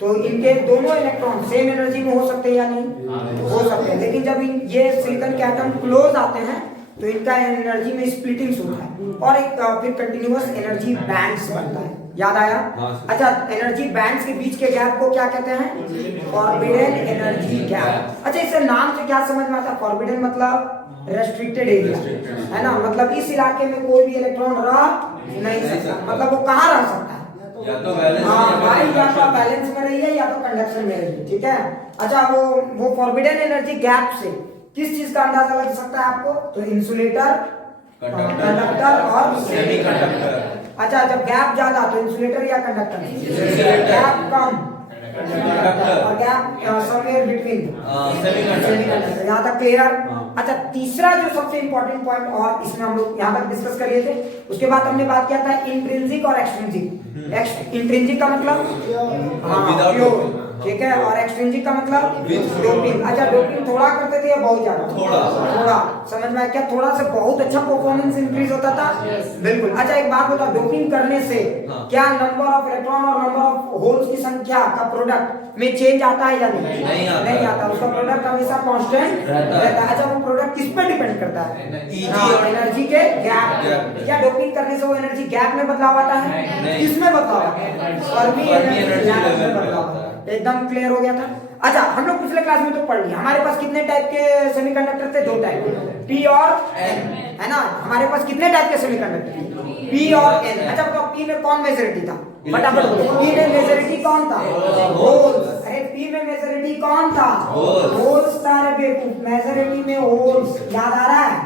तो इनके दोनों इलेक्ट्रॉन सेम एनर्जी में हो सकते हैं या नहीं? हो सकते हैं। लेकिन जब ये सिलिकॉन के एटम क्लोज आते हैं तो इनका एनर्जी में स्प्लिटिंग्स होता है और एक फिर कंटिन्यूअस एनर्जी बैंड्स बनता है। याद आया? अच्छा, एनर्जी बैंड्स के बीच के गैप को क्या कहते हैं? Forbidden energy gap. अच्छा, इससे नाम से क्या समझ में आता है? फॉरबिडन मतलब रेस्ट्रिक्टेड एरिया, है ना? मतलब इस इलाके में कोई भी इलेक्ट्रॉन रह नहीं सकता। मतलब वो कहाँ रह सकता है? या तो बैलेंस या तो बैलेंस में रही है या तो कंडक्शन में रही है। ठीक है। अच्छा, वो फॉरबिडन एनर्जी गैप से किस चीज का अंदाजा लग सकता है आपको? तो इंसुलेटर, कंडक्टर और सेमीकंडक्टर। अच्छा, जब गैप ज्यादा तो इंसुलेटर या कंडक्टर? गैप कम और गैप समवेयर बिटवीन सेमीकंडक्टर। यहाँ तक क्लियर? अच्छा, तीसरा जो सबसे इंपॉर्टेंट पॉइंट और इसमें हम लोग यहाँ तक डिस्कस कर लिए थे, उसके बाद हमने बात किया था इंट्रिंसिक और एक्सट्रिंसिक। इंट्रिंसिक का मतलब प्योर, ठीक है, और एक्सट्रिंसिक का मतलब डोपिंग। अच्छा, डोपिंग थोड़ा करते थे या बहुत ज्यादा? थोड़ा। समझ में आया क्या? थोड़ा से बहुत अच्छा परफॉर्मेंस इंक्रीज होता था। बिल्कुल। अच्छा, एक बात बता, डोपिंग करने से क्या नंबर ऑफ इलेक्ट्रॉन और नंबर ऑफ होल्स की संख्या का प्रोडक्ट में चेंज आता है या नहीं आता? उसका प्रोडक्ट हमेशा कांस्टेंट रहता है। अच्छा, वो प्रोडक्ट किस पे डिपेंड करता है? एनर्जी के गैप। क्या डोपिंग करने से वो एनर्जी गैप में बदलाव आता है? किसमें बदलाव आता है? फर्मी एनर्जी में बदलाव आता है। एकदम क्लियर हो गया था। अच्छा, हम लोग पिछले क्लास में तो पढ़ लिया। हमारे पास कितने टाइप के सेमीकंडक्टर थे? 2 टाइप के, पी और एन, है ना? हमारे पास कितने टाइप के सेमीकंडक्टर? पी और एन। अच्छा, तो पी में कौन मेजॉरिटी था? फटाफट बोलो। पी में मेजॉरिटी कौन था? होल्स। अरे, पी में मेजॉरिटी कौन था? होल्स था रे बेवकूफ। मेजॉरिटी में होल्स, याद आ रहा है?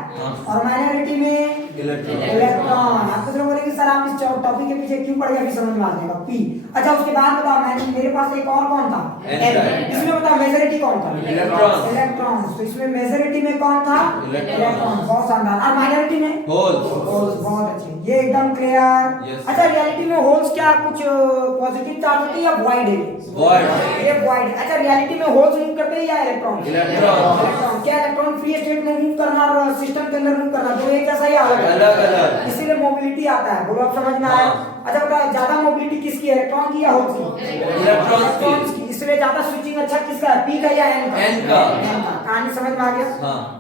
और माइनॉरिटी में इलेक्ट्रॉन। आप तो बोलेंगे सर आप इस टॉपिक के पीछे क्यों पड़ गए? अभी समझ में आ जाएगा। पी। अच्छा, उसके बाद बताओ, मेरे पास एक और कौन था? एन। इसमें बताओ मेजॉरिटी कौन था? इलेक्ट्रॉन। तो इसमें मेजॉरिटी में कौन था? इलेक्ट्रॉन। बहुत शानदार। और माइनॉरिटी में होल्स। बहुत अच्छे, ये एकदम क्लियर। अच्छा, रियलिटी में होल्स क्या कुछ पॉजिटिव चार्ज होती है या वॉइड है? ये वॉइड है। अच्छा, रियलिटी में होल्स मूव करते हैं या इलेक्ट्रॉन? इलेक्ट्रॉन। क्या इलेक्ट्रॉन फ्री स्टेट में मूव करना और सिस्टम के अंदर मूव करना दोनों एक जैसा ही अलग? इसीलिए मोबिलिटी आता है। बोलो, आप समझ में आया? अच्छा, बताओ ज्यादा मोबिलिटी किसकी है? इलेक्ट्रॉन की या होल्स की? इलेक्ट्रॉन की। इसलिए ज्यादा स्विचिंग अच्छा किसका है? पी का या एन का? कहानी समझ में आ गया?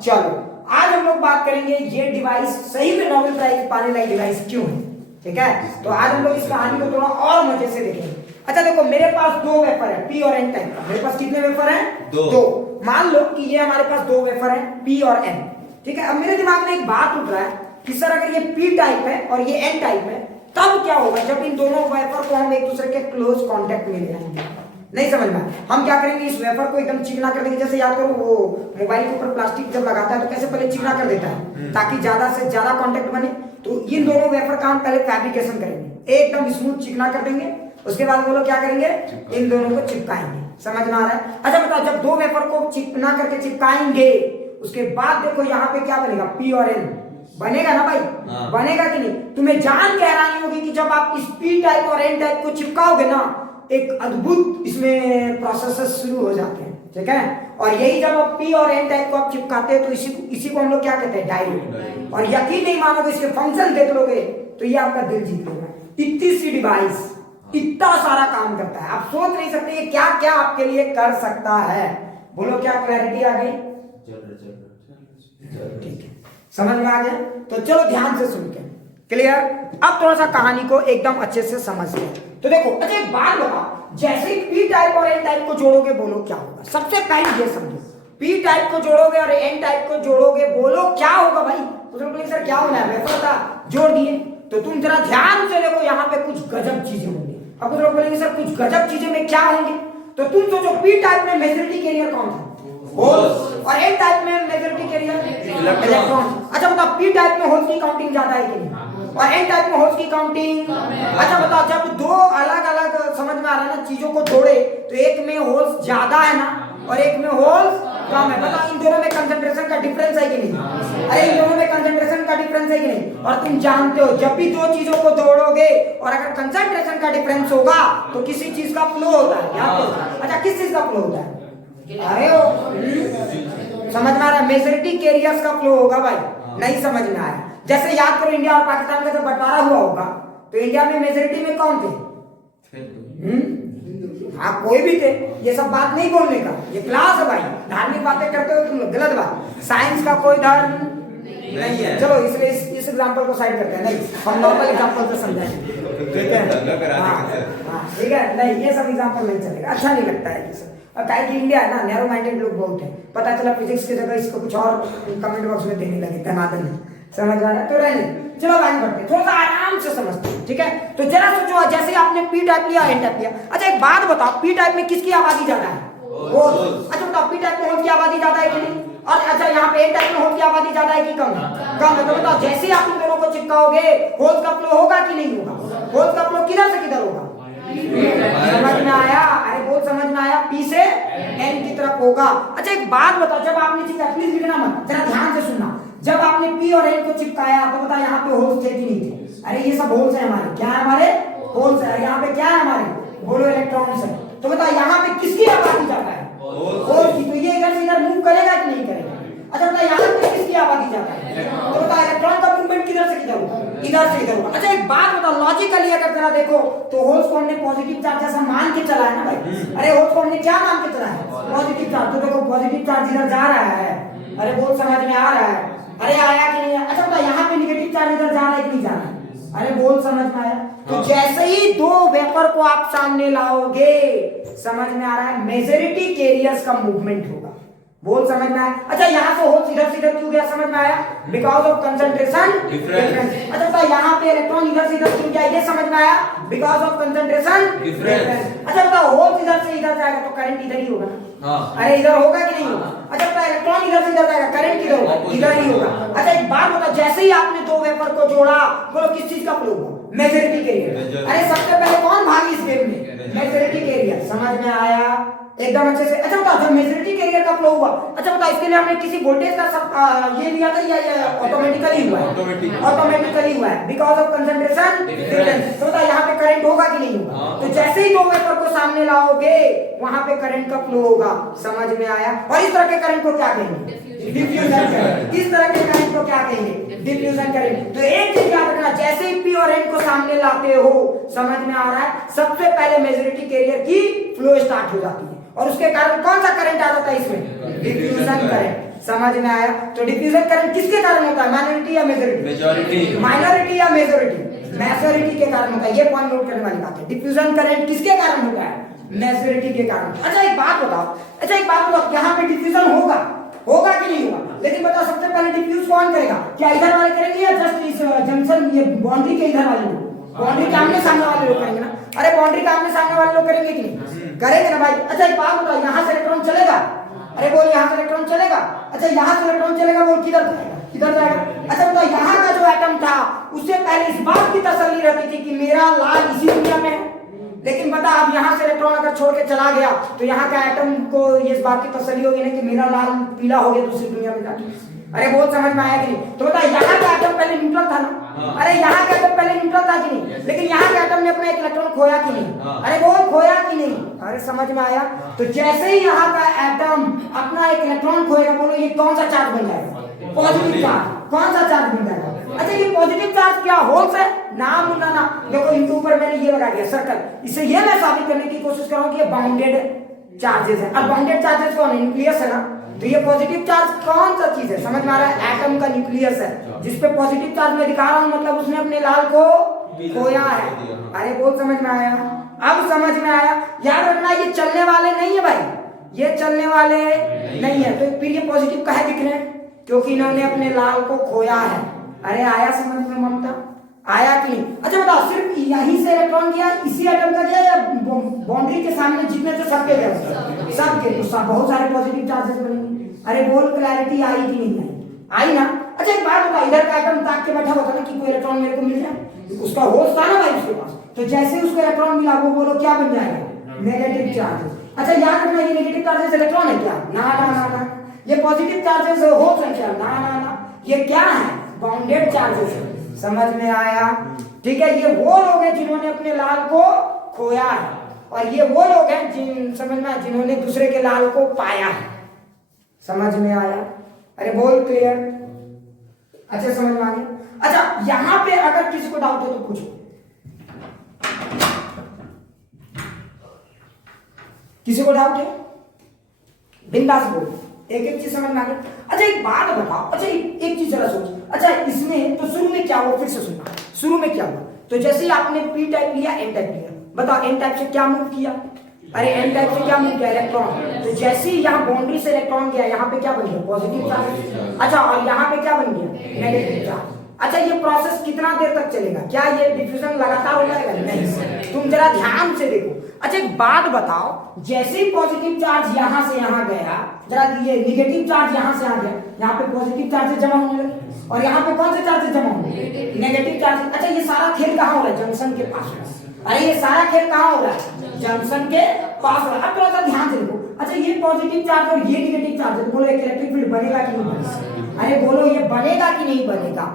चलो, आज हम लोग बात करेंगे ये डिवाइस सही में नोबेल प्राइज पाने लायक डिवाइस क्यों है। ठीक है, तो आज हम लोग इस कहानी को थोड़ा और मजे से देखेंगे। अच्छा देखो, मेरे पास 2 वेफर है, पी और एन टाइप का। मेरे पास कितने वेफर हैं? 2। मान लो कि ये हमारे पास 2 वेफर हैं, पी और एन। ठीक है, अब मेरे दिमाग में एक बात उठ रहा है कि सर अगर ये पी टाइप है और ये एन टाइप है, तब क्या होगा जब इन दोनों वेफर को हम एक दूसरे के क्लोज कांटेक्ट में ले आएंगे? नहीं समझ में? हम क्या करेंगे, इस वेफर को एकदम चिकना कर देंगे। जैसे याद करो, वो मोबाइल के ऊपर प्लास्टिक जब लगाता है तो कैसे पहले चिकना कर देता है ताकि ज्यादा से ज्यादा कांटेक्ट बने। तो इन दोनों वेफर का हम पहले फैब्रिकेशन करेंगे, एकदम स्मूथ चिकना कर देंगे। उसके बाद वो लोग क्या करेंगे, इन दोनों को चिपकाएंगे। समझ में आ रहा है? अच्छा बताओ, जब 2 वेफर को चिपना करके चिपकाएंगे, उसके बाद देखो यहाँ पे क्या बनेगा? पी और एन बनेगा ना भाई? बनेगा कि नहीं? तुम्हें जान के हैरानी होगी कि जब आप इस पी टाइप और एन टाइप को चिपकाओगे ना, एक अद्भुत इसमें प्रोसेसेस शुरू हो जाते हैं। ठीक है, और यही जब आप पी और एन टाइप को आप चिपकाते हैं तो इसी को हम लोग क्या कहते हैं? डायोड। और यकीन नहीं मानोगे, इसके फंक्शन देख लोगे तो ये आपका दिल जीत लेगा। इतनी सी डिवाइस इतना सारा काम करता है, आप सोच नहीं सकते ये क्या क्या आपके लिए कर सकता है। बोलो, क्या क्लैरिटी आ गई? ठीक है, समझ में आ गया? तो चलो ध्यान से सुन के क्लियर। अब थोड़ा सा कहानी को एकदम अच्छे से समझ ले। तो देखो, अच्छा एक बात बताओ, जैसे ही पी टाइप और एन टाइप को जोड़ोगे, बोलो क्या होगा? सबसे पहले ये समझो, पी टाइप को जोड़ोगे और एन टाइप को जोड़ोगे, बोलो क्या होगा भाई? तो सर क्या होना है? वेफर था, जोड़ दिए। तो तुम जरा ध्यान से देखो, यहाँ पे कुछ गजब चीजें होंगी। अब कुछ लोग बोलेंगे सर कुछ गजब चीजें में क्या होंगे? तो तुम सोचो, पी टाइप में मेजॉरिटी कैरियर कौन था? होल्स। और एन टाइप में मेजॉरिटी कैरियर इलेक्ट्रॉन। अच्छा बताओ, पी टाइप में होल्स की काउंटिंग ज्यादा है कि नहीं? और एन टाइप में होल्स की काउंटिंग। अच्छा बताओ, जब 2 अलग अलग समझ में आ रहा है ना चीजों को जोड़े, तो एक में होल्स ज्यादा है ना और एक में होल्स कम है। बताओ, इन दोनों में कंसंट्रेशन का डिफरेंस है कि नहीं? अरे इन दोनों में कंसंट्रेशन का डिफरेंस है कि नहीं? और तुम जानते हो, जब भी 2 चीजों को जोड़ोगे और अगर कंसंट्रेशन का डिफरेंस होगा तो किसी चीज का फ्लो होता है। याद करो। अच्छा, किस चीज का फ्लो होता है? अरे समझ में आ रहा है? मेजॉरिटी कैरियर्स का फ्लो होगा भाई। नहीं समझ में आया? जैसे याद करो, इंडिया और पाकिस्तान का जब बंटवारा हुआ होगा तो इंडिया में मेजॉरिटी में कौन थे? आप कोई भी थे, ये सब बात नहीं बोलने का, ये क्लास है भाई। धार्मिक बातें करते हो तुम लोग, गलत बात। साइंस का कोई धर्म नहीं है। चलो इसलिए इस एग्जांपल को साइड करते हैं, नहीं हम नॉर्मल एग्जांपल से समझाएंगे, ठीक है? हाँ ठीक है, नहीं ये सब एग्जांपल नहीं चलेगा, अच्छा नहीं लगता है ये सब। और काहे कि इंडिया है ना, नैरो माइंडेड लोग बहुत है, पता चला फिजिक्स की जगह इसको कुछ और कमेंट बॉक्स में देने लगे धनाधन, समझ आ रहा है? तो रहने, चलो आगे बढ़ते हैं, थोड़ा सा आराम से समझते हैं, ठीक है? तो जरा सोचो, जैसे आपने पी टाइप लिया, एन टाइप लिया। अच्छा एक बात बताओ, पी टाइप में किसकी आबादी ज्यादा है? होल। अच्छा बताओ, पी टाइप में होल की आबादी ज्यादा है कि नहीं? और अच्छा यहाँ पे एन टाइप में होल की आबादी ज्यादा है कि कम है? कम है। तो बताओ, जैसे ही आप इन दोनों को चिपकाओगे, होल का फ्लो होगा कि नहीं होगा? होल का फ्लो किधर से किधर होगा? समझ में आया? अरे बोल, समझ में आया? पी से एन की तरफ होगा। अच्छा एक बात बताओ, जब आपने चिपकाया, प्लीज लिखना मत, जरा ध्यान से सुनना, जब आपने पी और एन को चिपकाया तो बता यहाँ पे होल्स थे कि नहीं थे? अरे ये सब होल्स है हमारे, क्या है हमारे? होल्स है। यहाँ पे क्या है हमारे? बोलो इलेक्ट्रॉन्स है। तो बता यहाँ पे किसकी आबादी ज्यादा है? होल की। तो ये इधर से इधर मूव करेगा कि नहीं करेगा? अच्छा बता यहाँ पे किसकी आबादी ज्यादा है? तो बता इलेक्ट्रॉन का मूवमेंट किधर से किधर होगा? इधर से इधर होगा। अच्छा एक बात बताओ, लॉजिकली अगर जरा देखो तो होल्स को हमने पॉजिटिव चार्ज जैसा मान के चला है ना भाई। अरे होल्स को हमने क्या मान के चला है? Positive charge. तो देखो पॉजिटिव चार्ज इधर जा रहा है, अरे बहुत समझ में आ रहा है? अरे आया कि नहीं? अच्छा बता यहाँ पे नेगेटिव चार्ज इधर जा रहा है कि नहीं जा रहा है? अरे बोल, समझ में आया? तो जैसे ही दो वेपर को आप सामने लाओगे, समझ में आ रहा है, मेजॉरिटी कैरियर्स का मूवमेंट होगा। बोल, समझ में आया? अच्छा यहाँ से होल इधर से इधर क्यों गया? समझ में आया? Because of concentration difference. अच्छा बता यहाँ पे इलेक्ट्रॉन इधर से इधर क्यों गया? ये समझ में आया? Because of concentration difference. अच्छा बताओ, होल इधर से इधर जाएगा तो करंट इधर ही होगा ना? अरे इधर होगा कि नहीं होगा? अच्छा बता इलेक्ट्रॉन इधर से इधर जाएगा, करंट किधर होगा? इधर ही होगा। अच्छा एक बात बताओ, जैसे ही आपने दो वेपर को जोड़ा, बोलो किस चीज का फ्लो हुआ? Majority carrier. अरे सबसे पहले कौन भागी इस गेम में? Majority carrier. समझ में आया? एकदम अच्छे से। अच्छा बताओ, जब मेजॉरिटी कैरियर का फ्लो हुआ, अच्छा बताओ इसके लिए हमने किसी वोल्टेज का सब ये लिया था या ऑटोमेटिकली हुआ है? ऑटोमेटिकली हुआ है, बिकॉज ऑफ कंसंट्रेशन डिफरेंस। तो बताओ यहाँ पे करंट होगा कि नहीं होगा? तो जैसे ही दो वेपर को सामने लाओगे, वहां पे करंट का फ्लो होगा। समझ में आया? और इस तरह के करंट को क्या कहेंगे? Diffusion current. इस तरह के करंट को क्या कहेंगे? Diffusion current. तो एक चीज याद रखना, जैसे ही पी और एन को सामने लाते हो, समझ में आ रहा है, सबसे पहले मेजॉरिटी कैरियर की फ्लो स्टार्ट हो जाती है, और उसके कारण कौन सा करंट आ जाता है इसमें? Diffusion current. समझ में आया? तो डिफ्यूजन करंट किसके कारण होता है? माइनॉरिटी या मेजॉरिटी? मेजॉरिटी। माइनॉरिटी या मेजॉरिटी? मेजॉरिटी के कारण होता है। ये पॉइंट नोट करने वाली बात है। डिफ्यूजन करंट किसके कारण होता है? मेजॉरिटी के कारण। अच्छा एक बात बताओ, यहाँ पे डिफ्यूजन होगा कि नहीं होगा? लेकिन बताओ सबसे पहले डिफ्यूज कौन करेगा? क्या इधर वाले करेंगे या जस्ट इस जंक्शन, ये बाउंड्री के इधर वाले लोग? बाउंड्री के आमने सामने वाले लोग करेंगे ना? अरे बाउंड्री के आमने सामने वाले लोग करेंगे कि नहीं? करेंगे ना भाई। अच्छा एक बात बताओ, यहाँ से इलेक्ट्रॉन चलेगा? अरे बोल, यहाँ से इलेक्ट्रॉन चलेगा? अच्छा यहाँ से इलेक्ट्रॉन चलेगा, बोल किधर जाएगा? किधर जाएगा? अच्छा बताओ, यहाँ का जो एटम था, उससे पहले इस बात की तसल्ली रहती थी कि मेरा लाल इसी दुनिया में है। लेकिन बता, अब यहाँ से इलेक्ट्रॉन अगर छोड़ के चला गया, तो यहाँ का एटम को इस बात की तसल्ली होगी ना कि मेरा लाल पीला हो गया दूसरी दुनिया में जाके। अरे बहुत समझ में आया कि नहीं? तो बता, यहाँ का एटम पहले न्यूट्रल था ना? अरे यहाँ का एटम पहले न्यूट्रल था कि नहीं? लेकिन यहाँ के एटम ने अपना एक इलेक्ट्रॉन खोया कि नहीं? अरे बोल, खोया कि नहीं? अरे समझ में आया? तो जैसे ही यहाँ का एटम अपना एक इलेक्ट्रॉन खोएगा, बोलो ये कौन सा चार्ज बन जाएगा? Positive charge. कौन सा चार्ज बन जाएगा? अच्छा ये पॉजिटिव चार्ज क्या होल्स है? नाम बोलना ना। देखो इनके ऊपर मैंने ये लगा दिया सर्कल, इससे ये मैं साबित करने की कोशिश कर रहा हूँ कि ये बाउंडेड चार्जेस है। अब बाउंडेड चार्जेस कौन है? न्यूक्लियस है ना? तो ये पॉजिटिव चार्ज कौन सा चीज है? समझ में आ रहा है? एटम का न्यूक्लियस है, जिसपे पॉजिटिव चार्ज मैं दिखा रहा हूँ, मतलब उसने अपने लाल को खोया है। अरे बहुत समझ में आया? अब समझ में आया? याद रखना, ये चलने वाले नहीं है भाई, ये चलने वाले नहीं है। तो फिर ये पॉजिटिव काहे दिख रहे हैं? क्योंकि इन्होंने अपने लाल को खोया है। अरे आया समझ में ममता? आया कि नहीं? अच्छा बताओ, सिर्फ यहीं से इलेक्ट्रॉन गया, इसी एटम का गया, या बाउंड्री के सामने जितने थे सबके गया? सबके। तो बहुत सारे पॉजिटिव चार्जेस बनेंगे। अरे बोल, क्लैरिटी आई कि नहीं आई? आई ना? अच्छा एक बात बता, इधर का एटम ताक के बैठा होता ना कि कोई इलेक्ट्रॉन मेरे को मिल जाए, उसका होश था ना भाई उसके पास। तो जैसे उसको इलेक्ट्रॉन मिला, वो बोलो क्या बन जाएगा? Negative charges. अच्छा याद रखना, ये नेगेटिव चार्जेस इलेक्ट्रॉन है क्या? ना ना ना ना। ये पॉजिटिव चार्जेस होल्स है क्या? ना ना ना। ये क्या है? बाउंडेड चार्जेस है। समझ में आया? ठीक है, ये वो लोग हैं जिन्होंने अपने लाल को खोया है, और ये वो लोग हैं समझ में, जिन्होंने दूसरे के लाल को पाया है। समझ में आया? अरे बोल, क्लियर? अच्छा समझ में आ गया? अच्छा यहां पे अगर किसी को डाउट हो तो पूछो। किसी को डाउट है? बिंदास बोलो, एक एक चीज समझ में आ गई। अच्छा एक बात बताओ, अच्छा एक चीज जरा सोचो, अच्छा इसमें तो शुरू में क्या हुआ, फिर से सुनना, शुरू में क्या हुआ? तो जैसे ही आपने पी टाइप लिया, एन टाइप लिया, बताओ एन टाइप से क्या मूव किया? अरे एन टाइप से क्या मूव किया? इलेक्ट्रॉन। तो जैसे ही यहाँ बाउंड्री से इलेक्ट्रॉन गया, यहाँ पे क्या बन गया? Positive charge. अच्छा और यहाँ पे क्या बन गया? Negative charge. अच्छा ये प्रोसेस कितना देर तक चलेगा? क्या ये डिफ्यूजन लगातार हो जाएगा? नहीं। तुम जरा ध्यान से देखो। अच्छा एक बात बताओ, जैसे ही पॉजिटिव चार्ज यहाँ से यहाँ गया, जरा ये निगेटिव चार्ज यहाँ से आ गया, यहाँ पे पॉजिटिव चार्ज जमा होने लगे, और यहाँ पे कौन से चार्ज जमा होंगे? Negative charge. अच्छा ये सारा खेल कहाँ हो रहा है? जंक्शन के पास हो रहा है। अरे ये सारा खेल कहाँ हो रहा है? जंक्शन के पास हो रहा है। अब थोड़ा सा ध्यान से देखो। अच्छा ये पॉजिटिव चार्ज और ये निगेटिव चार्ज है, तो बोलो एक इलेक्ट्रिक फील्ड बनेगा कि नहीं बनेगा? अरे बोलो ये बनेगा कि नहीं बनेगा?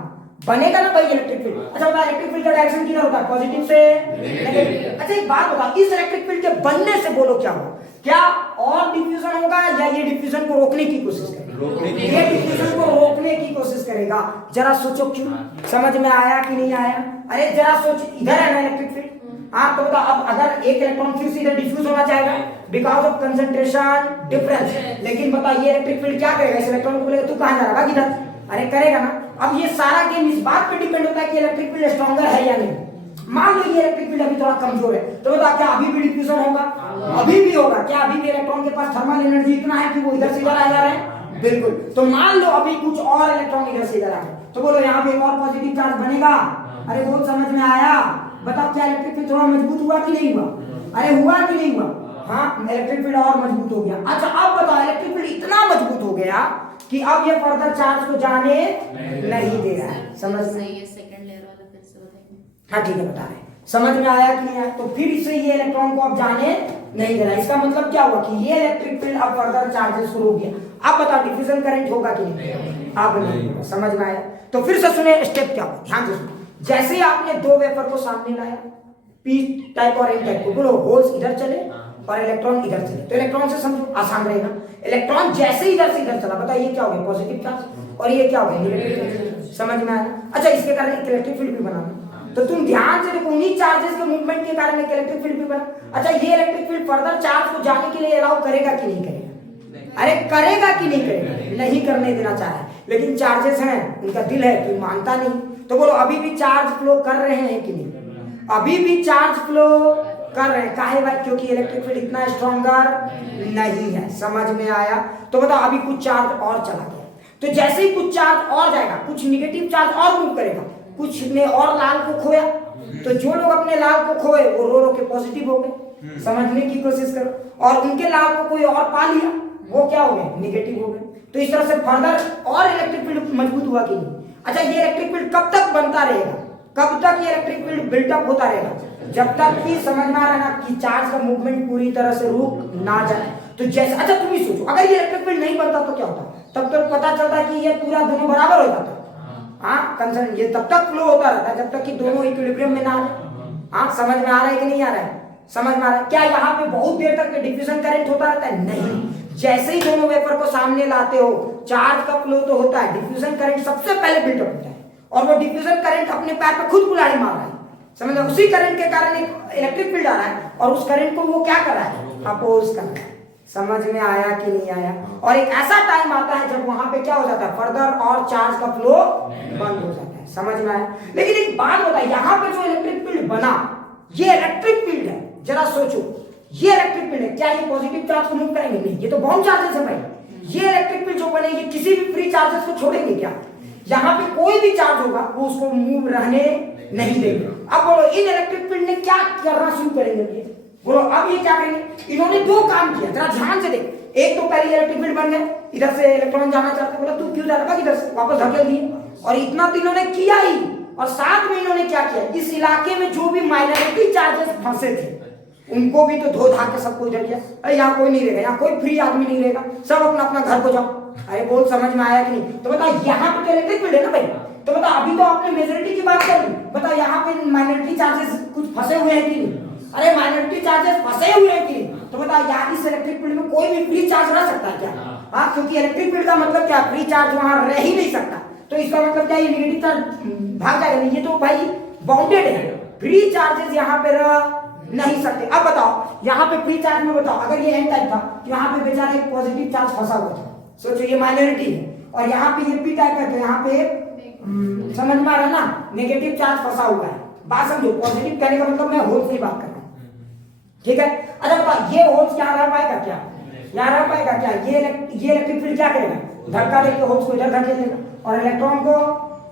बनेगा ना भाई इलेक्ट्रिक फील्ड। अच्छा बता, इलेक्ट्रिक फील्ड का डायरेक्शन किधर होता है? पॉजिटिव से नेगेटिव। अच्छा एक बात बता, इस इलेक्ट्रिक फील्ड के बनने से बोलो क्या होगा? क्या और डिफ्यूजन होगा या ये डिफ्यूजन को रोकने की कोशिश करेगा? ये डिफ्यूजन को रोकने की कोशिश करेगा। जरा सोचो क्यों, समझ में आया कि नहीं आया? अरे जरा सोच, इधर है ना इलेक्ट्रिक फील्ड, हाँ तो बता अब अगर एक इलेक्ट्रॉन फिर से इधर डिफ्यूज होना चाहेगा बिकॉज ऑफ कंसंट्रेशन डिफरेंस, लेकिन बता ये इलेक्ट्रिक फील्ड क्या करेगा? इस इलेक्ट्रॉन को बोलेगा तू कहां जा रहा है, किधर? अरे करेगा ना। अब ये सारा गेम इस बात पे डिपेंड होता है कि इलेक्ट्रिक फील्ड स्ट्रॉन्गर है या नहीं। मान लो ये इलेक्ट्रिक फील्ड अभी थोड़ा कमजोर है, तो बता क्या अभी भी डिफ्यूजन होगा? अभी भी होगा। क्या अभी भी इलेक्ट्रॉन के पास थर्मल एनर्जी इतना है कि वो इधर से इधर आ जा रहे हैं? बिल्कुल। तो मान लो अभी कुछ और इलेक्ट्रॉन इधर से इधर आ गए, तो बोलो यहाँ पे एक और पॉजिटिव चार्ज बनेगा। अरे बहुत समझ में आया? बताओ क्या इलेक्ट्रिक फील्ड थोड़ा मजबूत हुआ कि नहीं हुआ? अरे हुआ कि नहीं हुआ? हाँ इलेक्ट्रिक फील्ड और मजबूत हो गया। अच्छा अब बताओ इलेक्ट्रिक फील्ड इतना मजबूत हो गया कि अब ये फर्दर चार्ज को जाने नहीं दे रहा है। समझ में? सेकंड लेयर वाला फिर से बताइए। हाँ ठीक है बता रहे हैं। समझ में आया कि नहीं आया? तो फिर से ये इलेक्ट्रॉन को अब जाने नहीं दे रहा। इसका मतलब क्या हुआ कि ये इलेक्ट्रिक फील्ड अब फर्दर चार्जेस शुरू हो गया। अब बताओ डिफ्यूजन करंट होगा कि नहीं? अब नहीं होगा। समझ में आया? तो फिर से सुने स्टेप क्या हुआ, ध्यान से सुनो। जैसे ही आपने दो वेफर को सामने लाया, पी टाइप और एन टाइप को, बोलो होल्स इधर चले और इलेक्ट्रॉन इधर चले, तो इलेक्ट्रॉन से समझो आसान रहेगा। इलेक्ट्रॉन जैसे ही इधर से इधर चला, बताइए ये क्या हो गया? पॉजिटिव चार्ज, और ये क्या हो गया? Negative charge. समझ में आया? अच्छा इसके कारण एक इलेक्ट्रिक फील्ड भी बना, तो तुम ध्यान से देखो, उन्हीं चार्जेस के मूवमेंट के कारण एक इलेक्ट्रिक फील्ड भी बना। अच्छा ये इलेक्ट्रिक फील्ड फर्दर चार्ज को जाने के लिए अलाउ करेगा कि नहीं करेगा? अरे करेगा कि नहीं करेगा? नहीं करने देना चाह रहा है, लेकिन चार्जेस हैं, उनका दिल है कि मानता नहीं। तो बोलो अभी भी चार्ज फ्लो कर रहे हैं कि नहीं? अभी भी चार्ज फ्लो कर रहे हैं। काहे भाई? क्योंकि इलेक्ट्रिक फील्ड इतना स्ट्रॉन्गर नहीं है। समझ में आया? तो बताओ अभी कुछ चार्ज और चला गया, तो जैसे ही कुछ चार्ज और जाएगा, कुछ निगेटिव चार्ज और मूव करेगा, कुछ ने और लाल को खोया, तो जो लोग अपने लाल को खोए वो रो रो के पॉजिटिव हो गए। समझने की कोशिश करो। और उनके लाल को कोई और पा लिया, वो क्या हो गए? निगेटिव हो गए। तो इस तरह से फर्दर और इलेक्ट्रिक फील्ड मजबूत हुआ कि नहीं? अच्छा ये इलेक्ट्रिक फील्ड कब तक बनता रहेगा? कब तक ये इलेक्ट्रिक फील्ड बिल्टअप होता रहेगा? जब तक कि समझ में आ रहा है ना कि चार्ज का मूवमेंट पूरी तरह से रुक ना जाए। तो जैसे अच्छा तुम ही सोचो, अगर ये इलेक्ट्रिक फील्ड नहीं बनता तो क्या होता? तब तक पता चलता कि ये पूरा दोनों बराबर हो जाता। हाँ कंसर्न ये तब तक फ्लो होता रहता है जब तक कि दोनों इक्विलिब्रियम में ना आए। हाँ समझ में आ रहा है कि नहीं आ रहा है? समझ में आ रहा है? क्या यहाँ पे बहुत देर तक डिफ्यूजन करंट होता रहता है? नहीं। जैसे ही दोनों वेपर को सामने लाते हो, चार्ज का फ्लो तो होता है, डिफ्यूजन करंट सबसे पहले बिल्डअप होता है, और वो डिफ्यूजन करंट अपने पैर पे खुद कुल्हाड़ी मार रहा है। समझ लो, उसी करंट के कारण एक इलेक्ट्रिक फील्ड आ रहा है, और उस करंट को वो क्या कर रहा है? अपोज कर रहा है। समझ में आया कि नहीं आया? और एक ऐसा टाइम आता है जब वहां पे क्या हो जाता है? फर्दर और चार्ज का फ्लो बंद हो जाता है। समझ में आया? लेकिन एक बात होता है, यहाँ पे जो इलेक्ट्रिक फील्ड बना, ये इलेक्ट्रिक फील्ड है। जरा सोचो, ये इलेक्ट्रिक फील्ड है, क्या ये पॉजिटिव चार्ज को मूव करेंगे? नहीं, ये तो बाउंड चार्जेस है भाई। ये इलेक्ट्रिक फील्ड जो बने, ये किसी भी फ्री चार्जेस को छोड़ेंगे क्या? यहाँ पे कोई भी चार्ज होगा वो उसको मूव रहने नहीं देंगे। अब बोलो इन इलेक्ट्रिक फील्ड ने क्या करना शुरू करेंगे? बोलो अब ये क्या करेंगे? इन्होंने दो काम किया, जरा ध्यान से देख। एक तो पहले इलेक्ट्रिक फील्ड बन गए, इधर से इलेक्ट्रॉन जाना चाहते, बोला तू क्यों जा रहा है, इधर से वापस धकेल दिए। और इतना तो इन्होंने किया ही, और साथ में इन्होंने क्या किया? इस इलाके में जो भी माइनॉरिटी चार्जेस फंसे थे उनको भी तो धो धा के सबको इधर किया। अरे यहाँ कोई नहीं रहेगा, यहाँ कोई फ्री आदमी नहीं रहेगा, सब अपना अपना घर को जाओ। अरे बहुत समझ में आया कि नहीं? तो बताओ यहाँ पे तो इलेक्ट्रिक फील्ड है ना भाई, तो बताओ अभी तो आपने मेजॉरिटी की बात कर ली, बताओ यहाँ पे माइनॉरिटी चार्जेस कुछ फंसे हुए हैं कि नहीं? अरे माइनॉरिटी चार्जेस फंसे हुए हैं कि नहीं? तो बताओ यहाँ इस इलेक्ट्रिक फील्ड में कोई भी फ्री चार्ज रह सकता है क्या? हाँ, क्योंकि इलेक्ट्रिक फील्ड का मतलब क्या? फ्री चार्ज वहां रह ही नहीं सकता। तो इसका मतलब क्या? ये नेगेटिव चार्ज भाग जाएगा नहीं, ये तो भाई बाउंडेड है, फ्री चार्जेस यहाँ पे रह नहीं सकते। अब बताओ यहाँ पे फ्री चार्ज में बताओ, अगर ये एन टाइप था तो यहाँ पे बेचारा एक पॉजिटिव चार्ज फंसा हुआ था, सोचो ये माइनॉरिटी है, और यहाँ पे ये पी टाइप है तो यहाँ पे समझ में आ रहा है ना, नेगेटिव चार्ज फंसा हुआ है। बात समझो, पॉजिटिव कहने का मतलब मैं होल्स की बात कर रहा हूँ, ठीक है। अच्छा बताओ ये होल्स यहाँ रह पाएगा क्या, यहाँ रह पाएगा क्या? ये इलेक्ट्रिक फील्ड क्या करेगा, धक्का देके होल्स को इधर धकेल देगा और इलेक्ट्रॉन को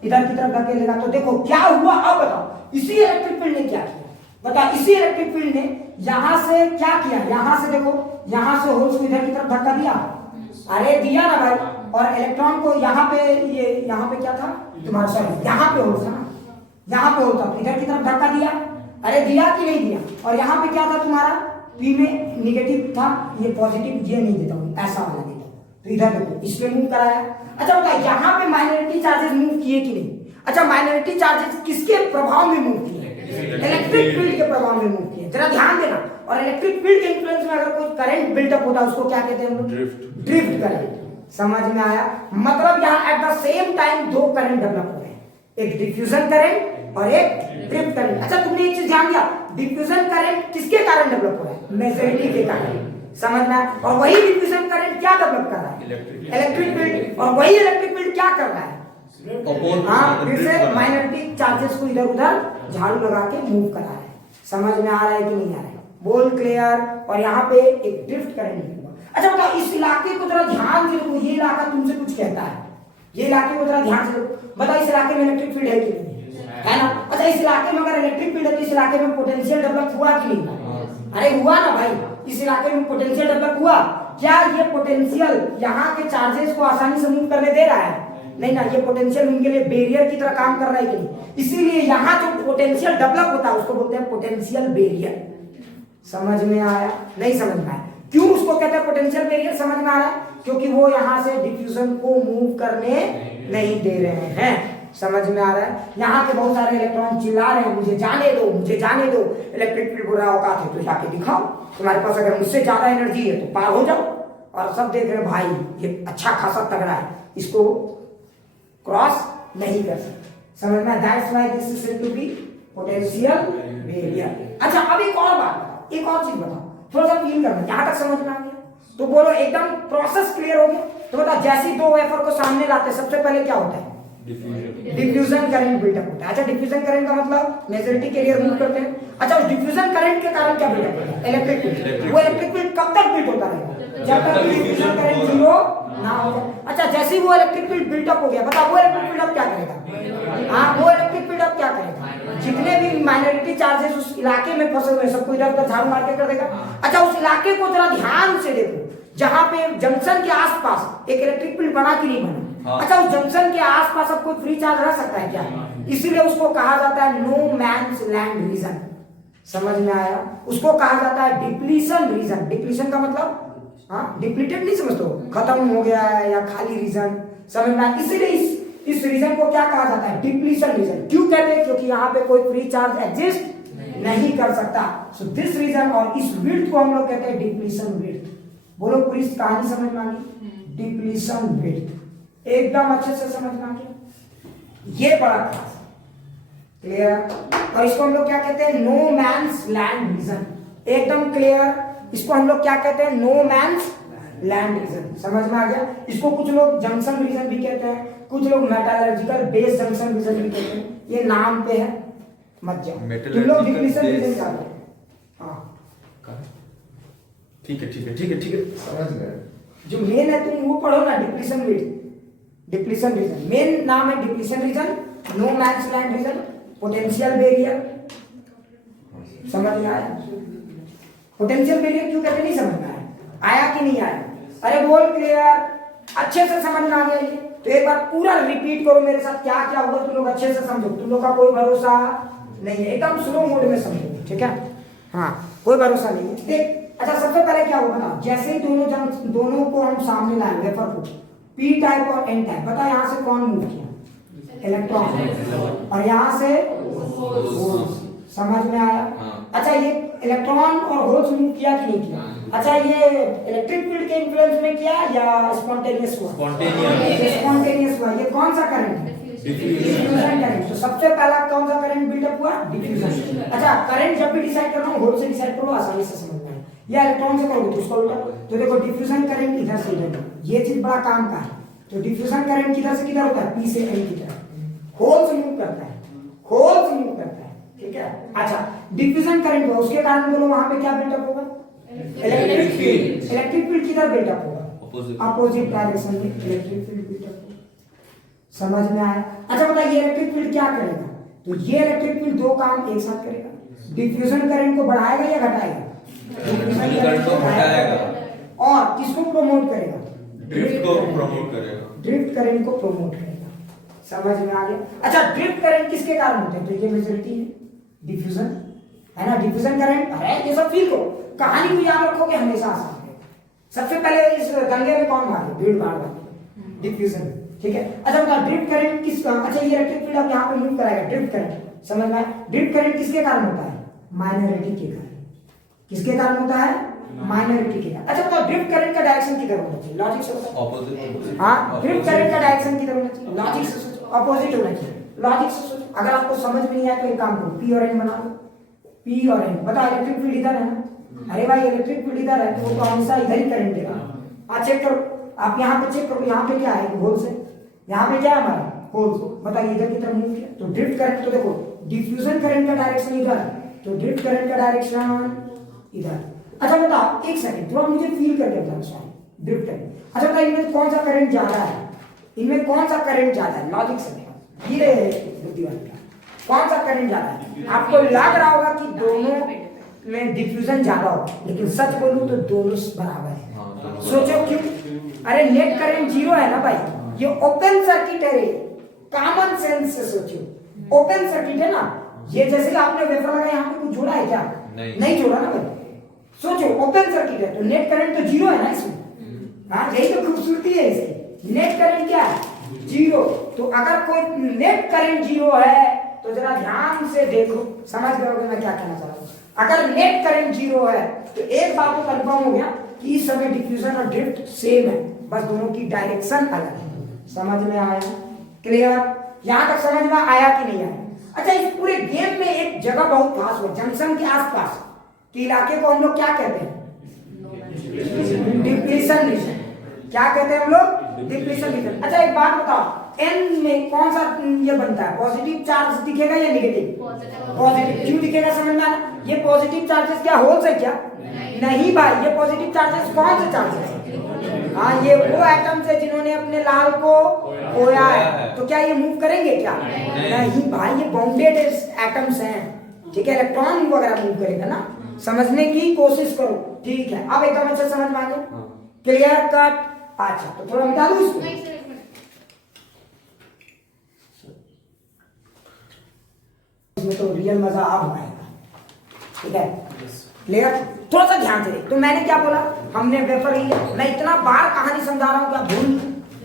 इधर की तरफ धकेलेगा। तो देखो क्या हुआ, अब बताओ इसी इलेक्ट्रिक फील्ड ने क्या किया, बताओ इसी इलेक्ट्रिक फील्ड ने यहाँ से क्या किया, यहाँ से देखो, यहाँ से होल्स को इधर की तरफ धक्का दिया, अरे दिया ना भाई, और इलेक्ट्रॉन को यहाँ पे, ये यहाँ पे क्या था तुम्हारा, सॉरी यहाँ पे होल्स था ना, यहाँ पे होता तो इधर की तरफ धक्का दिया, अरे दिया कि नहीं दिया, और यहाँ पे क्या था तुम्हारा, पी में निगेटिव था, ये पॉजिटिव, ये नहीं देता हूँ, ऐसा वाला देता हूँ, तो इधर देखो इसमें मूव कराया। अच्छा बताइए यहाँ पे माइनॉरिटी चार्जेस मूव किए कि नहीं? अच्छा माइनॉरिटी चार्जेस किसके प्रभाव में मूव किए? इलेक्ट्रिक फील्ड के प्रभाव में मूव किए, जरा ध्यान देना। और इलेक्ट्रिक फील्ड के इन्फ्लुएंस में अगर कोई करंट बिल्डअप होता है उसको क्या कहते हैं हम लोग? Drift current. समझ में आया? मतलब यहाँ एट द सेम टाइम दो करंट डेवलप हो रहे हैं, एक डिफ्यूजन करंट और एक ड्रिफ्ट करंट। अच्छा तुमने एक चीज ध्यान दिया, डिफ्यूजन करंट किसके कारण डेवलप हो रहा है? मेजॉरिटी के कारण, समझ में आया? और वही डिफ्यूजन करंट क्या डेवलप कर रहा है? Electric field. और वही इलेक्ट्रिक फील्ड क्या कर रहा है? हाँ, फिर से माइनॉरिटी चार्जेस को इधर उधर झाड़ू लगा के मूव करा रहा है। समझ में आ रहा है कि नहीं आ रहा है? बोल क्लियर। और यहाँ पे एक ड्रिफ्ट करंट निकला। अच्छा बताओ इस इलाके को जरा ध्यान से देखो, ये इलाका तुमसे कुछ कहता है, ये इलाके को जरा ध्यान से देखो, बताओ इस इलाके में इलेक्ट्रिक फील्ड है कि नहीं है ना? अच्छा इस इलाके में अगर इलेक्ट्रिक फील्ड है तो इस इलाके में पोटेंशियल डेवलप हुआ कि नहीं? अरे हुआ ना भाई, इस इलाके में पोटेंशियल डेवलप हुआ। क्या ये पोटेंशियल यहाँ के चार्जेस को आसानी से मूव करने दे रहा है? नहीं ना, ये पोटेंशियल उनके लिए बैरियर की तरह काम कर रहा है कि नहीं? इसीलिए यहाँ जो पोटेंशियल डेवलप होता है उसको बोलते हैं पोटेंशियल बैरियर। समझ में आया? नहीं समझ में आया? क्यों उसको कहते हैं पोटेंशियल बैरियर? समझ में आ रहा है? क्योंकि वो यहाँ से डिफ्यूजन को मूव करने नहीं दे रहे हैं। समझ में आ रहा है? यहाँ के बहुत सारे इलेक्ट्रॉन चिल्ला रहे हैं मुझे जाने दो, मुझे जाने दो, इलेक्ट्रिक फील्ड बोल रहा औकात है तो जाके दिखाओ, तुम्हारे पास अगर मुझसे ज्यादा एनर्जी है तो पार हो जाओ। और सब देख रहे हैं भाई ये अच्छा खासा तगड़ा है, इसको क्रॉस नहीं कर सकते। समझ में? That's why this is said to be potential barrier. अच्छा अब एक और बात बताओ, एक और चीज बताओ, थोड़ा सा फील करना, यहां तक समझ में आ गया तो बोलो एकदम प्रोसेस क्लियर हो गया? तो बताओ जैसे ही दो वेफर को सामने लाते हैं सबसे पहले क्या होता है? डिफ्यूजन करंट बिल्डअप होता है। अच्छा डिफ्यूजन करंट का मतलब मेजॉरिटी कैरियर मूव करते हैं। अच्छा उस डिफ्यूजन करंट के कारण क्या बिल्डअप होता है? Electric field. वो इलेक्ट्रिक फील्ड कब तक बिल्ड होता रहेगा? जब तक डिफ्यूजन करंट जीरो ना हो। अच्छा जैसे ही वो इलेक्ट्रिक फील्ड बिल्डअप हो गया, बताओ वो इलेक्ट्रिक फील्ड अब क्या करेगा? हाँ वो इलेक्ट्रिक फील्ड अब क्या करेगा? जितने भी माइनॉरिटी चार्जेस उस इलाके में फंसे हुए सबको इधर उधर झाड़ू मार के कर देगा। अच्छा उस इलाके को जरा ध्यान से देखो, जहां पे जंक्शन के आसपास एक इलेक्ट्रिक फील्ड बना कि नहीं बना? हाँ। अच्छा उस जंक्शन के आसपास अब कोई फ्री चार्ज रह सकता है क्या? इसीलिए उसको कहा जाता है नो मैन्स लैंड रीजन। समझ में आया? उसको कहा जाता है डिप्लीशन रीजन। डिप्लीशन का मतलब हाँ डिप्लीटेड नहीं समझते हो, खत्म हो गया है या खाली रीजन। समझ में? इसीलिए इस रीजन को क्या कहा जाता है? Depletion reason. क्यों कहते हैं? क्योंकि यहाँ पे कोई फ्री चार्ज एग्जिस्ट नहीं कर सकता। सो दिस रीजन और इस विड्थ को हम लोग कहते हैं डिप्लीशन विड्थ। बोलो पूरी कहानी समझ में आ गई? डिप्लीशन विड्थ एकदम अच्छे से समझ में आ गया? ये बड़ा खास क्लियर। और इसको हम लोग क्या कहते हैं? No man's land region. एकदम क्लियर। इसको हम लोग क्या कहते हैं? No man's land region. समझ में आ गया? इसको कुछ लोग जंक्शन रीजन भी कहते हैं, कुछ लोग मेटालर्जिकल बेस जंक्शन रीजन भी कहते हैं। ये नाम पे है, मत जाओ तुम लोग डिप्लीशन रीजन जानते हैं। हाँ ठीक है ठीक है ठीक है ठीक है समझ गए। जो मेन है तुम वो पढ़ो ना, depletion region. Depletion region main नाम है, depletion region, no man's land region, potential barrier. समझ में आया? पोटेंशियल बैरियर क्यों कहते नहीं समझ में आया? आया कि नहीं आया? अरे बोल क्लियर। अच्छे से समझ में आ गया ये? तो एक बार पूरा रिपीट करो मेरे साथ, क्या क्या हुआ तुम लोग अच्छे से समझो। तुम लोग का कोई भरोसा नहीं है, एकदम स्लो मोड में समझो, ठीक है? हाँ कोई भरोसा नहीं है। देख अच्छा सबसे पहले क्या हुआ बताओ? जैसे ही दोनों को हम सामने लाए वेफर को, पी टाइप और एन टाइप, बताओ यहाँ से कौन मूव किया? इलेक्ट्रॉन। और यहाँ से होल्स। समझ में आया? अच्छा ये इलेक्ट्रॉन और होल्स मूव किया कि नहीं किया? अच्छा ये इलेक्ट्रिक फील्ड के इन्फ्लुएंस में किया या स्पॉन्टेनियस हुआ? स्पॉन्टेनियस हुआ। ये कौन सा करंट है? Diffusion current. तो सबसे पहला कौन सा करंट बिल्डअप हुआ? डिफ्यूजन। अच्छा, करंट जब भी डिसाइड करना हो होल से डिसाइड करो, आसानी से समझ में आए। या इलेक्ट्रॉन से करोगे तो उसका उल्टा। तो देखो डिफ्यूजन करंट इधर से इधर, ये चीज बड़ा काम का है। तो डिफ्यूजन करंट किधर से किधर होता है? पी से एन की तरफ, होल से मूव करता है, होल से मूव करता है, ठीक है। अच्छा, डिफ्यूजन करंट हुआ, उसके कारण बोलो वहां पे क्या बिल्डअप होगा? Electric field. इलेक्ट्रिक फील्ड किधर बिल्डअप होगा? अपोजिट डायरेक्शन में इलेक्ट्रिक फील्ड बिल्डअप होगा। समझ में आया? अच्छा बताइए, इलेक्ट्रिक फील्ड क्या करेगा? तो ये इलेक्ट्रिक फील्ड दो काम एक साथ करेगा, डिफ्यूजन करंट को बढ़ाएगा या घटाएगा? डिफ्यूजन करंट को बढ़ाएगा। और किसको प्रमोट करेगा? ड्रिफ्ट को प्रमोट करेगा। ड्रिफ्ट करंट को प्रमोट करेगा। समझ में आ गया? अच्छा, ड्रिफ्ट करंट किसके कारण होते हैं? तो ये मेजॉरिटी है डिफ्यूजन, है ना। डिफ्यूजन करंट है, ये सब फील करो, कहानी को याद रखोगे हमेशा आसान है। सबसे पहले इस दंगे में कौन मारे? भीड़ भाड़ वाले, डिफ्यूजन, ठीक है। अच्छा बताओ, ड्रिफ्ट करंट किस, अच्छा ये इलेक्ट्रिक फील्ड अब यहाँ पे मूव कराएगा, ड्रिफ्ट करंट, समझ में आया? ड्रिफ्ट करंट किसके कारण होता है? माइनॉरिटी के कारण। किसके कारण होता है? माइनॉरिटी के कारण। अच्छा बताओ, ड्रिफ्ट करंट का डायरेक्शन किधर होना चाहिए? लॉजिक से बताओ। ऑपोजिट। हाँ, ड्रिफ्ट करंट का डायरेक्शन किधर होना चाहिए? लॉजिक से सोचो, अपोजिट होना चाहिए। लॉजिक से सोचो। अगर आपको समझ में नहीं आया तो एक काम करो, पी और एन बना लो। पी और एन, बताओ इलेक्ट्रिक फील्ड इधर है ना? अरे भाई इलेक्ट्रिक फील्ड इधर है तो वो तो हमेशा इधर ही करंट देगा। आप चेक करो, आप यहाँ पे चेक करो, यहाँ पे क्या है? होल से। यहाँ पे क्या है हमारा? होल। बताइए इधर की तरफ मूव किया तो ड्रिफ्ट करंट, तो देखो डिफ्यूजन करंट का डायरेक्शन इधर, तो ड्रिफ्ट करंट का डायरेक्शन इधर। अच्छा बताओ, एक सेकंड थोड़ा मुझे फील करके बताओ, सॉरी ड्रिफ्ट करंट। अच्छा बताइए, इनमें कौन सा करंट ज्यादा है? इनमें कौन सा करंट ज्यादा है? लॉजिक से बताओ, ये बुद्धिवादी का कौन सा करंट ज्यादा है? आपको लग रहा होगा कि दोनों में डिफ्यूजन ज्यादा हो, लेकिन सच बोलूं तो दोनों बराबर है। सोचो क्यों? अरे नेट करंट जीरो है ना भाई, ये ओपन सर्किट है रे, कॉमन सेंस से सोचो, ओपन सर्किट है ना। ये जैसे कि आपने वेफर लगाया, यहाँ पे कुछ जोड़ा है क्या? नहीं जोड़ा ना भाई। सोचो ओपन सर्किट है तो नेट करंट तो जीरो है ना इसमें। हाँ, यही तो खूबसूरती है इसकी। नेट करंट क्या है? जीरो। तो अगर कोई नेट करंट जीरो है तो जरा ध्यान से देखो, समझ गए मैं क्या कहना चाह रहा हूँ। अगर नेट करंट जीरो है तो एक बात तो कंफर्म हो गया कि इस समय डिफ्यूजन और ड्रिफ्ट सेम है, बस दोनों की डायरेक्शन अलग है। समझ में आया? क्लियर? यहां तक समझ में आया कि नहीं आया? अच्छा, इस पूरे गेम में एक जगह बहुत खास है, जंक्शन के आसपास के इलाके को हम लोग क्या कहते हैं? Depletion region. क्या कहते हैं हम लोग? Depletion region. अच्छा एक बात बताओ, एन में कौन सा ये बनता है? पॉजिटिव चार्ज दिखेगा या नेगेटिव? पॉजिटिव। क्यों दिखेगा समझ में आया? ये पॉजिटिव चार्जेस क्या होल से क्या? नहीं भाई, ये पॉजिटिव चार्जेस कौन से चार्जेस? हाँ, ये वो एटम्स है जिन्होंने अपने लाल को खोया है। तो क्या ये मूव करेंगे क्या? नहीं भाई, ये बाउंडेड एटम्स हैं, ठीक है। इलेक्ट्रॉन वगैरह मूव करेगा ना। समझने की कोशिश करो, ठीक है। अब एकदम अच्छा समझ में आ गया? Clear cut? अच्छा, तो थोड़ा मिटा दो इसको। इसमें तो रियल मजा अब आएगा, ठीक है। क्लियर? थोड़ा सा ध्यान से देख। तो मैंने क्या बोला? हमने वेफर लिया। मैं इतना बार कहानी समझा रहा हूं कि आप भूल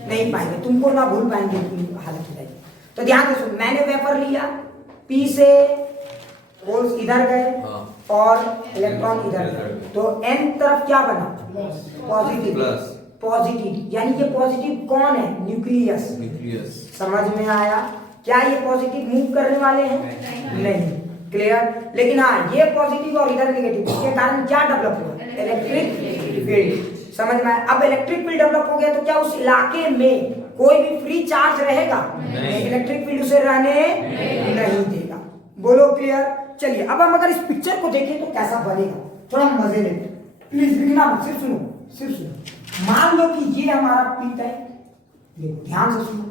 नहीं पाएंगे, तुमको ना भूल पाएंगे हालत हो जाएगी। तो ध्यान से सुन, मैंने वेफर लिया, पी से होल्स इधर गए और इलेक्ट्रॉन इधर गए, तो एन तरफ क्या बना? पॉजिटिव। पॉजिटिव यानी ये पॉजिटिव कौन है? न्यूक्लियस। समझ में आया? क्या ये पॉजिटिव मूव करने वाले हैं? नहीं। क्लियर? लेकिन हाँ, ये पॉजिटिव और इधर नेगेटिव, इसके कारण क्या डेवलप हुआ? Electric field. समझ में आया? अब इलेक्ट्रिक फील्ड डेवलप हो गया तो क्या उस इलाके में कोई भी फ्री चार्ज रहेगा? नहीं। इलेक्ट्रिक फील्ड उसे रहने नहीं देगा। बोलो क्लियर? चलिए अब हम अगर इस पिक्चर को देखें तो कैसा बनेगा, थोड़ा मजे लेते। प्लीज लिखना मत, सिर्फ सुनो, सिर्फ सुनो। मान लो कि ये हमारा पी टाइप, देखो ध्यान से सुनो,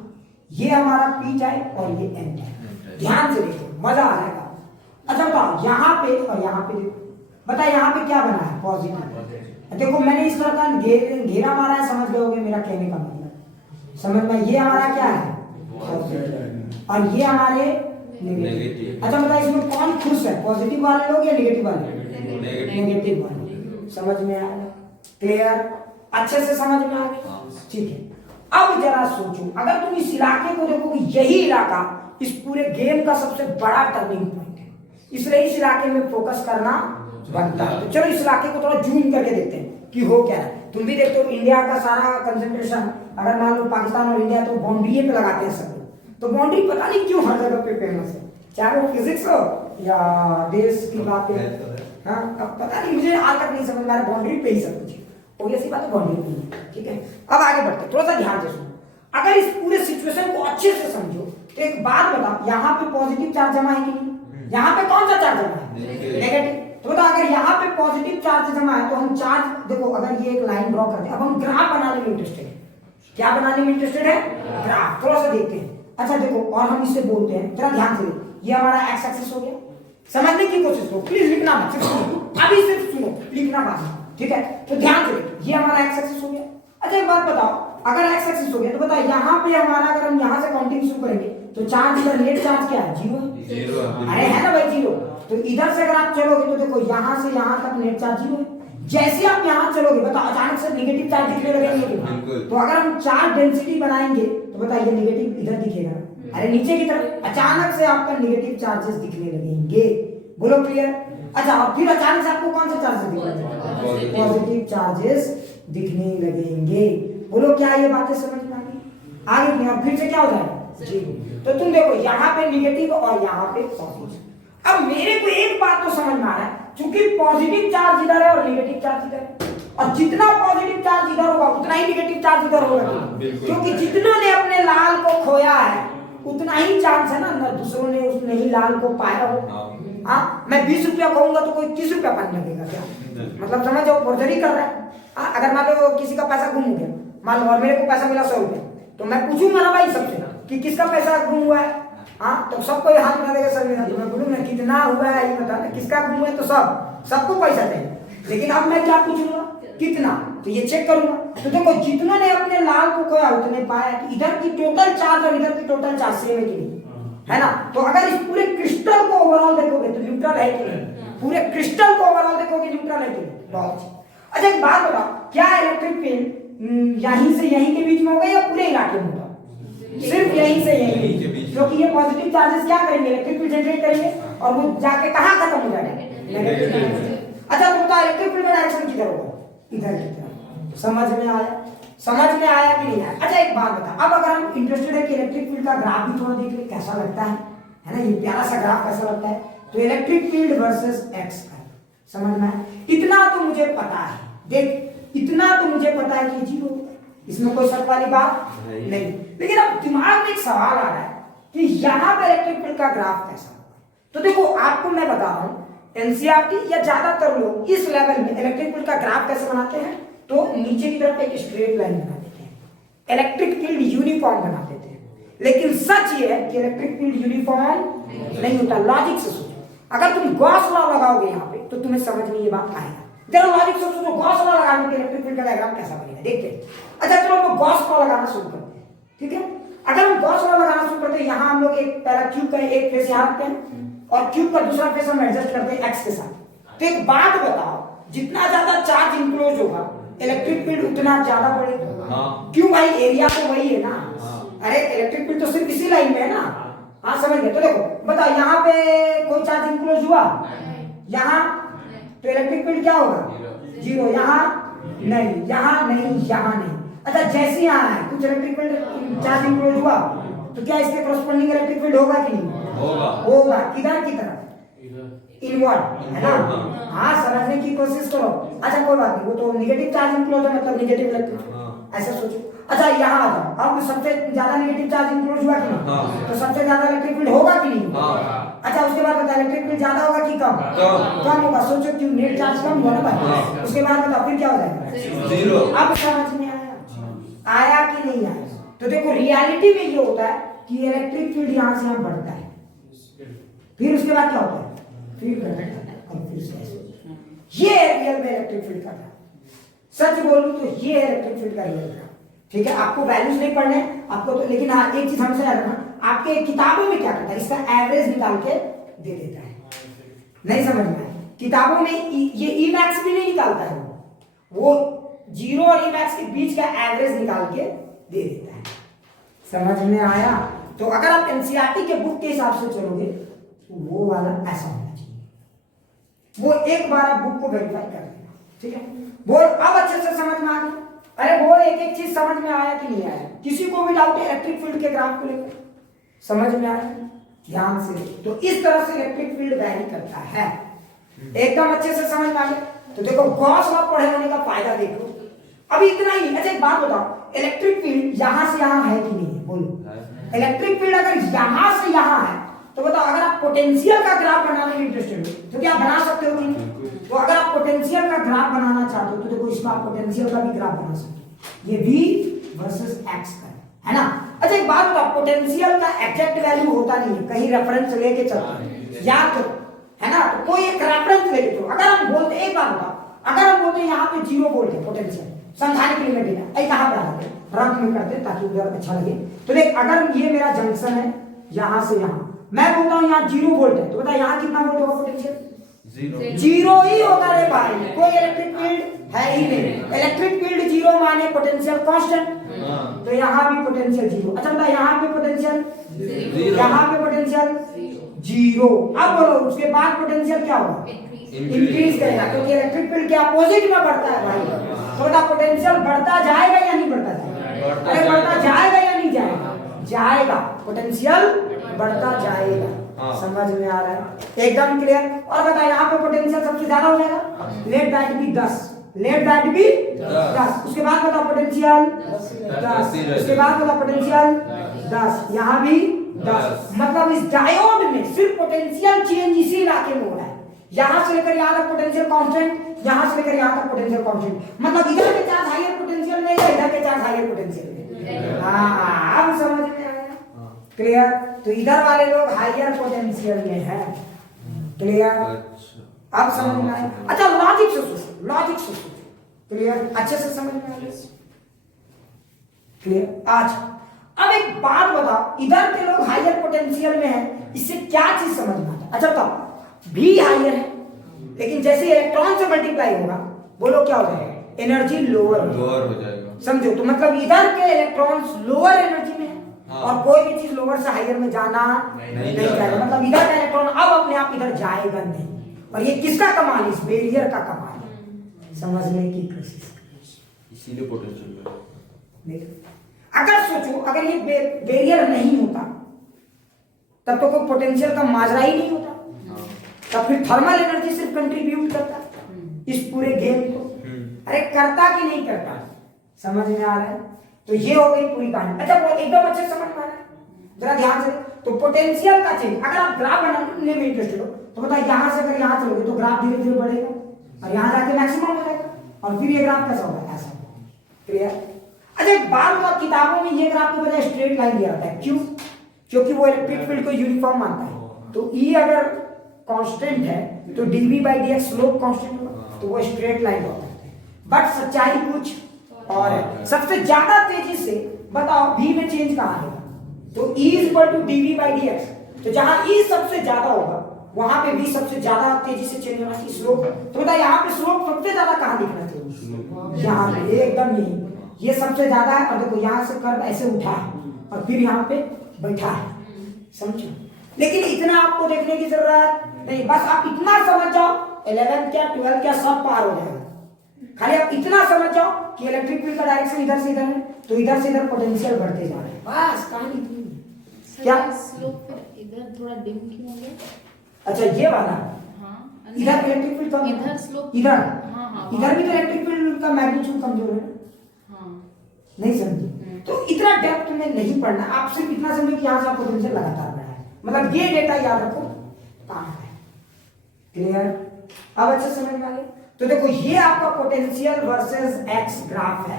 ये हमारा पी टाइप और ये एन टाइप। ध्यान से देखो, मजा आ जाएगा। अच्छा बताओ, यहाँ पे और यहाँ पे देखो, बता यहाँ पे क्या बना है? पॉजिटिव। देखो मैंने इस तरह का घेरा मारा है, समझ गए होगे मेरा कहने का मतलब। समझ में? ये हमारा क्या है? पॉजिटिव और ये हमारे नेगेटिव। अच्छा बताइए, इसमें कौन खुश है? पॉजिटिव वाले लोग या नेगेटिव वाले? नेगेटिव वाले। समझ में आया? क्लियर? अच्छे से समझ में आ गया? ठीक है। अब जरा सोचो, अगर तुम इस इलाके को देखोगे, यही इलाका इस पूरे गेम का सबसे बड़ा टर्निंग पॉइंट है, इसलिए इस इलाके में फोकस करना बनता है। तो चलो इस इलाके को थोड़ा जूम करके देखते हैं कि हो क्या है। तुम भी देखते हो इंडिया का सारा कंसंट्रेशन, अगर मान लो पाकिस्तान और इंडिया तो बाउंड्री पे लगाते हैं सब लोग, तो बाउंड्री पता नहीं क्यों हर जगह पे फेमस है, चाहे वो फिजिक्स हो या देश की बात है। हाँ, अब पता नहीं, मुझे आज तक नहीं समझ में आ रहा बाउंड्री पे ही सब कुछ है। और ऐसी बात है बाउंड्री पे ही है। ठीक है, अब आगे बढ़ते हैं, थोड़ा सा ध्यान से सुनो। अगर इस पूरे सिचुएशन को अच्छे से समझो तो एक बात बताओ, यहाँ पे पॉजिटिव चार्ज जमा है कि नहीं? यहाँ पे कौन सा चार्ज जमा है? नेगेटिव। तो अगर यहाँ पे पॉजिटिव चार्ज जमा है तो हम चार्ज देखो, अगर ये एक लाइन ड्रॉ करते हैं, अब हम ग्राफ बनाने में इंटरेस्टेड है। क्या बनाने में इंटरेस्टेड है? ग्राफ। थोड़ा सा देखते हैं। अच्छा देखो, और हम इससे बोलते हैं, जरा ध्यान से देखो, ये हमारा एक्स एक्सिस हो गया। समझने की कोशिश करो, प्लीज लिखना मत, सिर्फ सुनो, अभी सिर्फ सुनो, लिखना मत। ठीक है, तो ध्यान से देखो, ये हमारा एक्स एक्सिस हो गया। अच्छा एक बात बताओ, अगर एक्स एक्सिस हो गया तो बताओ यहाँ पे हमारा, अगर हम यहाँ से काउंटिंग शुरू करेंगे तो चार्ज का नेट चार्ज क्या है? जीरो है। जीरो। अरे है ना भाई, जीरो। तो इधर से अगर आप चलोगे तो देखो यहाँ से यहाँ तक नेट चार्ज जीरो है। जैसे आप यहाँ चलोगे बताओ, अचानक से नेगेटिव चार्ज दिखने लगेंगे। तो अगर हम चार्ज डेंसिटी बनाएंगे तो बताइए नेगेटिव इधर दिखेगा, अरे नीचे की तरफ अचानक से आपका नेगेटिव चार्जेस दिखने लगेंगे। बोलो क्लियर? अच्छा, और फिर अचानक से आपको कौन से चार्जेस दिखेंगे? पॉजिटिव चार्जेस दिखने लगेंगे। बोलो क्या ये बातें समझ में आ गई? आगे की अब फिर से क्या हो जाएगा? जीरो। तो तुम देखो यहाँ पे नेगेटिव और यहाँ पे पॉजिटिव। अब मेरे को एक बात तो समझ में आ रहा है, क्योंकि पॉजिटिव चार्ज इधर है और नेगेटिव चार्ज इधर है, और जितना पॉजिटिव चार्ज इधर होगा उतना ही नेगेटिव चार्ज इधर होगा, क्योंकि जितनों ने अपने लाल को खोया है उतना ही चांस है ना दूसरों ने उसने ही लाल को पाया हो। हाँ, मैं 20 रुपया कहूंगा तो कोई 30 रुपया पाने लगेगा क्या? मतलब समझ जाओ, फोर्जरी कर रहा है। अगर मान लो किसी का पैसा गुम हो गया, मान लो, और मेरे को पैसा मिला 100 रुपया, तो मैं पूछूंगा ना भाई सबसे कि किसका पैसा गुम हुआ है। हाँ, तो सबको हाथ उठा देगा सर मेरा, तो मैं बोलूंगा कितना हुआ है ये बता, किसका गुम हुआ है, तो सबको पैसा चाहिए। लेकिन अब मैं क्या पूछूंगा? कितना, तो ये चेक करूंगा। तो देखो, जितनों ने अपने लाल को खोया उतने पाया कि इधर की टोटल चार्ज और इधर की टोटल चार्ज सेम है कि नहीं, है ना? तो अगर इस पूरे क्रिस्टल को ओवरऑल देखोगे तो न्यूट्रल है कि नहीं? पूरे क्रिस्टल को ओवरऑल देखोगे न्यूट्रल है कि नहीं? बहुत अच्छा। एक बात बताओ, क्या इलेक्ट्रिक फील्ड यहीं से यहीं के बीच में होगा या पूरे इलाके में होगा? सिर्फ यहीं से यहीं, क्योंकि ये पॉजिटिव चार्जेस क्या करेंगे? इलेक्ट्रिक फील्ड जनरेट करेंगे और वो जाके कहाँ खत्म हो जाएगा? नेगेटिव। अच्छा, तो बता इलेक्ट्रिक फील्ड का डायरेक्शन किधर होगा? इधर की तरफ। समझ में आया? समझ में आया कि नहीं आया? अच्छा एक बात बता, अब अगर हम इंटरेस्टेड है कि इलेक्ट्रिक फील्ड का ग्राफ भी थोड़ा देख ले कैसा लगता है ना, ये प्यारा सा ग्राफ कैसा लगता है। तो इलेक्ट्रिक फील्ड वर्सेस एक्स का समझ में आया? इतना तो मुझे पता है, देख इतना तो मुझे पता है कि जीरो, इसमें कोई शक वाली बात नहीं। लेकिन अब दिमाग में एक सवाल आ रहा है कि यहाँ पे इलेक्ट्रिक फील्ड का ग्राफ कैसा होगा। तो देखो आपको मैं बता रहा हूँ, एनसीईआरटी या ज्यादातर लोग इस लेवल में इलेक्ट्रिक फील्ड का ग्राफ कैसे बनाते हैं, तो नीचे की तरफ एक स्ट्रेट लाइन बना देते हैं, इलेक्ट्रिक फील्ड यूनिफॉर्म बना देते हैं। लेकिन सच ये है कि इलेक्ट्रिक फील्ड यूनिफॉर्म नहीं होता। लॉजिक से सोचो, अगर तुम गॉस लॉ लगाओगे यहाँ पे तो तुम्हें समझ में ये बात आएगा। जरा लॉजिक से सोचो, गॉस लॉ लगाने के इलेक्ट्रिक फील्ड का डायग्राम कैसा बनेगा देखते हैं। अच्छा चलो तो गॉस लॉ लगाना शुरू करते हैं। ठीक है, अगर हम गॉस लॉ लगाना शुरू करते हैं, यहाँ हम लोग एक पहला क्यूब का एक फेस यहाँ रखते हैं और क्यूब का दूसरा फेस हम एडजस्ट करते हैं एक्स के साथ। तो एक बात बताओ, जितना ज्यादा चार्ज इंक्लोज होगा इलेक्ट्रिक फील्ड उतना ज्यादा बढ़ेगा। क्यों भाई? एरिया तो वही है ना। अरे इलेक्ट्रिक फील्ड तो सिर्फ इसी लाइन में है ना। हाँ समझ गए? तो देखो बताओ, यहाँ पे कोई चार्ज इंक्लोज हुआ, यहाँ तो इलेक्ट्रिक फील्ड क्या होगा? जीरो। यहाँ नहीं, यहाँ नहीं, यहाँ नहीं। अच्छा जैसे यहाँ है कुछ इलेक्ट्रिक फील्ड चार्ज इंक्लोज हुआ तो क्या इसके कॉरस्पॉन्डिंग इलेक्ट्रिक फील्ड होगा कि नहीं? होगा। किधर की तरफ? इनवर्ड, है ना? हाँ समझने की कोशिश करो। अच्छा कोई बात नहीं, वो तो नेगेटिव चार्ज इंक्लोज है मतलब नेगेटिव इलेक्ट्रिक, ऐसा सोचो। अच्छा यहाँ आ जाओ, अब सबसे ज्यादा नेगेटिव चार्ज इंक्लोज हुआ कि नहीं? तो सबसे ज्यादा इलेक्ट्रिक फील्ड होगा कि नहीं? अच्छा उसके बाद बता, इलेक्ट्रिक फील्ड ज्यादा होगा कि कम? कम होगा। सोचो क्यों? नेट चार्ज कम हुआ ना भाई। उसके बाद बताओ फिर क्या हो जाएगा? जीरो। अब समझ में आया कि नहीं आया? तो देखो रियलिटी में ये होता है कि इलेक्ट्रिक फील्ड यहाँ से यहाँ बढ़ता है, फिर उसके बाद क्या होता है? फिर ये रियल में इलेक्ट्रिक फील्ड का था। सच बोलूं तो ये इलेक्ट्रिक फील्ड का रियल था। ठीक है, आपको वैल्यूज नहीं पढ़ने आपको तो, लेकिन हाँ एक चीज हमेशा याद रखना, आपके किताबों में क्या करता है, इसका एवरेज निकाल के दे देता है। नहीं समझ में आया? किताबों में ये ई मैक्स भी नहीं निकालता है, वो जीरो और ई मैक्स के बीच का एवरेज निकाल के दे देता है। समझ में आया? तो अगर आप एनसीईआरटी के बुक के हिसाब से चलोगे तो वो वाला ऐसा होना चाहिए। वो एक बार आप बुक को वेरीफाई कर लेना। ठीक है, बोल अब अच्छे से समझ में आ गया? अरे बोल एक एक चीज समझ में आया कि नहीं आया? किसी को भी डाउट है इलेक्ट्रिक फील्ड के ग्राफ को लेकर? समझ में आया? ध्यान से। तो इस तरह से इलेक्ट्रिक फील्ड वैरी करता है। एकदम अच्छे से समझ में आ गया? तो देखो गॉस लॉ पढ़े होने का फायदा देखो। अभी इतना ही। अच्छा एक बात बताओ, इलेक्ट्रिक फील्ड यहां से यहां है कि नहीं है? बोलो। इलेक्ट्रिक फील्ड अगर यहां से यहां है तो बताओ, अगर आप पोटेंशियल का ग्राफ बनाने में इंटरेस्टेड हो तो क्या बना सकते हो कि नहीं? तो अगर आप पोटेंशियल का ग्राफ बनाना चाहते हो तो देखो इसका आप पोटेंशियल का भी ग्राफ बना सकते हो। ये V वर्सेस X का है ना। अच्छा एक बात बताओ, पोटेंशियल का एग्जैक्ट वैल्यू होता नहीं है, कहीं रेफरेंस लेके चलते याद करो, है ना। तो कोई एक रेफरेंस लेके चलो। अगर हम बोलते, एक बात बताओ, अगर हम बोलते यहाँ पे 0 वोल्ट है पोटेंशियल, समझाने के लिए मैं देना कहां पर आते रंग में करते ताकि उधर अच्छा लगे। तो देख, अगर ये मेरा जंक्शन है यहां से यहां, मैं बोलता हूं यहाँ 0 वोल्ट है, तो बता यहाँ कितना वोल्ट होगा पोटेंशियल? 0 ही होगा रे भाई, कोई इलेक्ट्रिक फील्ड है ही नहीं। इलेक्ट्रिक फील्ड 0 माने पोटेंशियल कांस्टेंट, तो यहाँ भी पोटेंशियल 0। अच्छा बता, यहाँ पे पोटेंशियल 0, यहाँ पे पोटेंशियल 0। अब बोलो उसके बाद पोटेंशियल क्या होगा? इंक्रीज करेगा, क्योंकि इलेक्ट्रिक फील्ड के अपोजिट में बढ़ता है भाई। तो बता पोटेंशियल बढ़ता जाएगा या नहीं बढ़ता जाएगा? अरे बढ़ता जाएगा या नहीं जाएगा? जाएगा, पोटेंशियल बढ़ता जाएगा। समझ में आ रहा है? एकदम क्लियर। और बता, यहाँ पे पोटेंशियल सबसे ज्यादा हो जाएगा, let that be 10, let that be 10। उसके बाद बता पोटेंशियल 10, उसके बाद बता पोटेंशियल 10, यहाँ भी 10। मतलब इस डायोड में सिर्फ पोटेंशियल चेंज इसी इलाके में हो रहा है। यहां से लेकर यहां तक पोटेंशियल कांस्टेंट, यहां से लेकर यहां तक पोटेंशियल कांस्टेंट। मतलब इधर के चार्ज हायर पोटेंशियल में है, इधर के चार्ज हायर पोटेंशियल में। हाँ अब समझ में आया? क्लियर। तो इधर वाले लोग हायर पोटेंशियल में है। क्लियर? अब समझ में आया? अच्छा लॉजिक से सोचो, लॉजिक से सोचो। क्लियर? अच्छे से समझ में आया? क्लियर। आज अब एक बात बताओ, इधर के लोग हायर पोटेंशियल में है, इससे क्या चीज समझ में आता? अच्छा बताओ, भी हायर है, लेकिन जैसे इलेक्ट्रॉन से मल्टीप्लाई होगा, बोलो क्या हो जाएगा? एनर्जी लोअर हो जाएगा। समझो, तो मतलब इधर के इलेक्ट्रॉन्स लोअर एनर्जी में है। और कोई भी चीज लोअर से हायर में जाना नहीं जाएगा। मतलब इधर का इलेक्ट्रॉन अब अपने आप इधर जाएगा नहीं। और ये किसका कमाल? इस बैरियर का कमाल है। समझने की कोशिश करो, इसीलिए पोटेंशियल। अगर सोचो, अगर ये बैरियर नहीं होता तब तो कोई पोटेंशियल का माजरा ही नहीं होता, तब फिर थर्मल एनर्जी सिर्फ कंट्रीब्यूट करता इस पूरे गेम को। अरे करता कि नहीं करता? समझ में आ रहा है? तो ये हो गई पूरी कहानी। अच्छा वो एकदम अच्छे समझ में आ रहा है, जरा ध्यान से। तो पोटेंशियल का चेंज, अगर आप ग्राफ बनाने में इंटरेस्टेड हो तो बताइए, यहां से अगर यहां चलोगे तो ग्राफ धीरे धीरे बढ़ेगा और यहां जाके मैक्सिमम हो जाएगा, और फिर ये ग्राफ कैसा होगा? ऐसा। क्लियर? अच्छा एक बात बताओ, किताबों में ये ग्राफ के बजाय स्ट्रेट लाइन दिया होता है, क्यों? क्योंकि वो इलेक्ट्रिक फील्ड को यूनिफॉर्म मानता है। तो E अगर कांस्टेंट है तो dV/dx स्लोप कांस्टेंट होगा, तो वो स्ट्रेट लाइन होता है। बट सच्चाई कुछ और है। सबसे ज्यादा तेजी से बताओ V में चेंज कहां आएगा? तो E = dV/dx। तो जहां E सबसे ज्यादा होगा वहां पे V सबसे ज्यादा तेजी से चेंज होना चाहिए, स्लोप। तो बताओ यहाँ पे स्लोप सबसे ज्यादा कहां दिखना चाहिए? यहाँ पे, एकदम यही। ये सबसे ज्यादा है, और देखो यहाँ से कर्व ऐसे उठा है और फिर यहाँ पे बैठा है। समझो? लेकिन इतना आपको देखने की जरूरत नहीं, बस आप इतना समझ जाओ, 11 क्या 12 क्या सब पार हो जाएगा। खाली आप इतना समझ जाओ कि इलेक्ट्रिक फील्ड का डायरेक्शन इधर से इधर है, तो इधर से इधर पोटेंशियल बढ़ते जा रहे हैं, बस कहानी इतनी है। क्या स्लोप फिर इधर थोड़ा डिम क्यों हो गया? अच्छा ये वाला, हाँ इधर इलेक्ट्रिक फील्ड कम, इधर स्लोप, इधर, हाँ इधर भी तो इलेक्ट्रिक फील्ड का मैग्नीट्यूड कमजोर है, हाँ नहीं समझे? तो इतना डेप्थ में नहीं पढ़ना, आप सिर्फ इतना समझे कि यहाँ से पोटेंशियल लगातार बढ़ा है। मतलब ये डेटा याद रखो कहाँ है। क्लियर? अब अच्छे समझ में आ गया? तो देखो ये आपका पोटेंशियल वर्सेस एक्स ग्राफ है।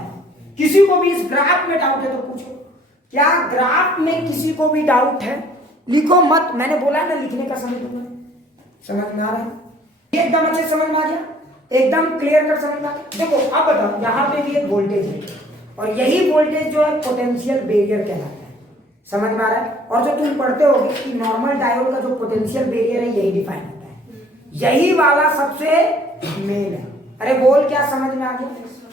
किसी को भी इस ग्राफ में डाउट है तो पूछो। क्या ग्राफ में किसी को भी डाउट है? लिखो मत, मैंने बोला ना लिखने का समय दूंगा। समझ में आ रहा है? ये एकदम अच्छे समझ में आ गया, एकदम क्लियर कर समझ में आ गया। देखो अब बताओ, यहाँ पे भी एक वोल्टेज है और यही वोल्टेज जो है पोटेंशियल बैरियर कहलाता है। समझ में आ रहा है? और जो तुम पढ़ते हो कि नॉर्मल डायोड का जो पोटेंशियल बैरियर है यही डिफाइन होता है, यही वाला सबसे मेन है। अरे बोल क्या समझ में आ गया?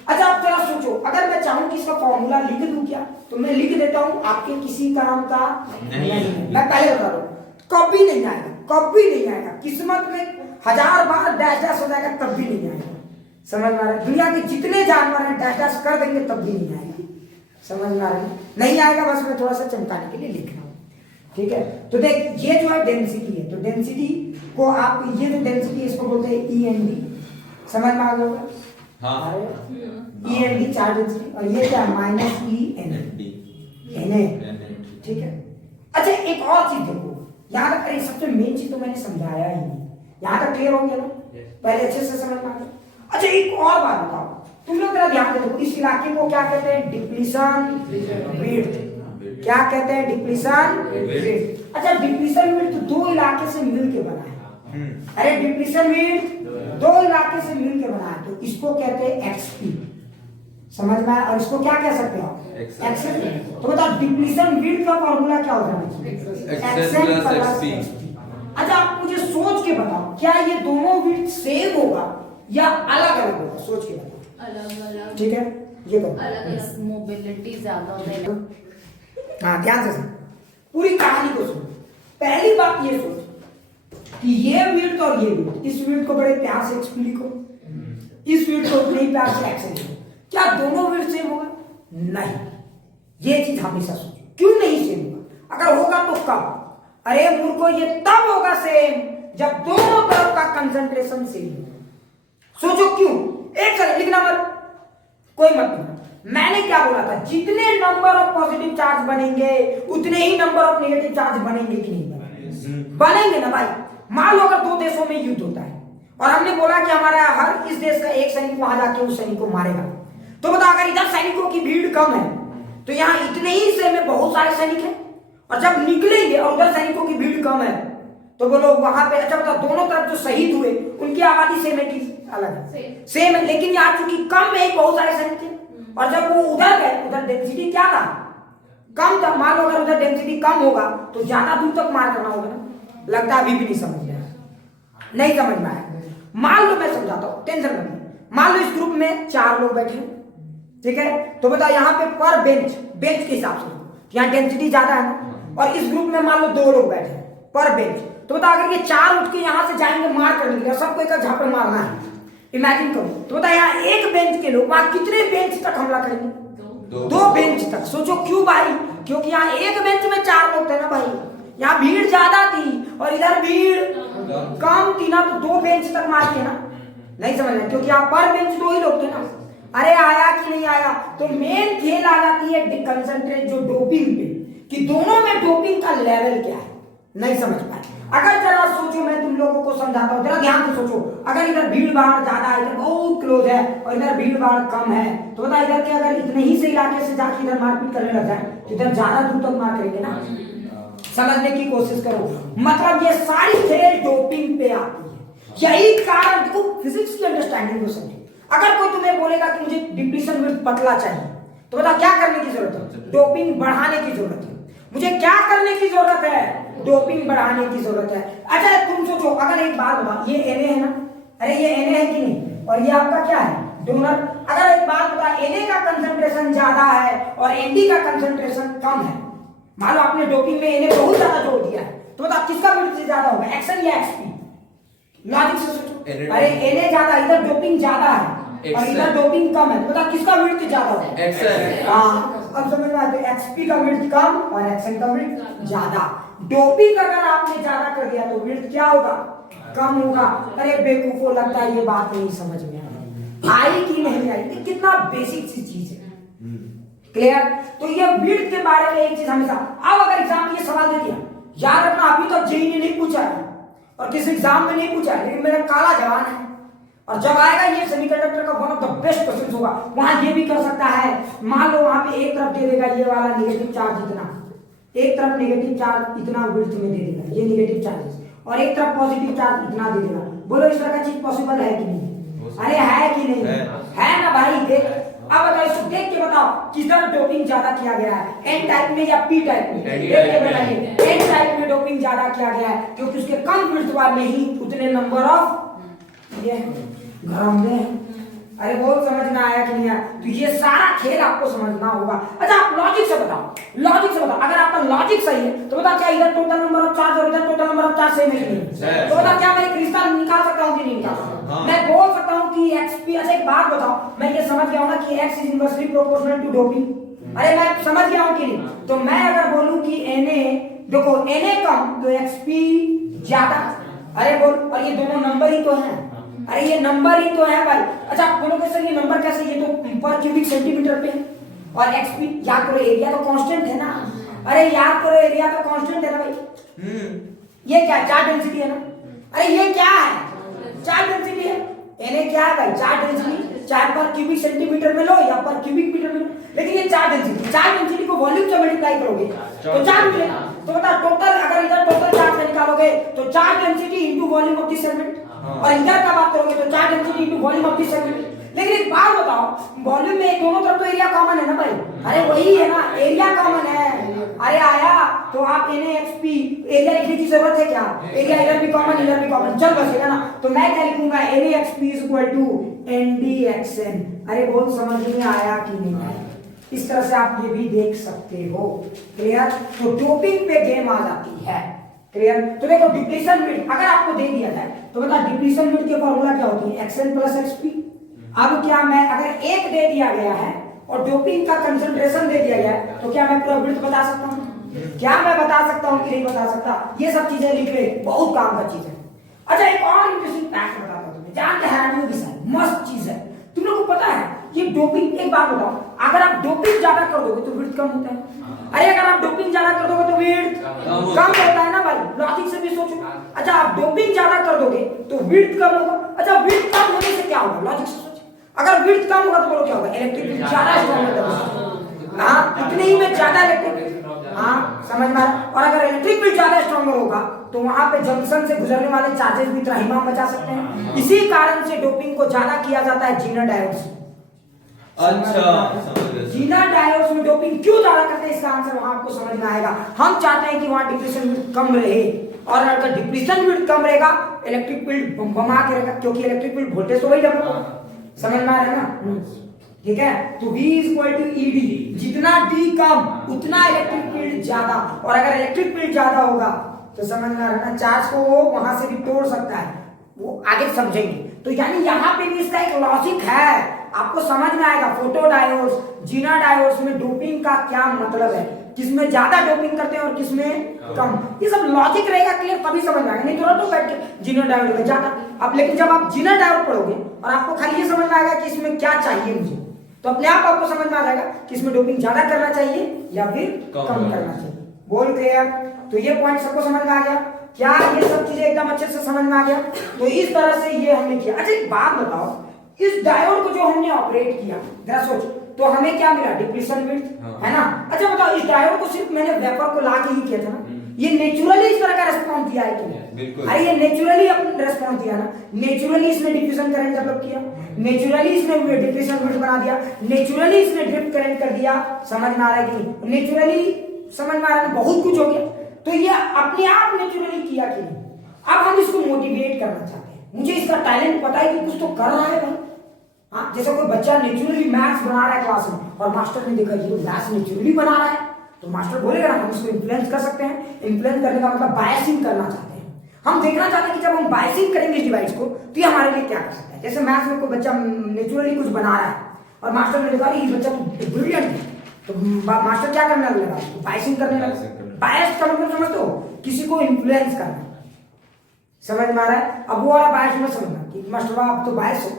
अच्छा आप जरा सोचो, अगर मैं चाहूं कि इसका फॉर्मूला लिख दूं क्या, तो मैं लिख देता हूं, आपके किसी काम का नहीं। मैं पहले बता दूं, कभी नहीं आएगा, कभी नहीं आएगा। किस्मत में 1000 बार डैश डैश हो जाएगा तब भी नहीं आएगा। समझ में आ रहा है? दुनिया के जितने जानवर हैं डैश डैश कर देंगे तब भी नहीं आएगा। समझ में आ रहा है? नहीं आएगा, बस मैं थोड़ा सा चमकाने के लिए लिख रहा हूं। ठीक है। तो देख ये जो है डेंसिटी है, तो डेंसिटी को आप ये जो डेंसिटी इसको बोलते हैं END, समझ में आ गया होगा? हाँ। END चार्ज डेंसिटी, और ये क्या है -ENA, ठीक है। अच्छा एक और चीज देखो, यहाँ तक अरे सबसे मेन चीज तो मैंने समझाया ही नहीं, यहाँ तक क्लियर हो गया ना? पहले अच्छे से समझ में आ गया। अच्छा एक और बात बताओ, तुम लोग जरा ध्यान दे, इस इलाके को क्या कहते हैं? Depletion width. क्या कहते हैं? Depletion width. अच्छा डिप्लीशन विड्थ दो इलाके से मिलके बना है। अरे डिप्लीशन विड्थ दो इलाके से मिलके बना है, तो इसको कहते हैं XP, समझ में आया? और इसको क्या कह सकते हो? XN। तो बताओ डिप्लीशन विड्थ का फॉर्मूला क्या होता है? XN plus XP। अच्छा आप मुझे सोच के बताओ, क्या ये दोनों विड्थ सेम होगा या अलग अलग होगा? सोच के बताओ। अलग अलग, ठीक है, ये बताओ। अलग अलग मोबिलिटी ज्यादा होता है। हाँ ध्यान से सुन, पूरी कहानी को सुन। पहली बात ये सोच कि ये विड्थ और ये विड्थ, इस विड्थ को बड़े प्यार से XP लिखो, इस विड्थ को उतने ही प्यार से XN लिखो। क्या दोनों विड्थ सेम होगा? नहीं, ये चीज हमेशा सोचो। क्यों नहीं सेम होगा? अगर होगा तो कब? अरे मूर्खो, ये तब होगा सेम जब दोनों तरफ का कंसंट्रेशन सेम हो। सोचो क्यों? एक सेकंड लिखना मत, कोई मत लिखना। मैंने क्या बोला था? जितने नंबर ऑफ पॉजिटिव चार्ज बनेंगे उतने ही नंबर ऑफ नेगेटिव चार्ज बनेंगे कि नहीं बनेंगे? बनेंगे ना भाई। मान लो अगर दो देशों में युद्ध होता है और हमने बोला कि हमारा हर इस देश का एक सैनिक वहां जाके उस सैनिक को मारेगा, तो बता अगर इधर सैनिकों की भीड़ कम है तो यहाँ इतने ही हिस्से में बहुत सारे सैनिक हैं, और जब निकलेंगे और उधर सैनिकों की भीड़ कम है तो बोलो वहां पे अच्छा बता दोनों तरफ जो शहीद हुए उनकी आबादी सेम है कि अलग है? सेम है, लेकिन यहाँ चूंकि कम में ही बहुत सारे सैनिक थे, और जब वो उधर गए उधर डेंसिटी क्या था? कम था। मान लो अगर उधर डेंसिटी कम होगा तो ज्यादा दूर तक मार करना होगा ना? लगता है अभी भी नहीं समझ में आया, नहीं समझ में आया। मान लो मैं समझाता हूँ, टेंशन मत लो। मान लो इस ग्रुप में 4 लोग बैठे, ठीक है, तो बताओ यहाँ पे पर बेंच के हिसाब से यहाँ डेंसिटी ज्यादा है ना, और इस ग्रुप में मान लो 2 लोग बैठे पर बेंच, तो बताओ अगर ये 4 उठ के यहाँ से जाएंगे मार करने के लिए, सबको एक झापड़ मारना है, इमेजिन करो, तो बताओ यहाँ एक बेंच के लोग वहां कितने बेंच तक हमला करेंगे? 2 बेंच तक। सोचो क्यों भाई? क्योंकि यहाँ एक बेंच में 4 लोग थे ना भाई, यहाँ भीड़ ज्यादा थी और इधर भीड़ कम थी ना, तो 2 बेंच तक मार के ना, नहीं समझ रहे? क्योंकि यहाँ पर बेंच 2 ही लोग थे ना। अरे आया कि नहीं आया? तो मेन खेल आ जाती है कंसंट्रेट जो डोपिंग पे, कि दोनों में डोपिंग का लेवल क्या है, नहीं समझ पाए। अगर जरा सोचो, मैं तुम लोगों को समझाता हूँ, जरा ध्यान से सोचो। अगर इधर भीड़ भाड़ ज्यादा है, इधर बहुत क्लोज है, और इधर भीड़ भाड़ कम है, तो बता इधर के अगर इतने ही से इलाके से जाके इधर मारपीट करने लग जाए तो इधर ज्यादा दूर तक मार करेंगे ना? समझने की कोशिश करो, मतलब ये सारी खेल डोपिंग पे आती है। यही कारण को फिजिक्स की अंडरस्टैंडिंग को समझो। अगर कोई तुम्हें बोलेगा कि मुझे डिप्लीशन विड्थ पतला चाहिए, तो बता क्या करने की जरूरत है? डोपिंग बढ़ाने की जरूरत है। मुझे क्या करने की जरूरत है? डोपिंग बढ़ाने की जरूरत है। अच्छा तुम सोचो, अगर एक बात बता, ये Na है ना, अरे ये Na है कि नहीं, और ये आपका क्या है? डोनर। अगर एक बात बता, Na का कंसंट्रेशन ज्यादा है और Nd का कंसंट्रेशन कम है, मान लो आपने डोपिंग में Na बहुत ज्यादा जोड़ दिया है, तो बता किसका विड्थ ज्यादा होगा, XN या XP? लॉजिक से सोचो। अरे Na ज्यादा, इधर डोपिंग ज्यादा है और इधर डोपिंग कम है, तो बता किसका विड्थ ज्यादा होगा? XN। हाँ अब समझ में आया, XP का विड्थ कम और XN का विड्थ ज्यादा। डोपिंग अगर आपने ज्यादा कर दिया तो विड्थ क्या होगा? कम होगा। अरे बेवकूफो, लगता है ये बात नहीं समझ में आई कि नहीं आई? ये कितना बेसिक सी चीज है, क्लियर? तो ये विड्थ के बारे में एक चीज हमेशा, अब अगर एग्जाम में ये सवाल दे दिया, याद रखना अभी तक जेईई ने नहीं पूछा है और किसी एग्जाम में नहीं पूछा है, लेकिन मेरा काला जवान है, और जब आएगा ये सेमीकंडक्टर का one of the best question होगा। वहां ये भी कर सकता है, मान लो वहां पे एक तरफ दे देगा ये वाला नेगेटिव चार्ज इतना, एक तरफ नेगेटिव चार्ज इतना विड्थ में दे देगा, ये नेगेटिव चार्जेस, और एक तरफ पॉजिटिव चार्ज इतना दे देगा। बोलो इस तरह का चीज पॉसिबल है कि नहीं? अरे है कि नहीं? है ना भाई? देख अब बताओ, इसको देख के बताओ किधर डोपिंग ज्यादा किया गया है, एन टाइप में या पी टाइप में? देख के बताइए। एन टाइप में डोपिंग ज्यादा किया गया है क्योंकि उसके कम विड्थ वाले ही उतने नंबर ऑफ ये गरम में। अरे बहुत समझ में आया कि नहीं आया? तो ये सारा खेल आपको समझना होगा। अच्छा आप लॉजिक से बताओ, लॉजिक से बताओ, अगर आपका लॉजिक सही है तो बता क्या इधर टोटल नंबर ऑफ चार्ज और इधर total number of charge same है कि नहीं? तो बता क्या मैं एक रिश्ता निकाल सकता हूँ कि नहीं निकाल सकता? मैं बोल सकता हूँ कि XP। अच्छा एक बात बताओ, मैं ये समझ गया हूँ ना कि X is inversely proportional to doping. अरे मैं समझ गया हूँ कि नहीं? तो मैं अगर बोलूँ कि Na देखो Na कम तो XP ज्यादा। अरे बोल, और ये दोनों नंबर ही तो हैं। अरे ये नंबर ही तो है भाई। अच्छा आप बोलोगे सर ये नंबर कैसे, ये तो पर क्यूबिक सेंटीमीटर पे है। और XP याद करो, एरिया तो कांस्टेंट है ना। अरे याद करो, एरिया तो कांस्टेंट है ना भाई। ये क्या चार्ज डेंसिटी है ना। अरे ये क्या है, चार्ज डेंसिटी है। Na क्या है भाई, चार्ज डेंसिटी। चार्ज पर क्यूबिक सेंटीमीटर में लो या पर क्यूबिक मीटर में लो, लेकिन ये चार्ज डेंसिटी। चार्ज डेंसिटी को वॉल्यूम से मल्टीप्लाई करोगे तो चार्ज मिलेगा। तो बता टोटल, अगर इधर टोटल चार्ज निकालोगे तो charge density into volume of this segment, और इधर का बात करोगे तो charge density into volume of this segment. लेकिन एक बात बताओ, वॉल्यूम में दोनों तरफ तो एरिया कॉमन है ना भाई। अरे वही है ना, एरिया कॉमन है। अरे आया तो आप NaXP एरिया लिखने की जरूरत है क्या, एरिया इधर भी कॉमन इधर भी कॉमन, चल बसेगा ना। तो मैं क्या लिखूंगा, NaXP NdXN। अरे बहुत समझ में आया कि नहीं आया, इस तरह से आप ये भी देख सकते हो। क्लियर। तो डोपिंग पे गेम आ जाती है। क्लियर। तो देखो डिप्लीशन विड्थ अगर आपको दे दिया जाए तो बता डिप्लीशन विड्थ की फॉर्मूला क्या होती है, XN प्लस XP। अब क्या मैं अगर एक दे दिया गया है और डोपिंग का कंसंट्रेशन दे दिया गया है तो क्या मैं पूरा विड्थ बता सकता हूँ? क्या मैं बता सकता हूँ कि नहीं बता सकता? ये सब चीजें लिख ले, बहुत काम का चीज है। अच्छा एक और इंटरेस्टिंग फैक्ट बताता हूँ तुम्हें, जान के हैरानी होगी सर, मस्त चीज है। तुम लोगों को पता है ये डोपिंग, एक बात बताओ, अगर आप डोपिंग ज्यादा कर दोगे तो विड्थ कम होता है। अरे अगर आप डोपिंग ज्यादा कर दोगे तो विड्थ कम होता है ना भाई, लॉजिक से भी सोचो। अच्छा आप डोपिंग ज्यादा कर दोगे तो विड्थ कम होगा। अच्छा विड्थ कम होने से क्या होगा, लॉजिक से सोचो। अगर विड्थ कम होगा तो बोलो क्या होगा, इलेक्ट्रिक फील्ड ज्यादा स्ट्रांग होगा। हाँ इतने ही में ज्यादा इलेक्ट्रिक, हाँ समझ में। और अगर इलेक्ट्रिक फील्ड ज्यादा स्ट्रांग होगा तो वहां पे जंक्शन से गुजरने वाले चार्जेस भी त्राहिमाम बचा सकते हैं। इसी कारण से डोपिंग को ज्यादा किया जाता है जीना डायोड्स। अच्छा जीना डायोड्स में डोपिंग क्यों ज्यादा करते हैं, इसका आंसर वहां आपको समझ में आएगा। हम चाहते हैं कि वहां डिप्लीशन विड्थ कम रहे, और अगर डिप्लीशन विड्थ कम रहेगा इलेक्ट्रिक फील्ड बमा के रहेगा, क्योंकि इलेक्ट्रिक फील्ड वोल्टेज तो वही डेवलप होगा। समझ में आ रहा है ना, ठीक है। तो V इक्वल टू ED, जितना D कम उतना इलेक्ट्रिक फील्ड ज्यादा, और अगर इलेक्ट्रिक फील्ड ज्यादा होगा तो समझ में आ रहा है ना, चार्ज को वो वहां से भी तोड़ सकता है, वो आगे समझेंगे। तो यानी यहाँ पे भी इसका एक लॉजिक है, आपको समझ में आएगा। फोटो डायोड्स, जीना डायोड्स में डोपिंग का क्या मतलब है, किसमें ज्यादा डोपिंग करते हैं और किसमें कम, ये सब लॉजिक रहेगा क्लियर, तभी समझ में आएगा। नहीं तो बैठ के जीना डायोड में ज्यादा। अब लेकिन जब आप जीना डायोड पढ़ोगे और आपको खाली ये समझ में आएगा कि इसमें क्या चाहिए मुझे, तो अपने आप आपको समझ में आ जाएगा कि इसमें डोपिंग ज्यादा करना चाहिए या फिर कम करना चाहिए। बोल क्लियर। तो ये पॉइंट सबको समझ में आ गया क्या, ये सब चीजें एकदम अच्छे से समझ में आ गया। तो इस तरह से ये हमने किया। अच्छा एक बात बताओ, इस डायोड को जो हमने ऑपरेट किया, जरा सोच, तो हमें क्या मिला, डिप्लीशन विड्थ, है ना। अच्छा बताओ इस डायोड को सिर्फ मैंने वेपर को ला के ही किया था ना, ये नेचुरली इस तरह का रेस्पॉन्स दिया है कि नहीं? अरे ये नेचुरली अपने रेस्पॉन्स दिया ना, नेचुरली इसने डिफ्यूजन करंट डेवलप किया, नेचुरली इसने डिप्लीशन विड्थ बना दिया, नेचुरली इसने ड्रिफ्ट करंट कर दिया। समझ में आ रहा है कि नहीं? नेचुरली समझ में आ रहा है, बहुत कुछ हो गया। तो ये अपने आप नेचुरली किया कि नहीं? अब हम इसको मोटिवेट करना चाहते हैं, मुझे इसका टैलेंट पता है कि कुछ तो कर रहा है भाई। हाँ जैसे कोई बच्चा नेचुरली मैथ्स बना रहा है क्लास में और मास्टर ने देखा ये तो मैथ्स नेचुरली बना रहा है, तो मास्टर बोलेगा ना हम इसको इन्फ्लुएंस कर सकते हैं। इन्फ्लुएंस करने का मतलब बायसिंग करना चाहते हैं, हम देखना चाहते हैं कि जब हम बायसिंग करेंगे इस डिवाइस को तो ये हमारे लिए क्या कर सकता है। जैसे मैथ्स में कोई बच्चा नेचुरली कुछ बना रहा है और मास्टर ने देखा ये बच्चा तो ब्रिलियंट है, तो मास्टर क्या करने लगा, बायसिंग करने लगा। बायस का मतलब समझ दो, किसी को इन्फ्लुएंस करना। समझ में आ रहा है? अब वो वाला बायस मत समझना कि मास्टर आप तो बायस हो,